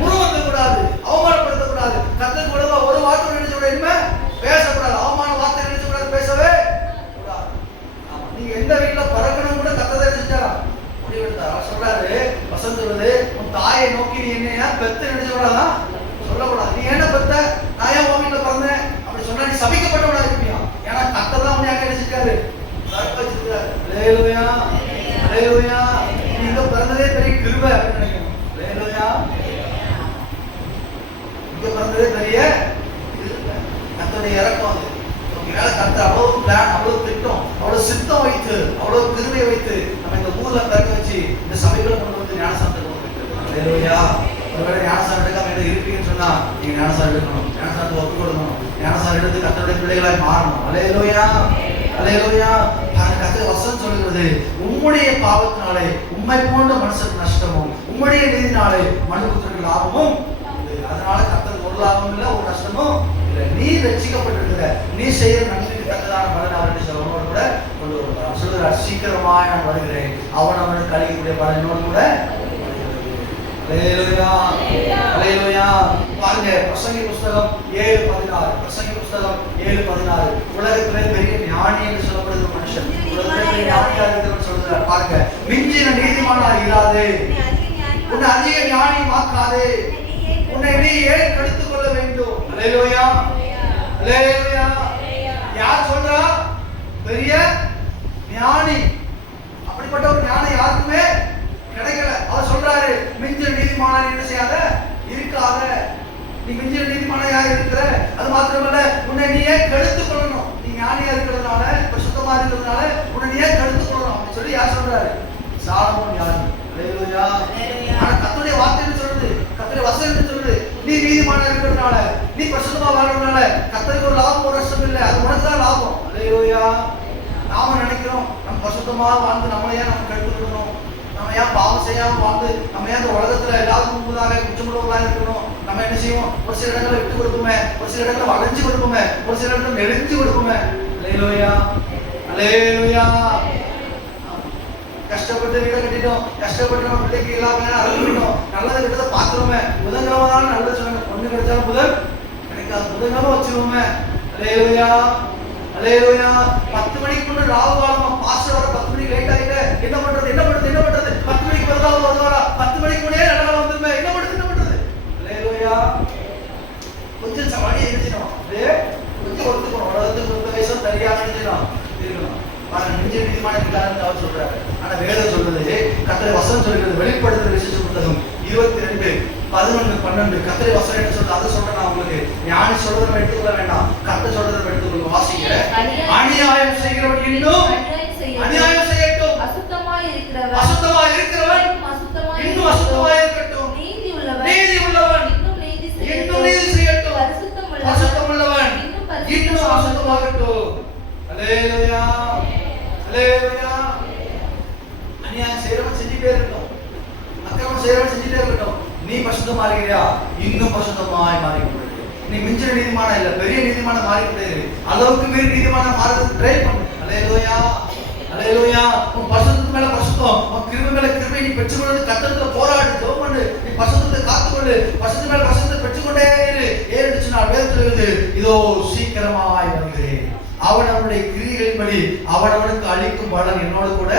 உருவத்த கூடாது, அவமானப்படுத்தக்கூடாது. கர்த்தர் கூட ஒரு வார்த்தை நினைச்ச கூட இனிமே பேசக்கூடாது, அவமான வார்த்தை நினைச்ச கூடாது, பேசவே கூடாது. நீங்க எந்த வீட்டுல பறக்கணும் கூட கர்த்தர் செஞ்சாரா முடிவெடுத்தாரா சொல்றாரு. வசந்த் சொல்றது, உன் தாயை நோக்கி நீ என்ன பெத்த நினைச்ச கூடாதா சொல்லக்கூடாது. நீ என்ன பெத்த, நான் ஏன் உன் வீட்டுல பிறந்தேன் அப்படி சொன்னா நீ சபிக்கப்பட்டவனா இருப்பியா. ஏன்னா கர்த்தர் தான் உன்னை என்ன செஞ்சாரு, வச்சிருக்காரு. அல்லேலூயா, அல்லேலூயா. நீங்க பிறந்ததே பெரிய கிருபை அப்படின்னு நினைக்கணும். அல்லேலூயா. இங்க பிறந்ததே பெரிய கிருபை, கர்த்தருடைய இரக்கம். கர்த்தர் அவ்வளவு பிளான், அவ்வளவு திட்டம், அவ்வளவு சித்தம் வைத்து, அவ்வளவு கிருபையை வைத்து நம்ம இந்த ஊர்ல பிறக்க வச்சு இந்த சபைகளை கொண்டு வந்து ஞானசாரத்தை கொண்டு வைக்கிறது. அல்லேலூயா. ஒருவேளை ஞானசாரம் எடுக்காம என்ன இருப்பீங்கன்னு சொன்னா நீங்க ஞானசாரம் எடுக்கணும், ஞானசாரத்தை ஒப்பு கொடுக்கணும், ஞானசாரம் எடுத்து கர்த்தருடைய பிள்ளைகளாய் மாறணும். அல்லேலூயா, அல்லேலூயா. கர்த்தர் வசனம் சொல்கிறது, உம்முடைய பாவத்தினாலே உம்மை போன்ற மனுஷருக்கு நஷ்டமும் உம்முடைய நீதினாலே மனுபுத்திரருக்கு லாபமும். அதனால கர்த்தருக்கு ஒரு லாபமும் இல்லை, ஒரு நஷ்டமும் இல்லை. நீ ரட்சிக்கப்பட்டிருக்கிற, நீ செய்யற நன்மைக்கு தக்கதான பலன் அவருடைய சொல்லனோடு கூட கொண்டு வருவார். சொல்கிறார், சீக்கிரமாய் நான் வருகிறேன், அவன் அவனுக்கு கழிக்கக்கூடிய பலனோடு கூட. அல்லேலூயா, அல்லேலூயா. பாருங்க, பிரசங்கி புஸ்தகம் 7:16, பிரசங்கி புஸ்தகம் 7:16. உலகத்திலே பெரிய ஞானி என்று சொல்லப்படுகிற மனுஷன், உலகத்திலே பெரிய ஞானியா இருக்கிறவன் சொல்கிறார். பாருங்க, மிஞ்சின நீதிமானாய் இராதே, உன்னை அதிக ஞானியமாக்காதே, உன்னை நீ ஏன் கெடுத்துக் கொள்ள வேண்டும். அல்லேலூயா, அல்லேலூயா. யார் சொல்றா, பெரிய ஞானி. அப்படிப்பட்ட ஒரு ஞானம் யாருக்குமே கிடைக்கல. அவர் சொல்றாரு, மிஞ்சின நீதிமானாய் என்ன செய்யாத இருக்காத. நீ மிஞ்சின நீதிமானாயா இருக்கிற, அது மாத்திரமல்ல உன்னை நீயே கெடுத்துக் கொள்ளணும். நீ ஞானியா இருக்கிறதுனால, பரிசுத்தமா இருக்கிறதுனால உன்னை நீயே கெடுத்துக் கொள்ளணும் அப்படி சொல்லி யார் சொல்றாரு, சாலமோன் ஞானி. அல்லேலூயா. ஆனா கர்த்தருடைய வார்த்தை என்ன சொல்றது, கர்த்தருடைய வசனம் என்ன சொல்றது, நீ நீதிமானா இருக்கிறதுனால, நீ பரிசுத்தமா வாழ்றதுனால கர்த்தருக்கு ஒரு லாபம் ஒரு நஷ்டம் இல்லை, அது உனக்கு தான் லாபம். அல்லேலூயா. நாம நினைக்கிறோம் நம்ம பரிசுத்தமா வாழ்ந்து நம்மளே நம்ம கெடுத்துக்கணும், நம்ம ஏன் பாவம் செய்யாம வாழ்ந்து நம்ம ஏன் இந்த உலகத்துல எல்லாத்துக்கும் முன்பதாக குற்றமுள்ளவர்களாக இருக்கணும். நம்ம என்ன செய்வோம், ஒரு சில இடங்களை விட்டு கொடுப்போமே, ஒரு சில இடங்களை வளைஞ்சு கொடுப்போமே, ஒரு சில இடத்துல நெளிஞ்சு கொடுப்போமே. அல்லேலூயா, அல்லேலூயா. கஷ்டப்பட்டு வீடை கட்டிட்டோம், கஷ்டப்பட்டு நம்ம பிள்ளைக்கு எல்லாமே அறுக்கிட்டோம், நல்லது கிட்டதை பாத்துருவோமே. புதன்கிழமை தான் நல்லது சொன்னாங்க, ஒண்ணு கிடைச்சாலும் புதன் கிடைக்காது, புதன்கிழமை வச்சிருவோமே. அல்லேலூயா அல்லேலூயா. 10 மணிக்கு முன்னாடி ராவு காலமா பாஸ்டர் வர 10 மணிக்கு லேட் ஆயிட்டு என்ன பண்றது 10 மணிக்கு வருவாரா 10 மணிக்கு முன்னே நடக்க வந்துருமே என்ன பண்றது அல்லேலூயா. கொஞ்சம் சமாளி இருக்கணும் அப்படியே கொஞ்சம் ஒத்துக்கணும். உலகத்துக்கு 30 வயசு சரியாக இருக்கணும். நெஞ்ச நீதிமான இருக்காருன்னு அவர் சொல்றாரு. ஆனா வேதம் சொல்றது கர்த்தருடைய வசனம் சொல்கிறது வெளிப்படுத்துற விசேஷ புத்தகம் 22:11-12 கர்த்தருடைய வசனம் என்ன சொல்றது அதை சொல்றேன் நான் உங்களுக்கு. ஞானி சொல்றதை நம்ம எடுத்துக்கொள்ள வேண்டாம், கர்த்தர் சொல்றதை எடுத்துக்கொள்ள. வாசிங்க. அநியாயம் செய்கிறவன் இன்னும் அநியாயம் செய்யட்டும், அசுத்தமாய் இருக்கிறவன் இன்னும் அசுத்தமாய் இருக்கட்டும், நீதி உள்ளவன் இன்னும் நீதி செய்யட்டும், பரிசுத்தம் உள்ளவன் இன்னும் அசுத்தமாகட்டும். அல்லேலூயா அல்லேலூயா. அநியாயம் செய்றவன் செஞ்சிட்டே இருக்கட்டும், அக்கிரமம் செய்றவன் செஞ்சிட்டே இருக்கட்டும். நீ பரிசுத்தமா இருக்கிறியா, இன்னும் பரிசுத்தமாய் மாறிக்கொண்டு. நீ மிஞ்சின நீதிமான இல்ல, பெரிய நீதிமான மாறிக்கொண்டே இரு. அளவுக்கு மீறி நீதிமான மாறுறதுக்கு ட்ரை பண்ணு. அல்லேலூயா அல்லேலூயா. உன் பரிசுத்தத்து மேல பரிசுத்தம், உன் கிருபை மேல கிருபை நீ பெற்றுக்கொள்வது கர்த்தர்கிட்ட போராடு, ஜெபம் பண்ணு. நீ பரிசுத்தத்தை காத்துக்கொள்ளு, பரிசுத்த மேல பரிசுத்தத்தை பெற்றுக்கொண்டே இரு. ஏறிடுச்சு நான் வேதத்தில் இருக்குது, இதோ சீக்கிரமாய் வருகிறேன், அவன் அவனுடைய கிரியைகளின்படி அவனவனுக்கு அளிக்கும் பலன் என்னோடு கூட.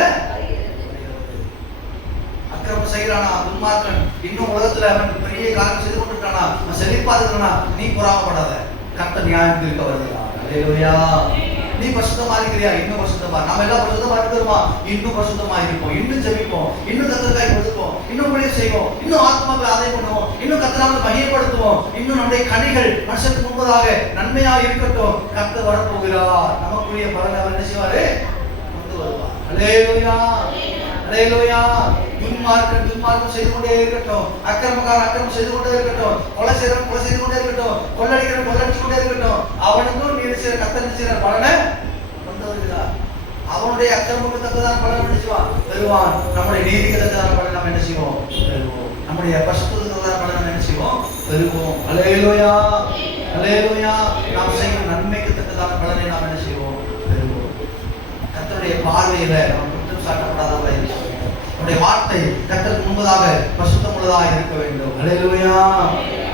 அக்கிரமம் செய்யறானா துன்மார்க்கன், இன்னும் உலகத்துல அவன் பெரிய காரியம் செய்து கொண்டிருக்கானா, அவன் செழிப்பா இருக்கிறானா, நீ பொறாமப்படாத, கர்த்தர் நியாயம் தீர்க்க வருகிறார். அல்லேலூயா. நீ பரிசுத்தமா இருக்கிறியா, இன்னும் பரிசுத்தமா. நாம எல்லாம் பரிசுத்தமா இருக்கிறோமா, இன்னும் பரிசுத்தமா இருப்போம், இன்னும் ஜெபிப்போம், இன்னும் கர்த்தருக்காய் கொடுப்போம், இன்னும் ஊழியம் செய்வோம், இன்னும் ஆத்மாவை ஆதாயம் பண்ணுவோம், இன்னும் கர்த்தரை மகிமைப்படுத்துவோம், இன்னும் நம்முடைய கனிகள் மனுஷனுக்கு முன்பதாக நன்மையா இருக்கட்டும். கர்த்தர் வரப்போகிறார், நமக்குரிய பலனை அவர் என்ன செய்வாரு, கொண்டு வருவார். அல்லேலூயா அல்லேலூயா. துன்மார்க்கம் செய்து கொண்டே இருக்கட்டும், அக்கிரமக்காரன் அக்கிரமம் செய்து கொண்டே இருக்கட்டும், கொலை செய்யறவன் கொலை செய்து கொண்டே இருக்கட்டும், கொள்ளடிக்கிறவன் கொள்ளடிச்சு கொண்டே இருக்கட்டும். அவனுக்கும் நீ செய்யற கர்த்தர் செய்யற பலனை கொண்டு வருகிறார். அவனுடைய அக்கிரமத்துக்கு தக்கதான பலன் என்ன செய்வான், தருவான். நம்முடைய நீதிக்கு தக்கதான பலன் நாம் என்ன செய்வோம், தருவோம். நம்முடைய பரிசுத்தத்துக்கு தக்கதான பலன் நாம் என்ன செய்வோம், தருவோம். அல்லேலூயா அல்லேலூயா. நாம் செய்யும் நன்மைக்கு தக்கதான பலனை நாம் என்ன செய்வோம், தருவோம். கர்த்தருடைய பார்வையில நாம் குற்றம் சாட்டப்படாதவர்களாக இருக்க வேண்டும். நம்முடைய வார்த்தை கர்த்தருக்கு முன்பதாக பரிசுத்தம் உள்ளதாக இருக்க வேண்டும். அல்லேலூயா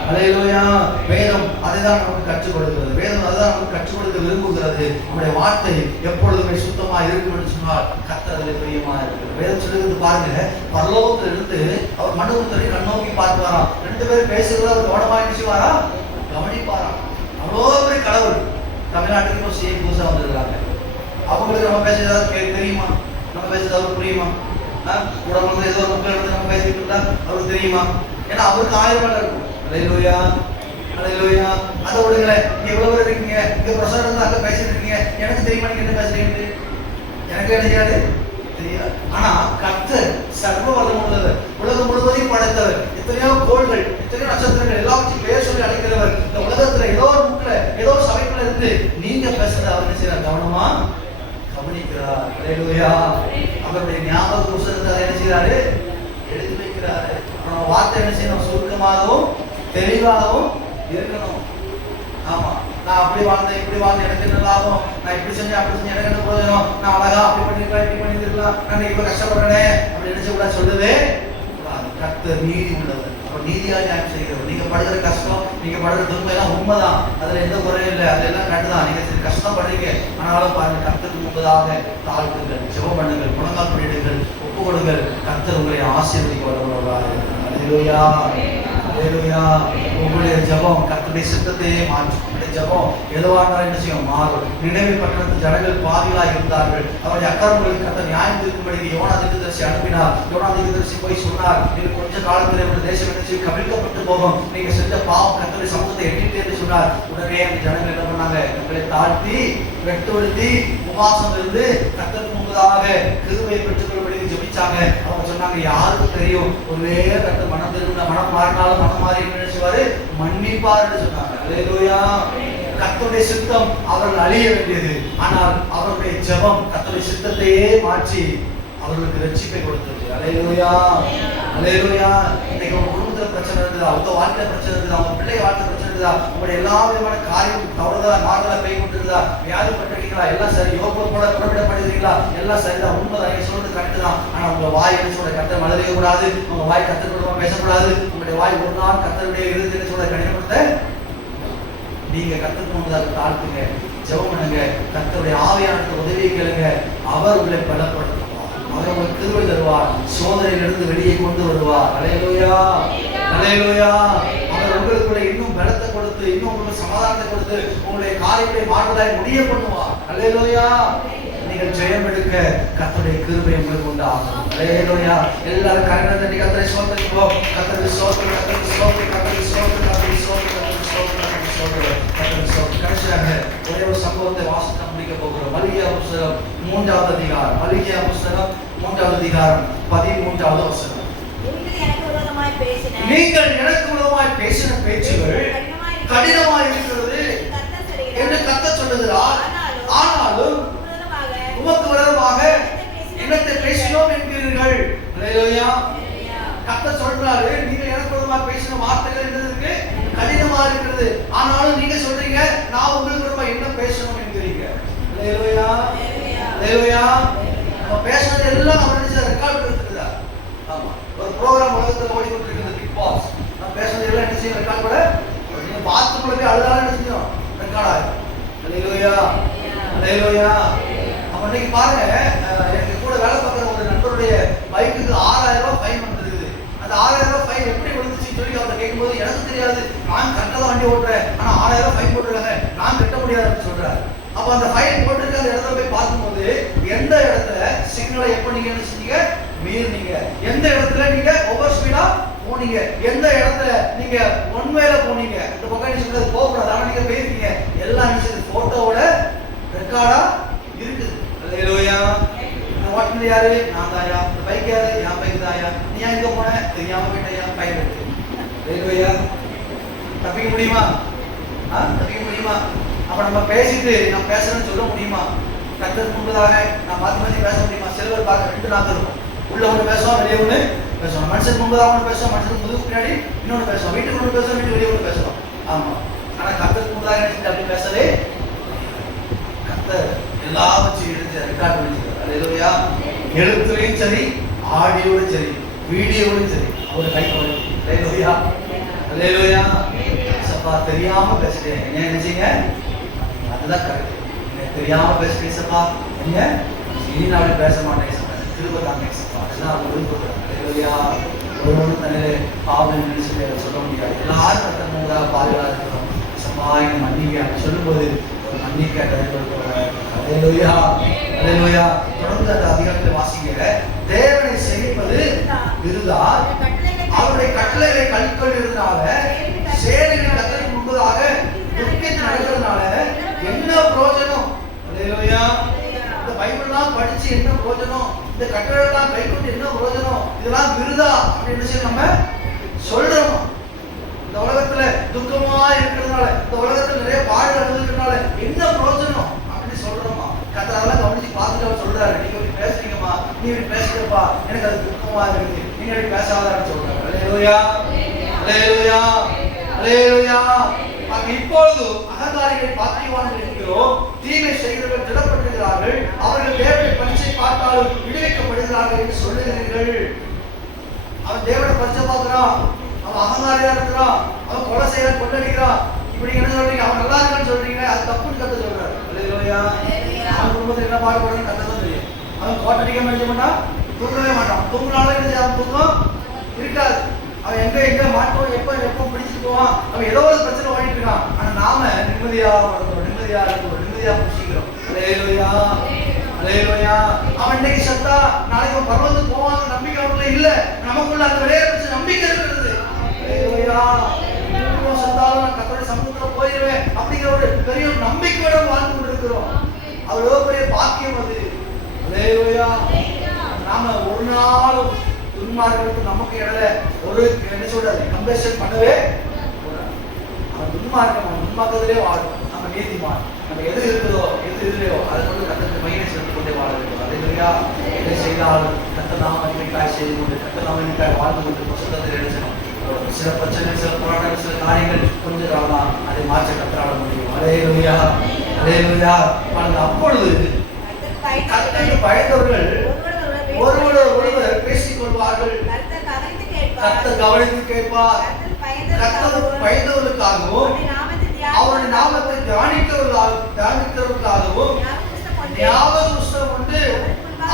அல்லேலூயா. வேதம் அதைதான் நமக்கு கற்றுக் கொடுக்கிறது, வேதம் அதுதான் நமக்கு கற்றுக் கொடுக்க விரும்புகிறது. நம்முடைய வார்த்தை எப்பொழுதுமே சுத்தமா இருக்கும் என்று சொன்னால் கர்த்தர் அதில் பிரியமா இருக்கிறது. வேதம் சொல்லுகிறது பாருங்க, பரலோகத்தில் இருந்து அவர் மனுபுத்திரரை கண்ணோக்கி பார்ப்பாராம். 2 பேரும் பேசுகிறத அவர் கவனமாக நினைச்சுவாரா, கவனிப்பாராம். அவ்வளோ பெரிய கடவுள். தமிழ்நாட்டுக்கு ஒரு சிஎம் புதுசா வந்திருக்காங்க. அவங்களுக்கு நம்ம பேசுறது தெரியுமா, நம்ம பேசுறது புரியுமா? கூட வந்து ஏதோ ஒரு மக்கள் எடுத்து நம்ம பேசிட்டு இருந்தா அவருக்கு தெரியுமா? ஏன்னா அவருக்கு 1000 வேலை இருக்கும். அல்லேலூயா அல்லேலூயா. அதை விடுங்களே, நீங்க எவ்வளவு பேர் இருக்கீங்க, இங்க பிரசாரம் இருந்தா அங்க பேசிட்டு இருக்கீங்க, எனக்கு தெரியுமா நீங்க என்ன பேசுறீங்க? எனக்கு என்ன தெரியாது, தெரியாது. ஆனா கர்த்தர் சர்வ வல்லமை உள்ளவர், உலகம் முழுவதையும் படைத்தவர், எத்தனையோ கோள்கள் எத்தனையோ நட்சத்திரங்கள் எல்லாத்தையும் பேர் சொல்லி அழைக்கிறவர். இந்த உலகத்துல ஏதோ ஒரு முக்கில ஏதோ ஒரு சபைக்குள்ள இருந்து நீங்க பேசுறத அவர் என்ன செய்யறார், கவனமா கவனிக்கிறார். அல்லேலூயா. அவருடைய ஞாபக புத்தகத்தை என்ன செய்யறாரு, எழுதி வைக்கிறாரு. நம்ம வார்த்தை என்ன செய்யணும், சுருக்கமாகவும் தெளிவாகவும் இருக்கணும். ஆமா, நான் அப்படி வாழ்ந்தேன் இப்படி வாழ்ந்தேன் எனக்கு என்ன லாபம், நான் இப்படி செஞ்சேன் அப்படி செஞ்சேன் எனக்கு என்ன பிரயோஜனம், நான் அழகா அப்படி பண்ணிருக்கலாம் இப்படி பண்ணிருக்கலாம், நான் இப்ப கஷ்டப்படுறேனே அப்படி நினைச்ச கூட சொல்லவே கூடாது. கர்த்தர் நீதி உள்ளவர், அவர் நீதியா நியாயம் செய்கிறவர். நீங்க படுகிற கஷ்டம், நீங்க படுகிற துன்பம் எல்லாம் உண்மைதான், அதுல எந்த குறையும் இல்லை, அதுல எல்லாம் கரெக்டுதான். நீங்க சரி கஷ்டப்படுறீங்க, ஆனாலும் பாருங்க கர்த்தருக்கு முன்பதாக தாழ்த்துங்கள், ஜெபம் பண்ணுங்கள், முழங்கால் பண்ணிடுங்கள், ஒப்பு கொடுங்கள். கர்த்தர் உங்களை ஆசீர்வதிக்க வல்லவராக இருக்கிறார். அல்லேலூயா அல்லேலூயா. உங்களுடைய ஜெபம் கர்த்தருடைய சித்தத்தையே மாற்றும். உங்களுடைய ஜெபம் எதுவாக என்ன செய்யும், மாறும். நினைவு பட்டணத்து ஜனங்கள் பாவிகளாக இருந்தார்கள். அவருடைய அக்கிரமங்களுக்கு கர்த்தர் நியாயம் தீர்க்கும்படி யோனா தீர்க்கதரிசி அனுப்பினார். யோனா தீர்க்கதரிசி போய் சொன்னார், நீங்க கொஞ்ச காலத்தில் உங்களுடைய தேசம் என்ன செய்யும், கவிழ்க்கப்பட்டு போகும், நீங்க செஞ்ச பாவம் கர்த்தருடைய சமூகத்தை எட்டிட்டு என்று சொன்னார். உடனே அந்த ஜனங்கள் என்ன பண்ணாங்க, தங்களை தாழ்த்தி வெட்டுவடுத்தி உபவாசம் இருந்து கர்த்தருக்கு முன்பதாக கிருபையை பெற்றுக்கொள்ளும்படி ஜெபிச்சாங்க. அவங்க சொன்னாங்க, யாருக்கும் தெரியும், ஒருவேளை கர்த்தர் மனம் திரும்ப மனம் மாறினாலும் மனம் மாறி என்ன செய்வாரு, மன்னிப்பாருன்னு சொன்னாங்க. அல்லேலூயா. கர்த்தருடைய சித்தம் அவர்கள் அழிய வேண்டியது, ஆனால் அவருடைய ஜெபம் கர்த்தருடைய சித்தத்தையே மாற்றி அவர்களுக்கு ரட்சிப்பை கொடுத்தது. அல்லேலூயா அல்லேலூயா. இன்னைக்கு உங்க குடும்பத்துல பிரச்சனை இருக்குதா, உங்க வாழ்க்கையில பிரச்சனை இருக்குதா, உங்க பிள்ளை வாழ்க்கை பிரச்சனை இருக்குதா, உங்களுடைய எல்லா விதமான காரியம் தவறுதலா மாறுதலா கை கொண்டிருக்குதா, வியாதிப்பட்டிருக்கீங்களா, எல்லாம் சரி, யோகம் போல புறப்படப்படுகிறீங்களா, எல்லாம் சரிதான், உண்மைதான், நீங்க சொல்றது கரெக்ட் தான். ஆனா உங்க வாய் என்ன சொல்ற, கர்த்தர் மலரவே கூடாது, உங்க வாய் கர்த்தர் மூலமா பேசக்கூடாது, உங்களுடைய வாய் ஒரு நாள் கர்த்தருடைய இருதயத்தை சொல்ற கடினப்படுத்த நீங்க கர்த்தருக்கு முன்பதாக தாழ்த்துங்க, ஜெபம் பண்ணுங்க, கர்த்தருடைய ஆவியான உதவியை கேளுங்க. அவர் உங்களை பலப்படுத்துவார், அவர் உங்களுக்கு கிருபை தருவார், சோதனையிலிருந்து வெளியே கொண்டு வருவார். அல்லேலூயா, அல்லேலூயா. அவர் உங்களுக்குள்ள இன்னும் பலத்தை கொடுத்து, இன்னும் உங்களுக்கு சமாதானத்தை கொடுத்து, உங்களுடைய காரியங்களை மாறுவதாய் முடிய பண்ணுவார். அல்லேலூயா. நீங்கள் ஜெயம் எடுக்க கர்த்தருடைய கிருபை உங்களுக்கு உண்டாகும். அல்லேலூயா. எல்லாரும் கரங்களை தட்டி கர்த்தரை ஸ்தோத்திரிப்போம். கர்த்தருக்கு ஸ்தோத்திரம், கர்த்தருக்கு ஸ்தோத்திரம், கர்த்தருக்கு ஸ்தோத்திரம், கர்த்தருக்கு ஸ்தோத்திரம், கர்த்தருக்கு ஸ்தோத்திரம், கர்த்தருக்கு ஸ்தோத்திரம், கர்த்தருக்கு ஸ்தோத்திரம். கடைசியாக ஒரே ஒரு சம்பவத்தை வாசித்து முடிக்க போகிறோம். மல்கியா புஸ்தகம் 3வது அதிகாரம். மல்கியா புஸ்தகம் 3வது அதிகாரம் 13வது வசனம். நீங்கள் எனக்கு விரோதமாய் பேசின பேச்சுகள் கடினமாய் இருக்கிறது என்று கர்த்தர் சொல்லுகிறார். ஆனாலும் உமக்கு விரோதமாக என்னத்தை பேசினோம் என்கிறீர்கள். அல்லேலூயா. கர்த்தர் சொல்றாரு, நீங்க எனக்கு விரோதமாக பேசின வார்த்தைகள் என்னதுக்கு கடினமா இருக்கிறது, ஆனாலும் நீங்க சொல்றீங்க நான் உங்களுக்கு விரோதமாக என்ன பேசணும் என்கிறீங்க. அல்லேலூயா, அல்லேலூயா. நம்ம பேசுறது எல்லாம் நம்ம நினைச்ச ரெக்கார்ட் எடுத்துக்குதா? ஆமா. ஒரு ப்ரோகிராம் உலகத்துல ஓடிக்கொண்டிருக்கிறது, பிக் பாஸ். நம்ம பேசுறது எல்லாம் என்ன செய்யும்? ரெக்கார்ட் கூட நீங்க பார்த்து கூட போய் அழுதாலும் என்ன செஞ்சோம்? ரெக்கார்ட் ஆகும். அல்லேலூயா, அல்லேலூயா. அப்ப இன்னைக்கு பாருங்க, எனக்கு கூட வேலை பார்க்குற ஒரு நண்பருடைய பைக்குக்கு 6000 ரூபாய் ஃபைன் வந்திருக்குது. அந்த 6000 ரூபாய் ஃபைன் எப்படி விழுந்துச்சுன்னு சொல்லி அவரை கேட்கும்போது, எனக்கு தெரியாது, நான் கரெக்டாக தான் வண்டி ஓட்டுறேன், ஆனா 6000 ரூபாய் ஃபைன் போட்டுருக்காங்க, நான் கட்ட முடியாதுன்னு சொல்றாரு. அப்ப அந்த ஃபைன் போட்டுருக்கு அந்த இடத்துல போய் பார்க்கும்போது, எந்த இடத்துல சிக்னலை எப்ப நீங்க என்ன செஞ்சீங்க? மீறினீங்க. எந்த இடத்துல நீங்க ஓவர் ஸ்பீடா போனீங்க, எந்த இடத்துல நீங்க ஒன் வேல போனீங்க, இந்த பக்கம் நீங்க சொல்றது போகக்கூடாது, ஆனா நீங்க போயிருக்கீங்க, எல்லாம் நினைச்சது போட்டோவோட ரெக்கார்டா இருக்குது. அல்லேலூயா. இந்த ஓட்டுநர் யாரு? நான் தாயா. இந்த பைக் யாரு? என் பைக் தாயா. நீ எங்க போன? தெரியாம போயிட்டயா, பைக் எடுத்து. அல்லேலூயா. தப்பிக்க முடியுமா? தப்பிக்க முடியுமா? அப்ப நம்ம பேசிட்டு நான் பேசுறேன்னு சொல்ல முடியுமா? கர்த்தருக்கு முன்பதாக நான் மாத்தி மாத்தி பேச முடியுமா? சிலவர் பார்க்க 2 நாக்கு இருக்கும், உள்ள ஒன்று பேசுவோம், வெளியே ஒன்று பேசுவோம். மனுஷனுக்கு முன்பதாக ஒன்று பேசுவோம், மனுஷனுக்கு முதுகு பின்னாடி இன்னொன்று பேசுவோம், வீட்டுக்கு ஒன்று பேசுவோம், வீட்டுக்கு வெளியே ஒன்று பேசுவோம். ஆமா. ஆனா கர்த்தருக்கு முன்பதாக நினைச்சிட்டு அப்படி பேசவே கர்த்தர் எல்லாவற்றையும் எடுத்து ரெக்கார்ட் பண்ணிக்கிறார். அல்லேலூயா. எழுத்துலையும் சரி, ஆடியோடும் சரி, வீடியோடும் சரி, அவர் கை கொண்டு. அல்லேலூயா, அல்லேலூயா. சப்பா தெரியாம பேசுறேன், என்ன நினைச்சீங்க? அதுதான் கரெக்ட். எனக்கு தெரியாம பேசுறேன் சப்பா, என்ன இனி நான் அப்படி பேச மாட்டேன் சப்பா, திரும்ப தாங்க சப்பா, அதெல்லாம் அவங்க விருப்பப்படுறாங்க. அல்லேலூயா. ஒரு தன்னிலே பாவம் நினைச்சு சொல்ல முடியாது. எல்லாரும் கத்தனதாக பாதுகாத்து இருக்கிறோம். சப்பா என்னை மன்னிக்க சொல்லும்போது ஒரு மன்னிக்க தருவது. அல்லேலூயா, அல்லேலூயா. தொடர்ந்து அந்த அதிகாரத்தை வாசிங்க. தேவனை சேவிப்பது விருதா, அவருடைய கட்டளைகளை கைக்கொள்வதனால, சேனைகளின் கர்த்தருக்கு முன்பதாக துக்கித்து நடக்கிறதுனால என்ன பிரயோஜனம்? அல்லேலூயா. இந்த பைபிள்லாம் படிச்சு என்ன பிரயோஜனம்? இந்த கட்டளைலாம் கைக்கொண்டு என்ன பிரயோஜனம்? இதெல்லாம் விருதா அப்படின்னு சொல்லி நம்ம சொல்றோம். இந்த உலகத்துல துக்கமா இருக்கிறதுனால, இந்த உலகத்துல நிறைய பாடு அனுபவிக்கிறதுனால என்ன பிரயோஜனம் அப்படின்னு சொல்றோமா? கர்த்தர் அதெல்லாம் கவனிச்சு பார்த்துட்டு அவர் சொல்றாரு, நீங்க இப்படி பேசுறீங்கம்மா, நீ இப்படி பேசுறப்பா, எனக்கு அது துக்கமா இருக்குது, நீங்க இப்படி பேசாதான்னு சொல்றாரு. அல்லேலூயா, அல்லேலூயா, அல்லேலூயா. இப்பொழுது அகங்காரிகளை பாக்கியவான்கள் இருக்கிறோம், தீமை செய்கிறவர்கள் திடப்பட்டிருக்கிறார்கள், அவர்கள் தேவனுடைய பரிசை பார்த்தாலும் விடுவிக்கப்படுகிறார்கள் என்று சொல்லுகிறீர்கள். அவன் தேவனை பரிசை பார்க்கிறான், அவன் அகங்காரியா இருக்கிறான், அவன் கொலை செய்யறான், கொள்ளடிக்கிறான், இப்படி என்ன சொல்றீங்க? அவன் நல்லா இருக்கான்னு சொல்றீங்க, அது தப்புன்னு கத்த சொல்றாரு. அல்லேலூயா. அவன் குடும்பத்தில் என்ன பாடுபடுறதுன்னு கத்த தான் தெரியும். அவன் கோட்டடிக்க முடிய மாட்டான், தூங்கவே மாட்டான், தூங்கினாலும் என்ன அவன் தூக்கம் இருக்காது. அவன் எங்க மாட்டோம், எப்போ பிடிச்சிட்டு போவான், அவன் ஏதோ ஒரு பிரச்சனை ஓடிட்டு இருக்கான். ஆனா நாம நிம்மதியா இருக்கிறோம், நிம்மதியா இருக்கிறோம், நிம்மதியா புடிச்சிக்கிறோம். அல்லேலூயா, அல்லேலூயா. அவன் இன்னைக்கு சத்தா நாளைக்கு அவன் பரவத்துக்கு போவாங்க நம்பிக்கை அவனுக்குள்ள இல்ல, நமக்குள்ள அந்த விளையாட்டு நம்பிக்கை இருக்கிறது. அல்லேலூயா. சத்தாலும் நான் கர்த்தருடைய சமூகத்துல போயிடுவேன் அப்படிங்கிற ஒரு பெரிய நம்பிக்கையோட வாழ்ந்து கொண்டிருக்கிறோம். அவ்வளோ பெரிய பாக்கியம் அது. அல்லேலூயா. நாம ஒரு நாளும் துன்மார்களுக்கு நமக்கு இடையில ஒரு என்ன சொல்றது கம்பேரிசன் பண்ணவே கூடாது. அவன் துன்மார்க்கம், அவன் துன்மார்க்கத்திலே வாழும். நம்ம நீதிமான், நம்ம எது இருக்குதோ எது இல்லையோ அதை கொண்டு கர்த்தருக்கு மகிமை செலுத்திக் கொண்டே வாழ வேண்டும். அல்லேலூயா. எதை செய்தாலும் கர்த்தர் நாம மகிமைக்காய் செய்து கொண்டு, கர்த்தர் நாம மகிமைக்காய் வாழ்ந்து கொண்டு புத்தகத்தில் எழுதணும். சில பிரச்சனை, சில போராட்டங்கள், சில காரியங்கள் கொஞ்சம் காலம் அதை மாற்ற கற்றாட முடியும். அல்லேலூயா, அல்லேலூயா. அப்பொழுது கர்த்தருக்கு பயந்தவர்கள் ஒருவர் பேசிக் கொள்வார்கள், கர்த்தர் கவனித்து கேட்பார். கர்த்தருக்கு பயந்தவர்களுக்காகவும் அவருடைய நாமத்தை தியானிக்கிறவர்களாகவும் ஞாபக புஸ்தகம் கொண்டு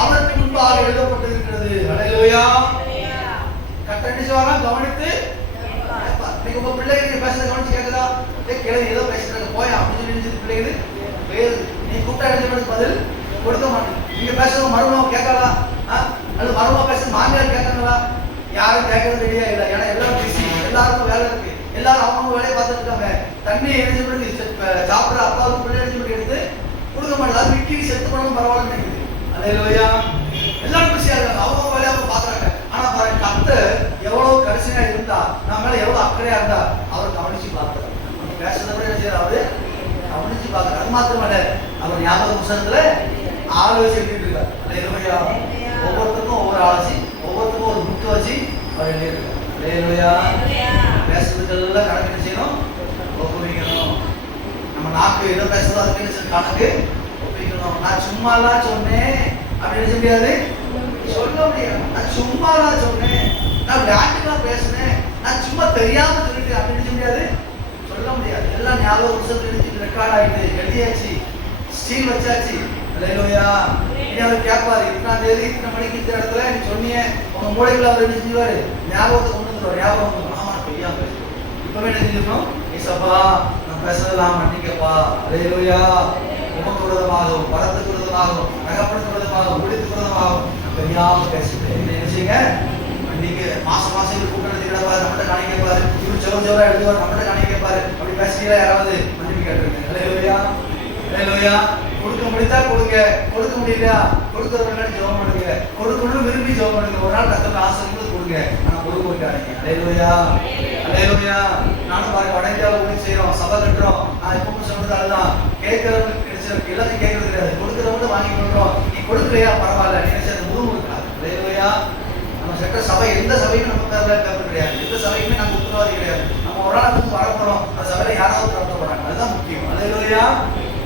அவருக்கு முன்பாக எழுதப்பட்டிருக்கிறது. ஹல்லேலூயா. கட்டடிச்சவங்க கவனித்து நீங்க உங்க பிள்ளைங்க பேசுறத கவனிச்சு கேட்குதா? கேள்வி ஏதோ பேசுறாங்க போய் அப்படின்னு சொல்லி பிள்ளைங்க பேரு நீ கூப்பிட்டா எழுதுறதுக்கு பதில் கொடுக்க மாட்டேன். நீங்க பேசுறது மருமகம் கேட்கலாம், அல்லது மருமகம் பேசுறது மாமியார் கேட்கறாங்களா? யாரும் கேட்கறது ரெடியா இல்லை. ஏன்னா எல்லாரும் பிஸி, எல்லாருக்கும் வேலை இருக்கு, எல்லாரும் அவங்க வேலையை பார்த்துட்டு இருக்காங்க. தண்ணி எழுதி பண்ணி சாப்பிட்ற அப்பாவுக்கு பிள்ளை எழுதி பண்ணி எடுத்து கொடுக்க மாட்டேங்குது. அது விக்கி செத்து பண்ணணும் பரவாயில்ல நினைக்குது. அல்லேலூயா. எல்லாரும் பிஸியா இருக்காங்க, அவங்க வேலையை அவங்க பார்க்குறாங்க. ஆனா பாருங்க, கர்த்தர் எவ்வளவு கரிசனையா இருந்தா, நம்ம மேல எவ்வளவு அக்கறையா இருந்தா அவர் கவனிச்சு பார்க்கிறார். நம்ம பேசுறத விட என்ன செய்யறாரு? அவரு கவனிச்சு பார்க்கிறார். அது மாத்திரமல்ல, அவர் ஞாபக புஸ்தகத்துல ஆலோசி எழுதிட்டு இருக்கார். அல்லேலூயா. ஒவ்வொருத்தருக்கும் ஒவ்வொரு ஆலோசி, ஒவ்வொருத்தருக்கும் ஒரு புக்கு வச்சு அவர் எழுதியிருக்கார். அல்லேலூயா. பேசுறதுக்கெல்லாம் கணக்கு செய்யணும், ஒப்புவிக்கணும். நம்ம நாக்கு எதோ பேசுறதோ அதுக்கு கணக்கு ஒப்புவிக்கணும். நான் சும்மாலாம் சொன்னேன் அப்படின்னு சொல்ல முடியாது, சொல்ல முடியாது. நான் சும்மாலாம் சொன்னேன், நான் விளையாட்டுலாம் பேசுனேன், நான் சும்மா தெரியாம சொல்லிட்டு அப்படின்னு சொல்ல முடியாது, சொல்ல முடியாது. எல்லாம் ஞாபக புஸ்தகத்துல ரெக்கார்ட் ஆயிட்டு எழுதியாச்சு, ஸ்டீல் வச்சாச்சு. அல்லேலூயா. இனி அவர் கேட்பாரு, இத்தனாம் தேதி இத்தனை மணிக்கு இந்த இடத்துல நீ சொன்னீங்க, உங்க மூளைக்குள்ள அவர் என்ன செஞ்சுவாரு? ஞாபகத்தை கொண்டு வந்துருவார். ஞாபகம் வந்துடும். ஆமா தெரியாம பேசுவோம். இப்பவே என்ன செஞ்சிருக்கணும்? ஏசப்பா நான் பேசுறதெல்லாம் மன்னிக்கப்பா. அல்லேலூயா. உமக்கு விரோதமாகவும், பரத்துக்கு விரோதமாகவும், தகப்பனுக்கு விரோதமாகவும், ஊழியத்துக்கு விரோதமாகவும் தெரியாம பேசுறேன். என்ன செய்யுங்க? மன்னிக்க. மாசம் இவர் கூட்டம் நடத்தி கிடப்பாரு, நம்மகிட்ட காணி கேட்பாரு, இவர் ஜோரா எழுதுவார், நம்மகிட்ட காணி கேட்பாரு. அப்படி பேசுறீங்களா? யாராவது மன்னிப்பு கேட்டுருங்க. அல்லேலூயா. அல்லேலூயா. கொடுக்க முடித்தா கொடுங்க, கொடுக்க முடியல கொடுக்கறவங்க ஜெபம் பண்ணுங்க, கொடுக்கணும்னு விரும்பி ஜெபம் பண்ணுங்க. ஒரு நாள் கத்தருக்கு ஆசைப்படுறது கொடுங்க, ஆனா கொடுக்க மாட்டாங்க. அல்லேலூயா. அல்லேலூயா. நானும் பாருங்க, வட இந்தியாவில் ஊழியம் செய்யறோம், சபை கட்டுறோம். நான் எப்பவும் சொல்றது அதுதான், கேட்கறவங்களுக்கு கிடைச்சிருக்கு, எல்லாத்தையும் கேட்கறது கிடையாது, கொடுக்கறவங்க வாங்கி கொடுக்குறோம். நீ கொடுக்கலையா பரவாயில்ல, நீ நினைச்சது முழுமுழுக்காது. அல்லேலூயா. நம்ம செட்ட சபை எந்த சபைக்கும் நம்ம பேப்பர் கிடையாது, எந்த சபைக்குமே நம்ம உத்தரவாதி கிடையாது. நம்ம ஒரு நாள் வந்து வர போறோம், அந்த சபையில யாராவது நடத்த போறாங்க, அதுதான் முக்கியம். அல்லேலூயா.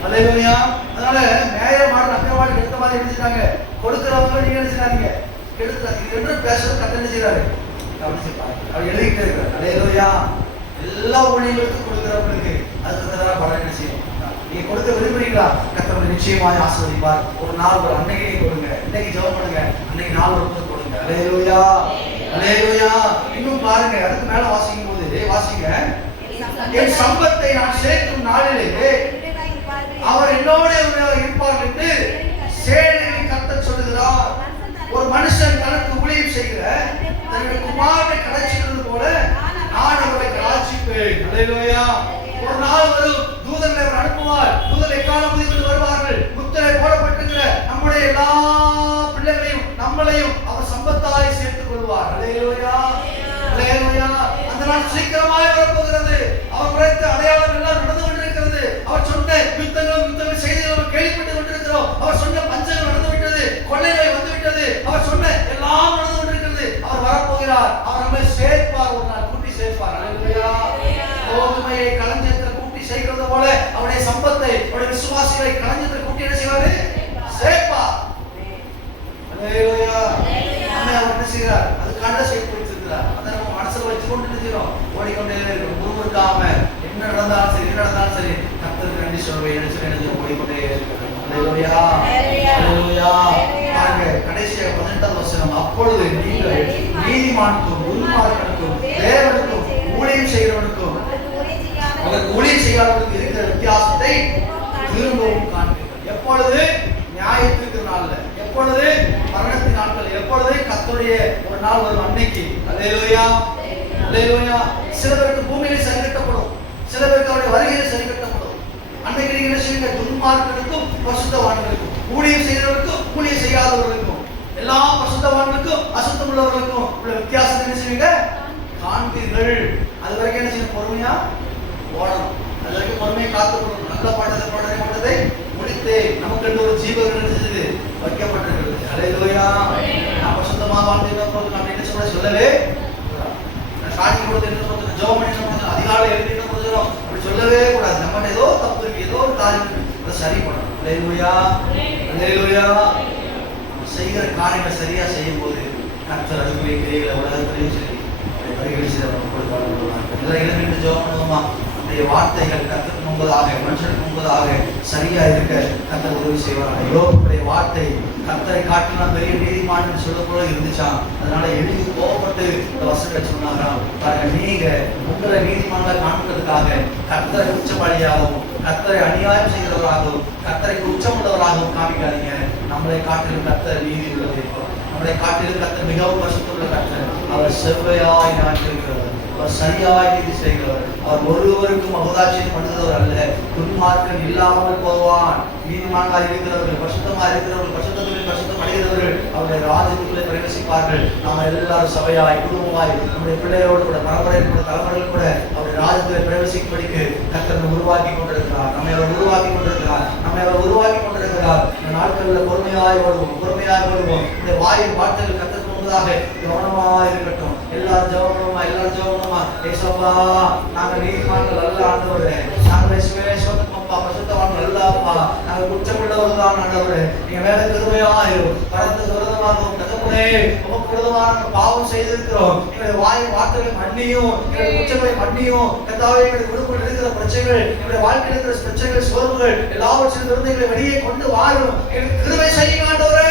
அல்லேலூயா. அதனால நேயமாடு அக்கவாடு எடுத்த மாதிரி எழுதிட்டாங்க. கொடுக்கிறவங்க நீங்க நினைச்சாங்க கெடுக்கிறாங்க. இது ரெண்டும் பேசுறது கத்த நினைச்சாரு கவனிச்சு பாருங்க. அவர் எழுதிக்கிட்டே இருக்காரு. அல்லேலூயா. எல்லா ஊழியர்களுக்கும் கொடுக்கிறவங்களுக்கு அதுக்கு பலன் என்ன செய்யும்? நீங்க கொடுக்க விரும்புறீங்களா? கர்த்தர் நிச்சயமாக ஆசீர்வதிப்பார். ஒரு நாள் ஒரு அன்னைக்கு கொடுங்க, இன்னைக்கு ஜெபம் பண்ணுங்க, அன்னைக்கு நாள் ஒரு கொடுங்க. அல்லேலூயா. அல்லேலூயா. இன்னும் பாருங்க, அதுக்கு மேல வாசிக்கும் போது வாசிங்க, என் சம்பத்தை நான் சேர்க்கும் நாளிலே அவர் என்னோட இருப்பார் என்று சேனையை கர்த்தர் சொல்லுகிறார். ஒரு மனுஷன் தனக்கு ஊழியம் செய்கிற தன்னுடைய குமாரனை கடாட்சிக்கிறது போல நான் அவரை கடாட்சிப்பேன். அல்லேலூயா. ஒரு நாள் வரும், தூதர்களை அவர் அனுப்புவார். தூதர் எக்காலம் ஊதிக்கொண்டு வருவார்கள். முத்திரை போடப்பட்டிருக்கிற நம்முடைய எல்லா பிள்ளைகளையும் நம்மளையும் அவர் சம்பத்தாய் சேர்த்துக் கொள்வார். அல்லேலூயா. அல்லேலூயா. அந்த நாள் சீக்கிரமாய் வரப்போகிறது. அவர் உரைத்த அடையாளம் எல்லாம் நடந்து கொண்டிருக்கிறது. அவர் சொன்ன யுத்தங்கள் செய்திகள் கேள்விப்பட்டு கொண்டிருக்கிறோம். அவர் சொன்ன பஞ்சங்கள் நடந்து விட்டது, கொள்ளைகள் வந்து விட்டது, அவர் சொன்ன எல்லாம் நடந்து கொண்டிருக்கிறது. அவர் வரப்போகிறார். அவர் நம்மை சேர்ப்பார், ஒரு நாள் கூட்டி சேர்ப்பார். அல்லேலூயா. கோதுமையை களஞ்சியத்தில் கூட்டி சேர்க்கிறது போல அவருடைய சம்பத்தை, அவருடைய விசுவாசிகளை களஞ்சியத்தில் கூட்டி என்ன செய்வாரு? சேர்ப்பார். அல்லேலூயா. நம்மை அவர் என்ன செய்கிறார்? அதுக்காக சேர்த்து வைத்திருக்கிறார். அதை நம்ம மனசுல வச்சுக்கொண்டு நினைக்கிறோம், ஓடிக்கொண்டே இருக்கிறோம். முறுமுறுக்காம என்ன நடந்தாலும் சரி, என்ன நடந்தாலும் சரி, கர்த்தருக்கு நன்றி சொல்வேன் நினைச்சு ஓடிக்கொண்டே இருக்கிறோம். அல்லேலூயா. அல்லேலூயா. பாருங்க, கடைசியாக 18வது வசனம், அப்பொழுது நீங்கள் நீதிமானுக்கும் துன்மார்க்கனுக்கும் தேவனுக்கும் ஊழியம் செய்கிறவனுக்கும் அவருக்கு ஊழியம் செய்யாதவனுக்கு இருக்கிற வித்தியாசத்தை திரும்பவும் காண்பீர்கள். எப்பொழுது? நியாயத்திற்கு நாள்ல, எப்பொழுது? மரணத்தின் நாட்கள், எப்பொழுது? கர்த்தருடைய ஒரு நாள் வரும் அன்னைக்கு. அல்லேலூயா. அல்லேலூயா. சில பேருக்கு பூமியிலே சரி கட்டப்படும், சில பேருக்கு அவருடைய வருகையிலே சரி கட்டப்படும். அன்னைக்கு நீங்க என்ன செய்வீங்க? துன்மார்க்கனுக்கும் பரிசுத்தவான்களுக்கும், ஊழியம் செய்கிறவர்களுக்கும் ஊழியம் செய்யாதவர்களுக்கும், எல்லா பரிசுத்தவான்களுக்கும் அசுத்தம் உள்ளவர்களுக்கும் உள்ள வித்தியாசத்தை என்ன செய்வீங்க? காண்பீர்கள். அது வரைக்கும் என்ன செய்யணும்? பொறுமையா ஓடணும். அது வரைக்கும் பொறுமையை காத்துக்கொள்ளணும். நல்ல பாட்டத்தை முடித்து நமக்கு ஒரு ஜீவன் நினைச்சது வைக்கப்பட்டிருக்கிறது. அல்லேலூயா. நம்ம சுத்தமாக வாழ்ந்து நம்ம என்ன சொல்ல சொல்லவே சாட்சி கொடுத்து என்ன சொல்றது, ஜெபம் பண்ணி சொல்றது, அதிகாலை எழுதி என்ன சொல்றோம், அப்படி சொல்லவே கூடாது. நம்ம ஏதோ தப்பு இருக்கு, ஏதோ ஒரு காரியம் இருக்கு, அதை சரி பண்ணணும். அல்லேலூயா. அல்லேலூயா. செய்கிற காரியங்களை சரியா செய்யும் போது கர்த்தர் அதுக்குரிய கிரியைகளை உலகத்திலையும் சரி வரிகளை செய்து கொடுப்பார். எல்லாம் எழுதி ஜெபம் பண்ணுவோமா? நம்முடைய வார்த்தைகள் கர்த்தர் முன்பதாக, மனுஷனுக்கு முன்பதாக சரியா இருக்க கர்த்தர் உதவி செய்வார். யோபுடைய வார்த்தை கர்த்தரை காட்டினா பெரிய நீதிமான் சொல்ல போல இருந்துச்சான். அதனால எழுதி கோபப்பட்டு இந்த வசனத்தை சொன்னாராம். பாருங்க, நீங்க உங்களை நீதிமான்களை காண்பதற்காக கர்த்தரை உச்சபலியாகவும் கர்த்தரை அநியாயம் செய்கிறவராகவும் கர்த்தரை உச்சமுள்ளவராகவும் காமிக்காதீங்க. நம்மளை காட்டிலும் கர்த்தர் நீதி உள்ள தெய்வம். நம்மளை காட்டிலும் கர்த்தர் மிகவும் பரிசுத்தமுள்ள கர்த்தர். அவர் செவ்வையாய் நியாயத்திருக்கிறவர், அவர் சரியாய் நீதி செய்கிறவர். அவர் ஒருவருக்கும் அவதாட்சியம் பண்ணுகிறவர் அல்ல. துன்மார்க்கன் இல்லாமல் போவான். நீதிமான்களாக இருக்கிறவர்கள், பரிசுத்தமாக இருக்கிறவர்கள், பரிசுத்தத்தில் பரிசுத்தம் அடைகிறவர்கள் அவருடைய ராஜ்யத்திலே பிரவேசிப்பார்கள். நாம் எல்லாரும் சபையாய் குடும்பமாய் நம்முடைய பிள்ளைகளோடு கூட பரம்பரையில் கூட தலைமுறையில் கூட அவருடைய ராஜ்யத்திலே பிரவேசிக்கும்படிக்கு கர்த்தர் உருவாக்கி கொண்டிருக்கிறார். நம்மை அவர் உருவாக்கி கொண்டிருக்கிறார். நம்மை அவர் உருவாக்கி கொண்டிருக்கிறார். இந்த நாட்களில் பொறுமையாய் வருவோம். இந்த வாயின் வார்த்தைகள் கர்த்தர் கவனமாக இருக்கட்டும். எல்லாரும் ஜெபமா, எல்லாரும் ஜெபமா. ஏசப்பா, நாங்க நீதிமான்கள் அல்ல ஆண்டவரே. நாங்கள் விசுவாசப்பா, பரிசுத்தவான்கள் அல்ல அப்பா. நாங்கள் குற்றமுள்ளவர்கள் தான் ஆண்டவரே. நீங்க மேல கிருபையாயிரும். கடந்த விரோதமாகவும் தகப்பனே உமக்கு விரோதமாக பாவம் செய்திருக்கிறோம். எங்களுடைய வாயின் வார்த்தைகளை மன்னியும், எங்களுடைய குற்றங்களை மன்னியும். கர்த்தாவே, எங்களுடைய குடும்பத்தில் இருக்கிற பிரச்சனைகள், எங்களுடைய வாழ்க்கையில் இருக்கிற பிரச்சனைகள், சோர்வுகள் எல்லாவற்றிலும் இருந்து எங்களை வெளியே கொண்டு வாரும். எங்களுக்கு கிருபை செய்யுங்க ஆண்டவரே.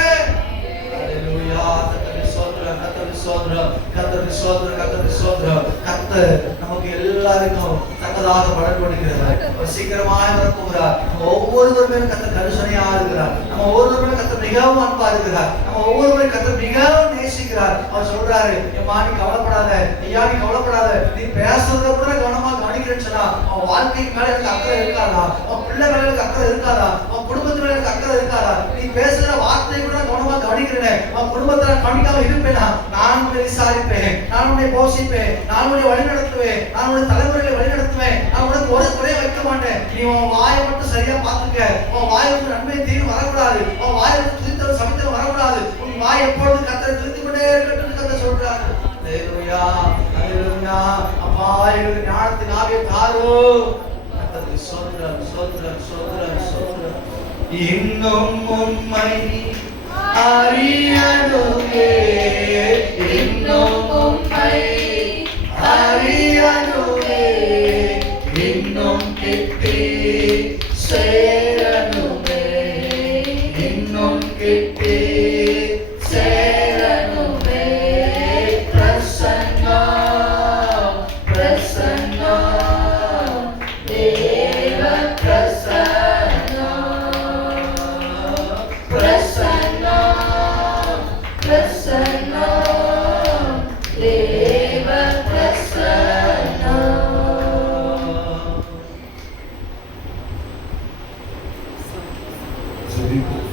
கர்த்தர் நமக்கு எல்லாருக்கும் தக்கதாக பலன் கொடுக்கிறார். சீக்கிரமாக வரப்போகிறார். நம்ம ஒவ்வொருவருமே கர்த்தர் கருசனையா இருக்கிறார். நம்ம ஒவ்வொருவருமே கர்த்தர் மிகவும் அன்பா இருக்கிறார். நம்ம ஒவ்வொருவரையும் கர்த்தர் மிகவும் நேசிக்கிறார். அவர் சொல்றாரு, எம்மா நீ கவலைப்படாத, ஐயா நீ கவலைப்படாத, நீ பேசுறத கூட கவனமா கவனிக்கிறேன்னு சொன்னா அவன் வாழ்க்கைக்கு மேல எனக்கு அக்கறை இருக்காதா? அவன் பிள்ளை மேல எனக்கு அக்கறை இருக்காதா? அவன் குடும்பத்து மேல எனக்கு அக்கறை இருக்காதா? நீ பேசுற வார்த்தையை கூட கவனமா கவனிக்கிறேன். அவன் குடும்பத்தை கவனிக்காம இருப்பேனா? நான் உன்னை விசாரிப்பேன், நான் உன்னை போஷிப்பேன், நான் உன்னை வழி நடத்துவேன், நான் உன்னை தலைமுறைகளை வழி நடத்துவேன். நான் உனக்கு ஒரு குறைய வைக்க மாட்டேன். நீ உன் வாயை மட்டும் சரியா பார்த்துக்க. உன் வாயை வந்து நன்மையை தீர்வு வரக்கூடாது. உன் வாயை வந்து துதித்தவர் சமைத்தவர் வரக்கூடாது. உன் வாய் எப்பொழுது கர்த்தரை துதித்துக் கொண்டே இருக்கட்டும் கர்த்தர் சொல்றாரு. ஹல்லேலூயா, ஹல்லேலூயா. அப்பா, எங்களுக்கு ஞானத்தின் ஆவியை தாரும். கர்த்தருக்கு ஸ்தோத்திரம், ஸ்தோத்திரம், ஸ்தோத்திரம், ஸ்தோத்திரம். இன்னும் உம்மை அறியணுமே, இன்னும் உம்மை அறியணுமே, இன்னும் கிட்டி சேரணுமே, இன்னும் கிட்டி சேரணுமே. பிரசன்னம், பிரசன்னம், தேவ பிரசன்னம், பிரசன்னம், பிரசன்னம், தேவ பிரசன்னம். ஜெபிப்போம்.